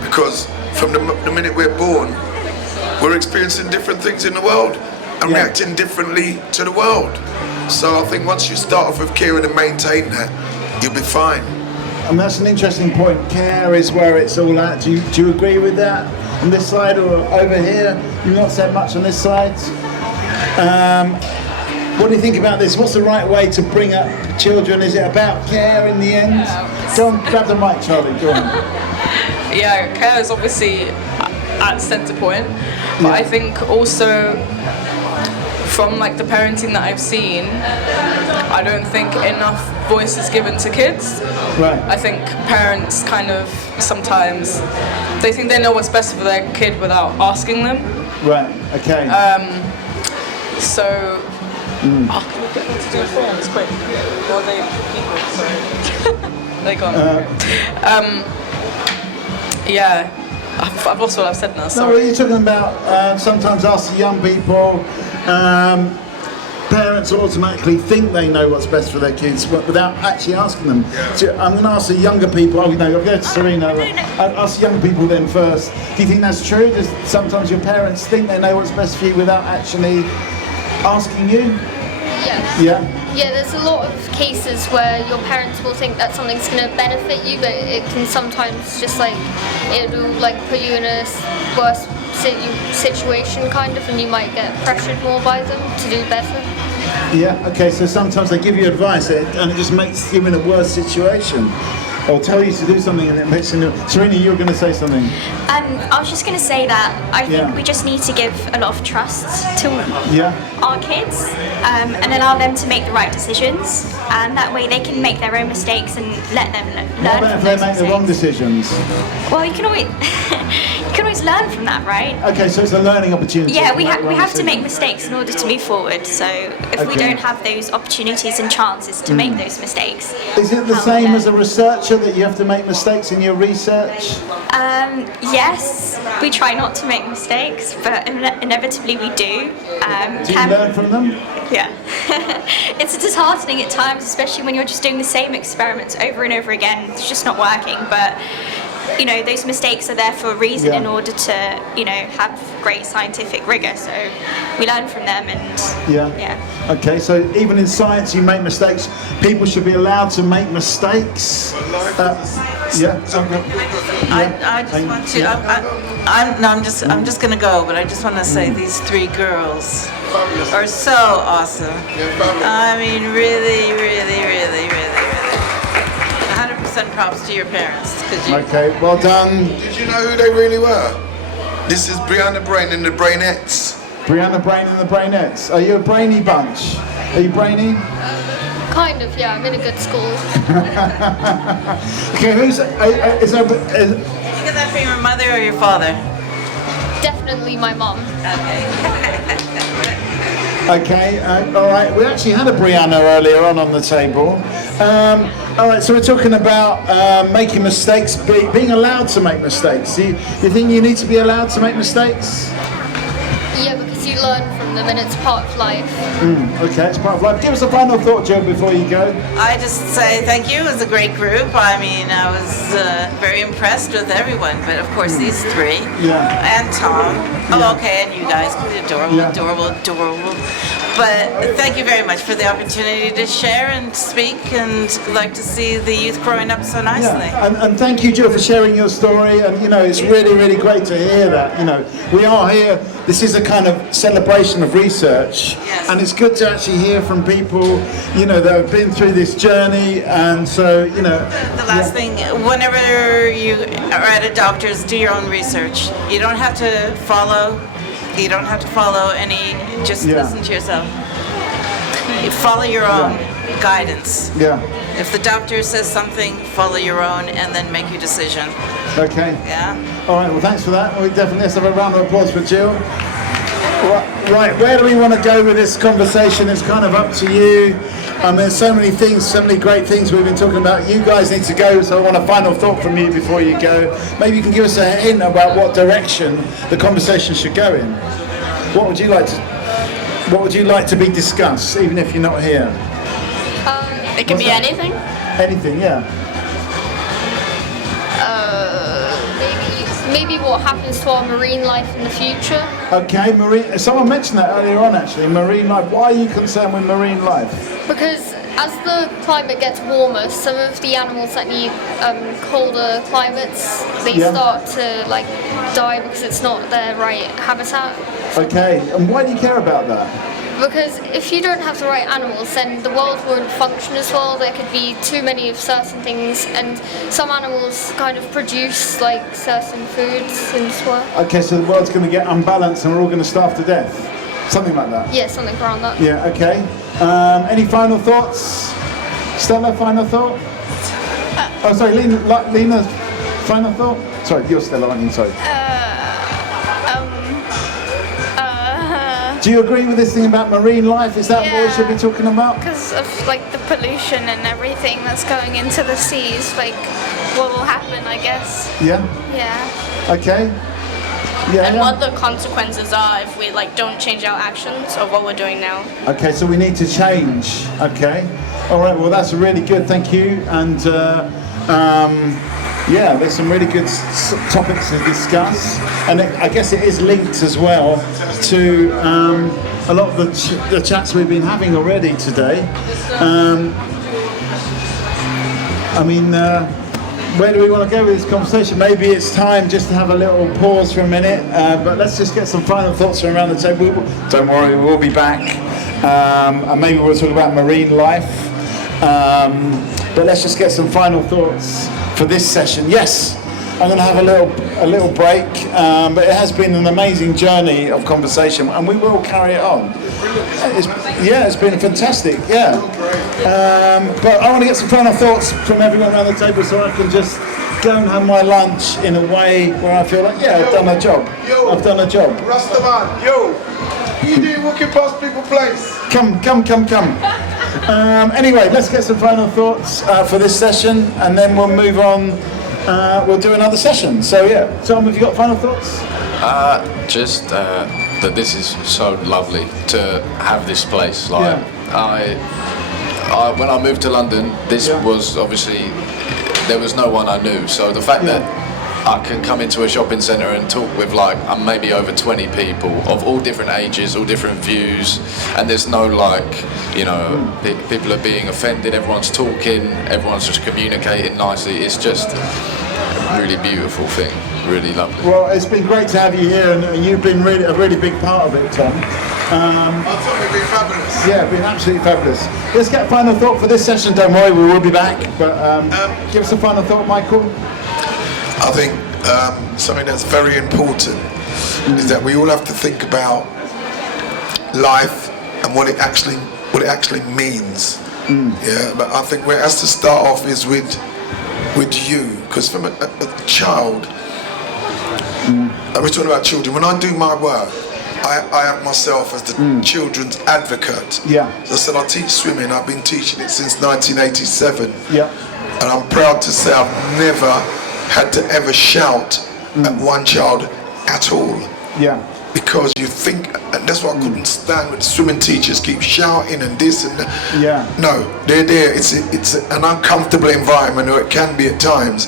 Because from the minute we're born, we're experiencing different things in the world and reacting differently to the world. So I think once you start off with caring and maintain that, you'll be fine. And that's an interesting point. Care is where it's all at. Do you agree with that? On this side or over here? You've not said much on this side. What do you think about this? What's the right way to bring up children? Is it about care in the end? Go on, grab the mic, Charlie. Go on. Yeah, care is obviously at centre point, but I think also from like the parenting that I've seen, I don't think enough voice is given to kids. Right. I think parents kind of sometimes they think they know what's best for their kid without asking them. Right. Okay. So. Oh, can we get them to do phones quick? Well, they people, sorry. They're gone. Yeah. I've lost what I've said now, sorry. No, you're talking about sometimes ask the young people, parents automatically think they know what's best for their kids without actually asking them. So I'm going to ask the younger people, I'll go to Serena, I'll ask the young people then first. Do you think that's true? Does sometimes your parents think they know what's best for you without actually asking you? Yes. Yeah, there's a lot of cases where your parents will think that something's going to benefit you, but it can sometimes just it'll put you in a worse situation kind of, and you might get pressured more by them to do better. Yeah, okay, so sometimes they give you advice and it just makes you in a worse situation. Or tell you to do something and it makes you... Serena, you were going to say something. I was just going to say that I think we just need to give a lot of trust to our kids and allow them to make the right decisions, and that way they can make their own mistakes and let them learn What about if they make the wrong decisions? Well, you can always learn from that, right? Okay, so it's a learning opportunity. Yeah, we have to make mistakes in order to move forward. So if we don't have those opportunities and chances to make those mistakes, is it the same as a researcher that you have to make mistakes in your research? Yes, we try not to make mistakes, but inevitably we do. Do you learn from them? Yeah. It's disheartening at times, especially when you're just doing the same experiments over and over again. It's just not working, but those mistakes are there for a reason in order to, have great scientific rigor. So we learn from them and Okay, so even in science you make mistakes. People should be allowed to make mistakes. I just want to. I'm just gonna go, but I just want to say these 3 girls are so awesome. I mean, really, really, really, really, really. 100% props to your parents. Okay, well done. Did you know who they really were? This is Brianna Brain and the Brainettes. Brianna Brain and the Brainettes. Are you a brainy bunch? Are you brainy? Kind of, yeah. I'm in a good school. Okay, Did you get that from your mother or your father? Definitely my mom. Okay, all right. We actually had a Brianna earlier on the table. All right, so we're talking about making mistakes, being allowed to make mistakes. You think you need to be allowed to make mistakes? Yeah, because you learn from them and it's part of life. Okay, it's part of life. Give us a final thought, Joe, before you go. I just say thank you. It was a great group. I mean, I was very impressed with everyone, but of course these 3. And Tom. Oh, okay, and you guys. Adorable. But thank you very much for the opportunity to share and speak, and like to see the youth growing up so nicely. And thank you, Joe, for sharing your story. And it's really, really great to hear that. We are here. This is a kind of celebration of research, and it's good to actually hear from people, that have been through this journey. And so, The last thing, whenever you are at a doctor's, do your own research. You don't have to follow. Just listen to yourself. You follow your own guidance. Yeah. If the doctor says something, follow your own and then make your decision. Okay. Yeah. All right, well, thanks for that. We definitely, let's have a round of applause for Jill. Right, where do we want to go with this conversation? It's kind of up to you. There's so many things, so many great things we've been talking about. You guys need to go, so I want a final thought from you before you go. Maybe you can give us a hint about what direction the conversation should go in. What would you like to be discussed, even if you're not here? It can be anything. Anything, yeah. Maybe what happens to our marine life in the future. Okay, marine. Someone mentioned that earlier on, actually. Marine life. Why are you concerned with marine life? Because as the climate gets warmer, some of the animals that need colder climates, they start to like die because it's not their right habitat. Okay, and why do you care about that? Because if you don't have the right animals, then the world won't function as well. There could be too many of certain things, and some animals kind of produce like certain foods as well. Okay, so the world's going to get unbalanced and we're all going to starve to death. Something like that. Yeah, something around that. Yeah, okay. Any final thoughts? Stella, final thought? Oh, sorry, Lena, final thought? Sorry, you're Stella, aren't you? Sorry. Do you agree with this thing about marine life? Is that what we should be talking about? Because of like the pollution and everything that's going into the seas, like what will happen, I guess. Yeah? Yeah. Okay. Yeah, And what the consequences are if we like don't change our actions of what we're doing now. Okay, so we need to change. Okay. All right, well, that's really good. Thank you. And yeah, there's some really good topics to discuss, and I guess it is linked as well to a lot of the chats we've been having already today. I mean, where do we want to go with this conversation? Maybe it's time just to have a little pause for a minute, but let's just get some final thoughts from around the table. Don't worry, we'll be back, and maybe we'll talk about marine life. But let's just get some final thoughts for this session. Yes, I'm going to have a little break, but it has been an amazing journey of conversation, and we will carry it on. It's been fantastic. Yeah, but I want to get some final thoughts from everyone around the table, so I can just go and have my lunch in a way where I feel like, yeah, I've done a job. I've done a job. Rastaman, yo, you doing walking past people's place? Come. Anyway, let's get some final thoughts for this session, and then we'll move on. We'll do another session. So yeah, Tom, have you got final thoughts? Just that this is so lovely to have this place. Like I when I moved to London, this was obviously there was no one I knew. So the fact that I can come into a shopping centre and talk with like maybe over 20 people of all different ages, all different views, and there's no like, you know, people are being offended, everyone's talking, everyone's just communicating nicely. It's just a really beautiful thing, really lovely. Well, it's been great to have you here, and you've been a really big part of it, Tom. I thought it'd be fabulous. Yeah, it's been absolutely fabulous. Let's get a final thought for this session. Don't worry, we will be back. But give us a final thought, Michael. I think something that's very important is that we all have to think about life and what it actually means. Yeah, but I think where it has to start off is with you, because from a child, we're talking about children. When I do my work, I have myself as the children's advocate. Yeah. So I said I teach swimming. I've been teaching it since 1987. Yeah. And I'm proud to say I've never had to ever shout at one child at all. Yeah. Because you think, and that's what I couldn't stand when the swimming teachers keep shouting and this and that. Yeah. No, they're there. It's an uncomfortable environment, or it can be at times.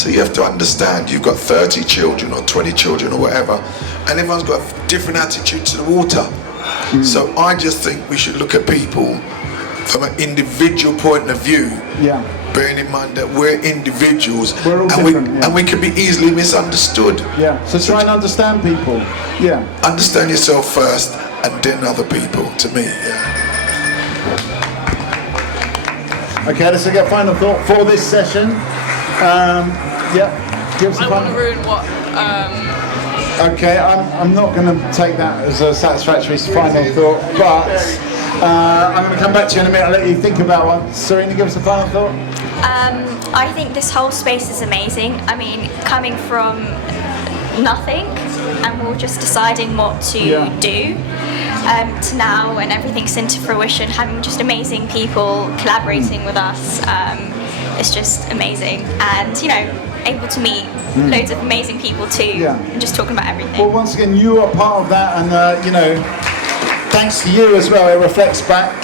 So you have to understand, you've got 30 children or 20 children or whatever, and everyone's got a different attitude to the water. So I just think we should look at people from an individual point of view. Yeah. Bearing in mind that we're individuals, we're all different, and we can be easily misunderstood. Yeah. So try and understand people. Yeah. Understand yourself first, and then other people. To me, Okay, let's get a final thought for this session. Give us a I final. want to ruin what. Okay, I'm not going to take that as a satisfactory final thought, but I'm going to come back to you in a minute. I'll let you think about one. Serena, give us a final thought. I think this whole space is amazing. I mean, coming from nothing and we're just deciding what to do to now when everything's into fruition, having just amazing people collaborating with us. It's just amazing, and you know, able to meet loads of amazing people too, and just talking about everything. Well, once again, you are part of that, and you know, thanks to you as well. It reflects back.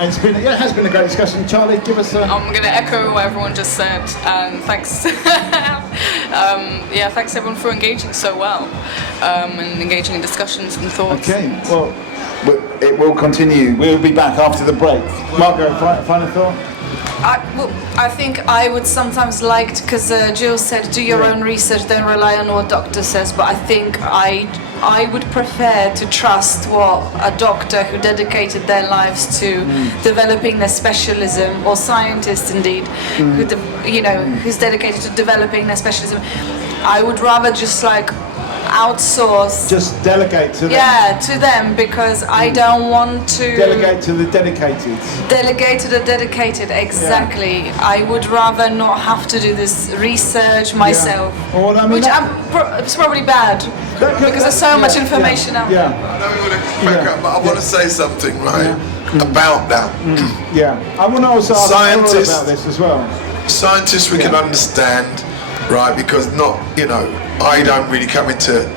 It's been, it has been a great discussion. Charlie, give us a... I'm going to echo what everyone just said, and thanks. Thanks everyone for engaging so well, and engaging in discussions and thoughts. Okay, well, it will continue. We'll be back after the break. Margot, final thought? I think I would sometimes like, because Jill said, do your own research, don't rely on what doctor says, but I think I would prefer to trust what a doctor who dedicated their lives to developing their specialism, or scientist indeed, who's dedicated to developing their specialism. I would rather just like outsource. Just delegate to them. Yeah, to them, because I don't want to... Delegate to the dedicated. Delegate to the dedicated, exactly. Yeah. I would rather not have to do this research myself, well, I mean, which it's probably bad, because there's so much information out there. But I want to say something, right, about that. I want to also ask scientists about this as well. Scientists we can understand, right, because I don't really come into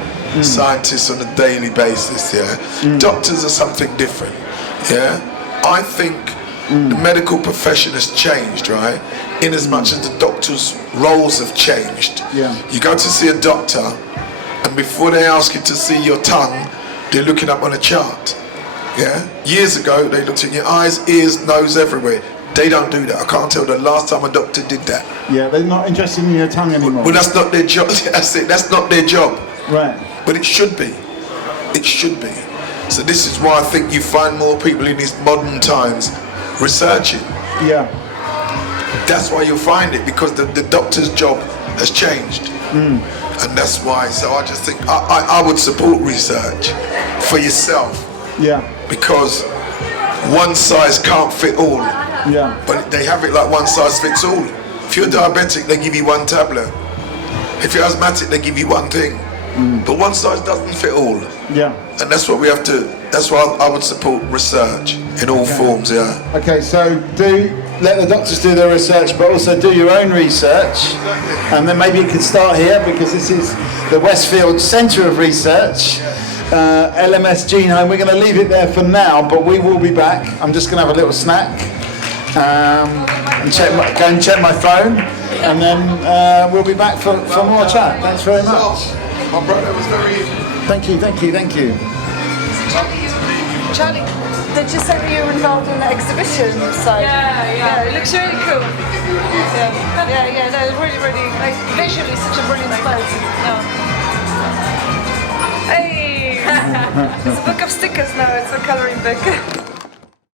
scientists on a daily basis, Doctors are something different, I think the medical profession has changed, right, in as much as the doctors' roles have changed. You go to see a doctor, and before they ask you to see your tongue, they're looking up on a chart, Years ago, they looked at your eyes, ears, nose, everywhere. They don't do that. I can't tell the last time a doctor did that. Yeah, they're not interested in your tongue anymore. Well, that's not their job. That's it. That's not their job. Right. But it should be. It should be. So this is why I think you find more people in these modern times researching. Yeah. That's why you'll find it, because the doctor's job has changed. And that's why. So I just think I would support research for yourself. Yeah. Because one size can't fit all. Yeah. But they have it like one size fits all. If you're diabetic, they give you one tablet. If you're asthmatic, they give you one thing. But one size doesn't fit all. Yeah. And that's what we have to, that's why I would support research in all forms, Okay, so do let the doctors do their research, but also do your own research. And then maybe you could start here, because this is the Westfields Centre of Research. LMS Genome. We're going to leave it there for now, but we will be back. I'm just going to have a little snack and go and check my phone, and then we'll be back for more chat. Thanks very much. My brother was very... Thank you. Charlie, did you say that you were involved in the exhibition side? Yeah, it looks really cool. Yeah, no, really, really, like, visually such a brilliant space. Hey! It's a book of stickers now, it's a colouring book.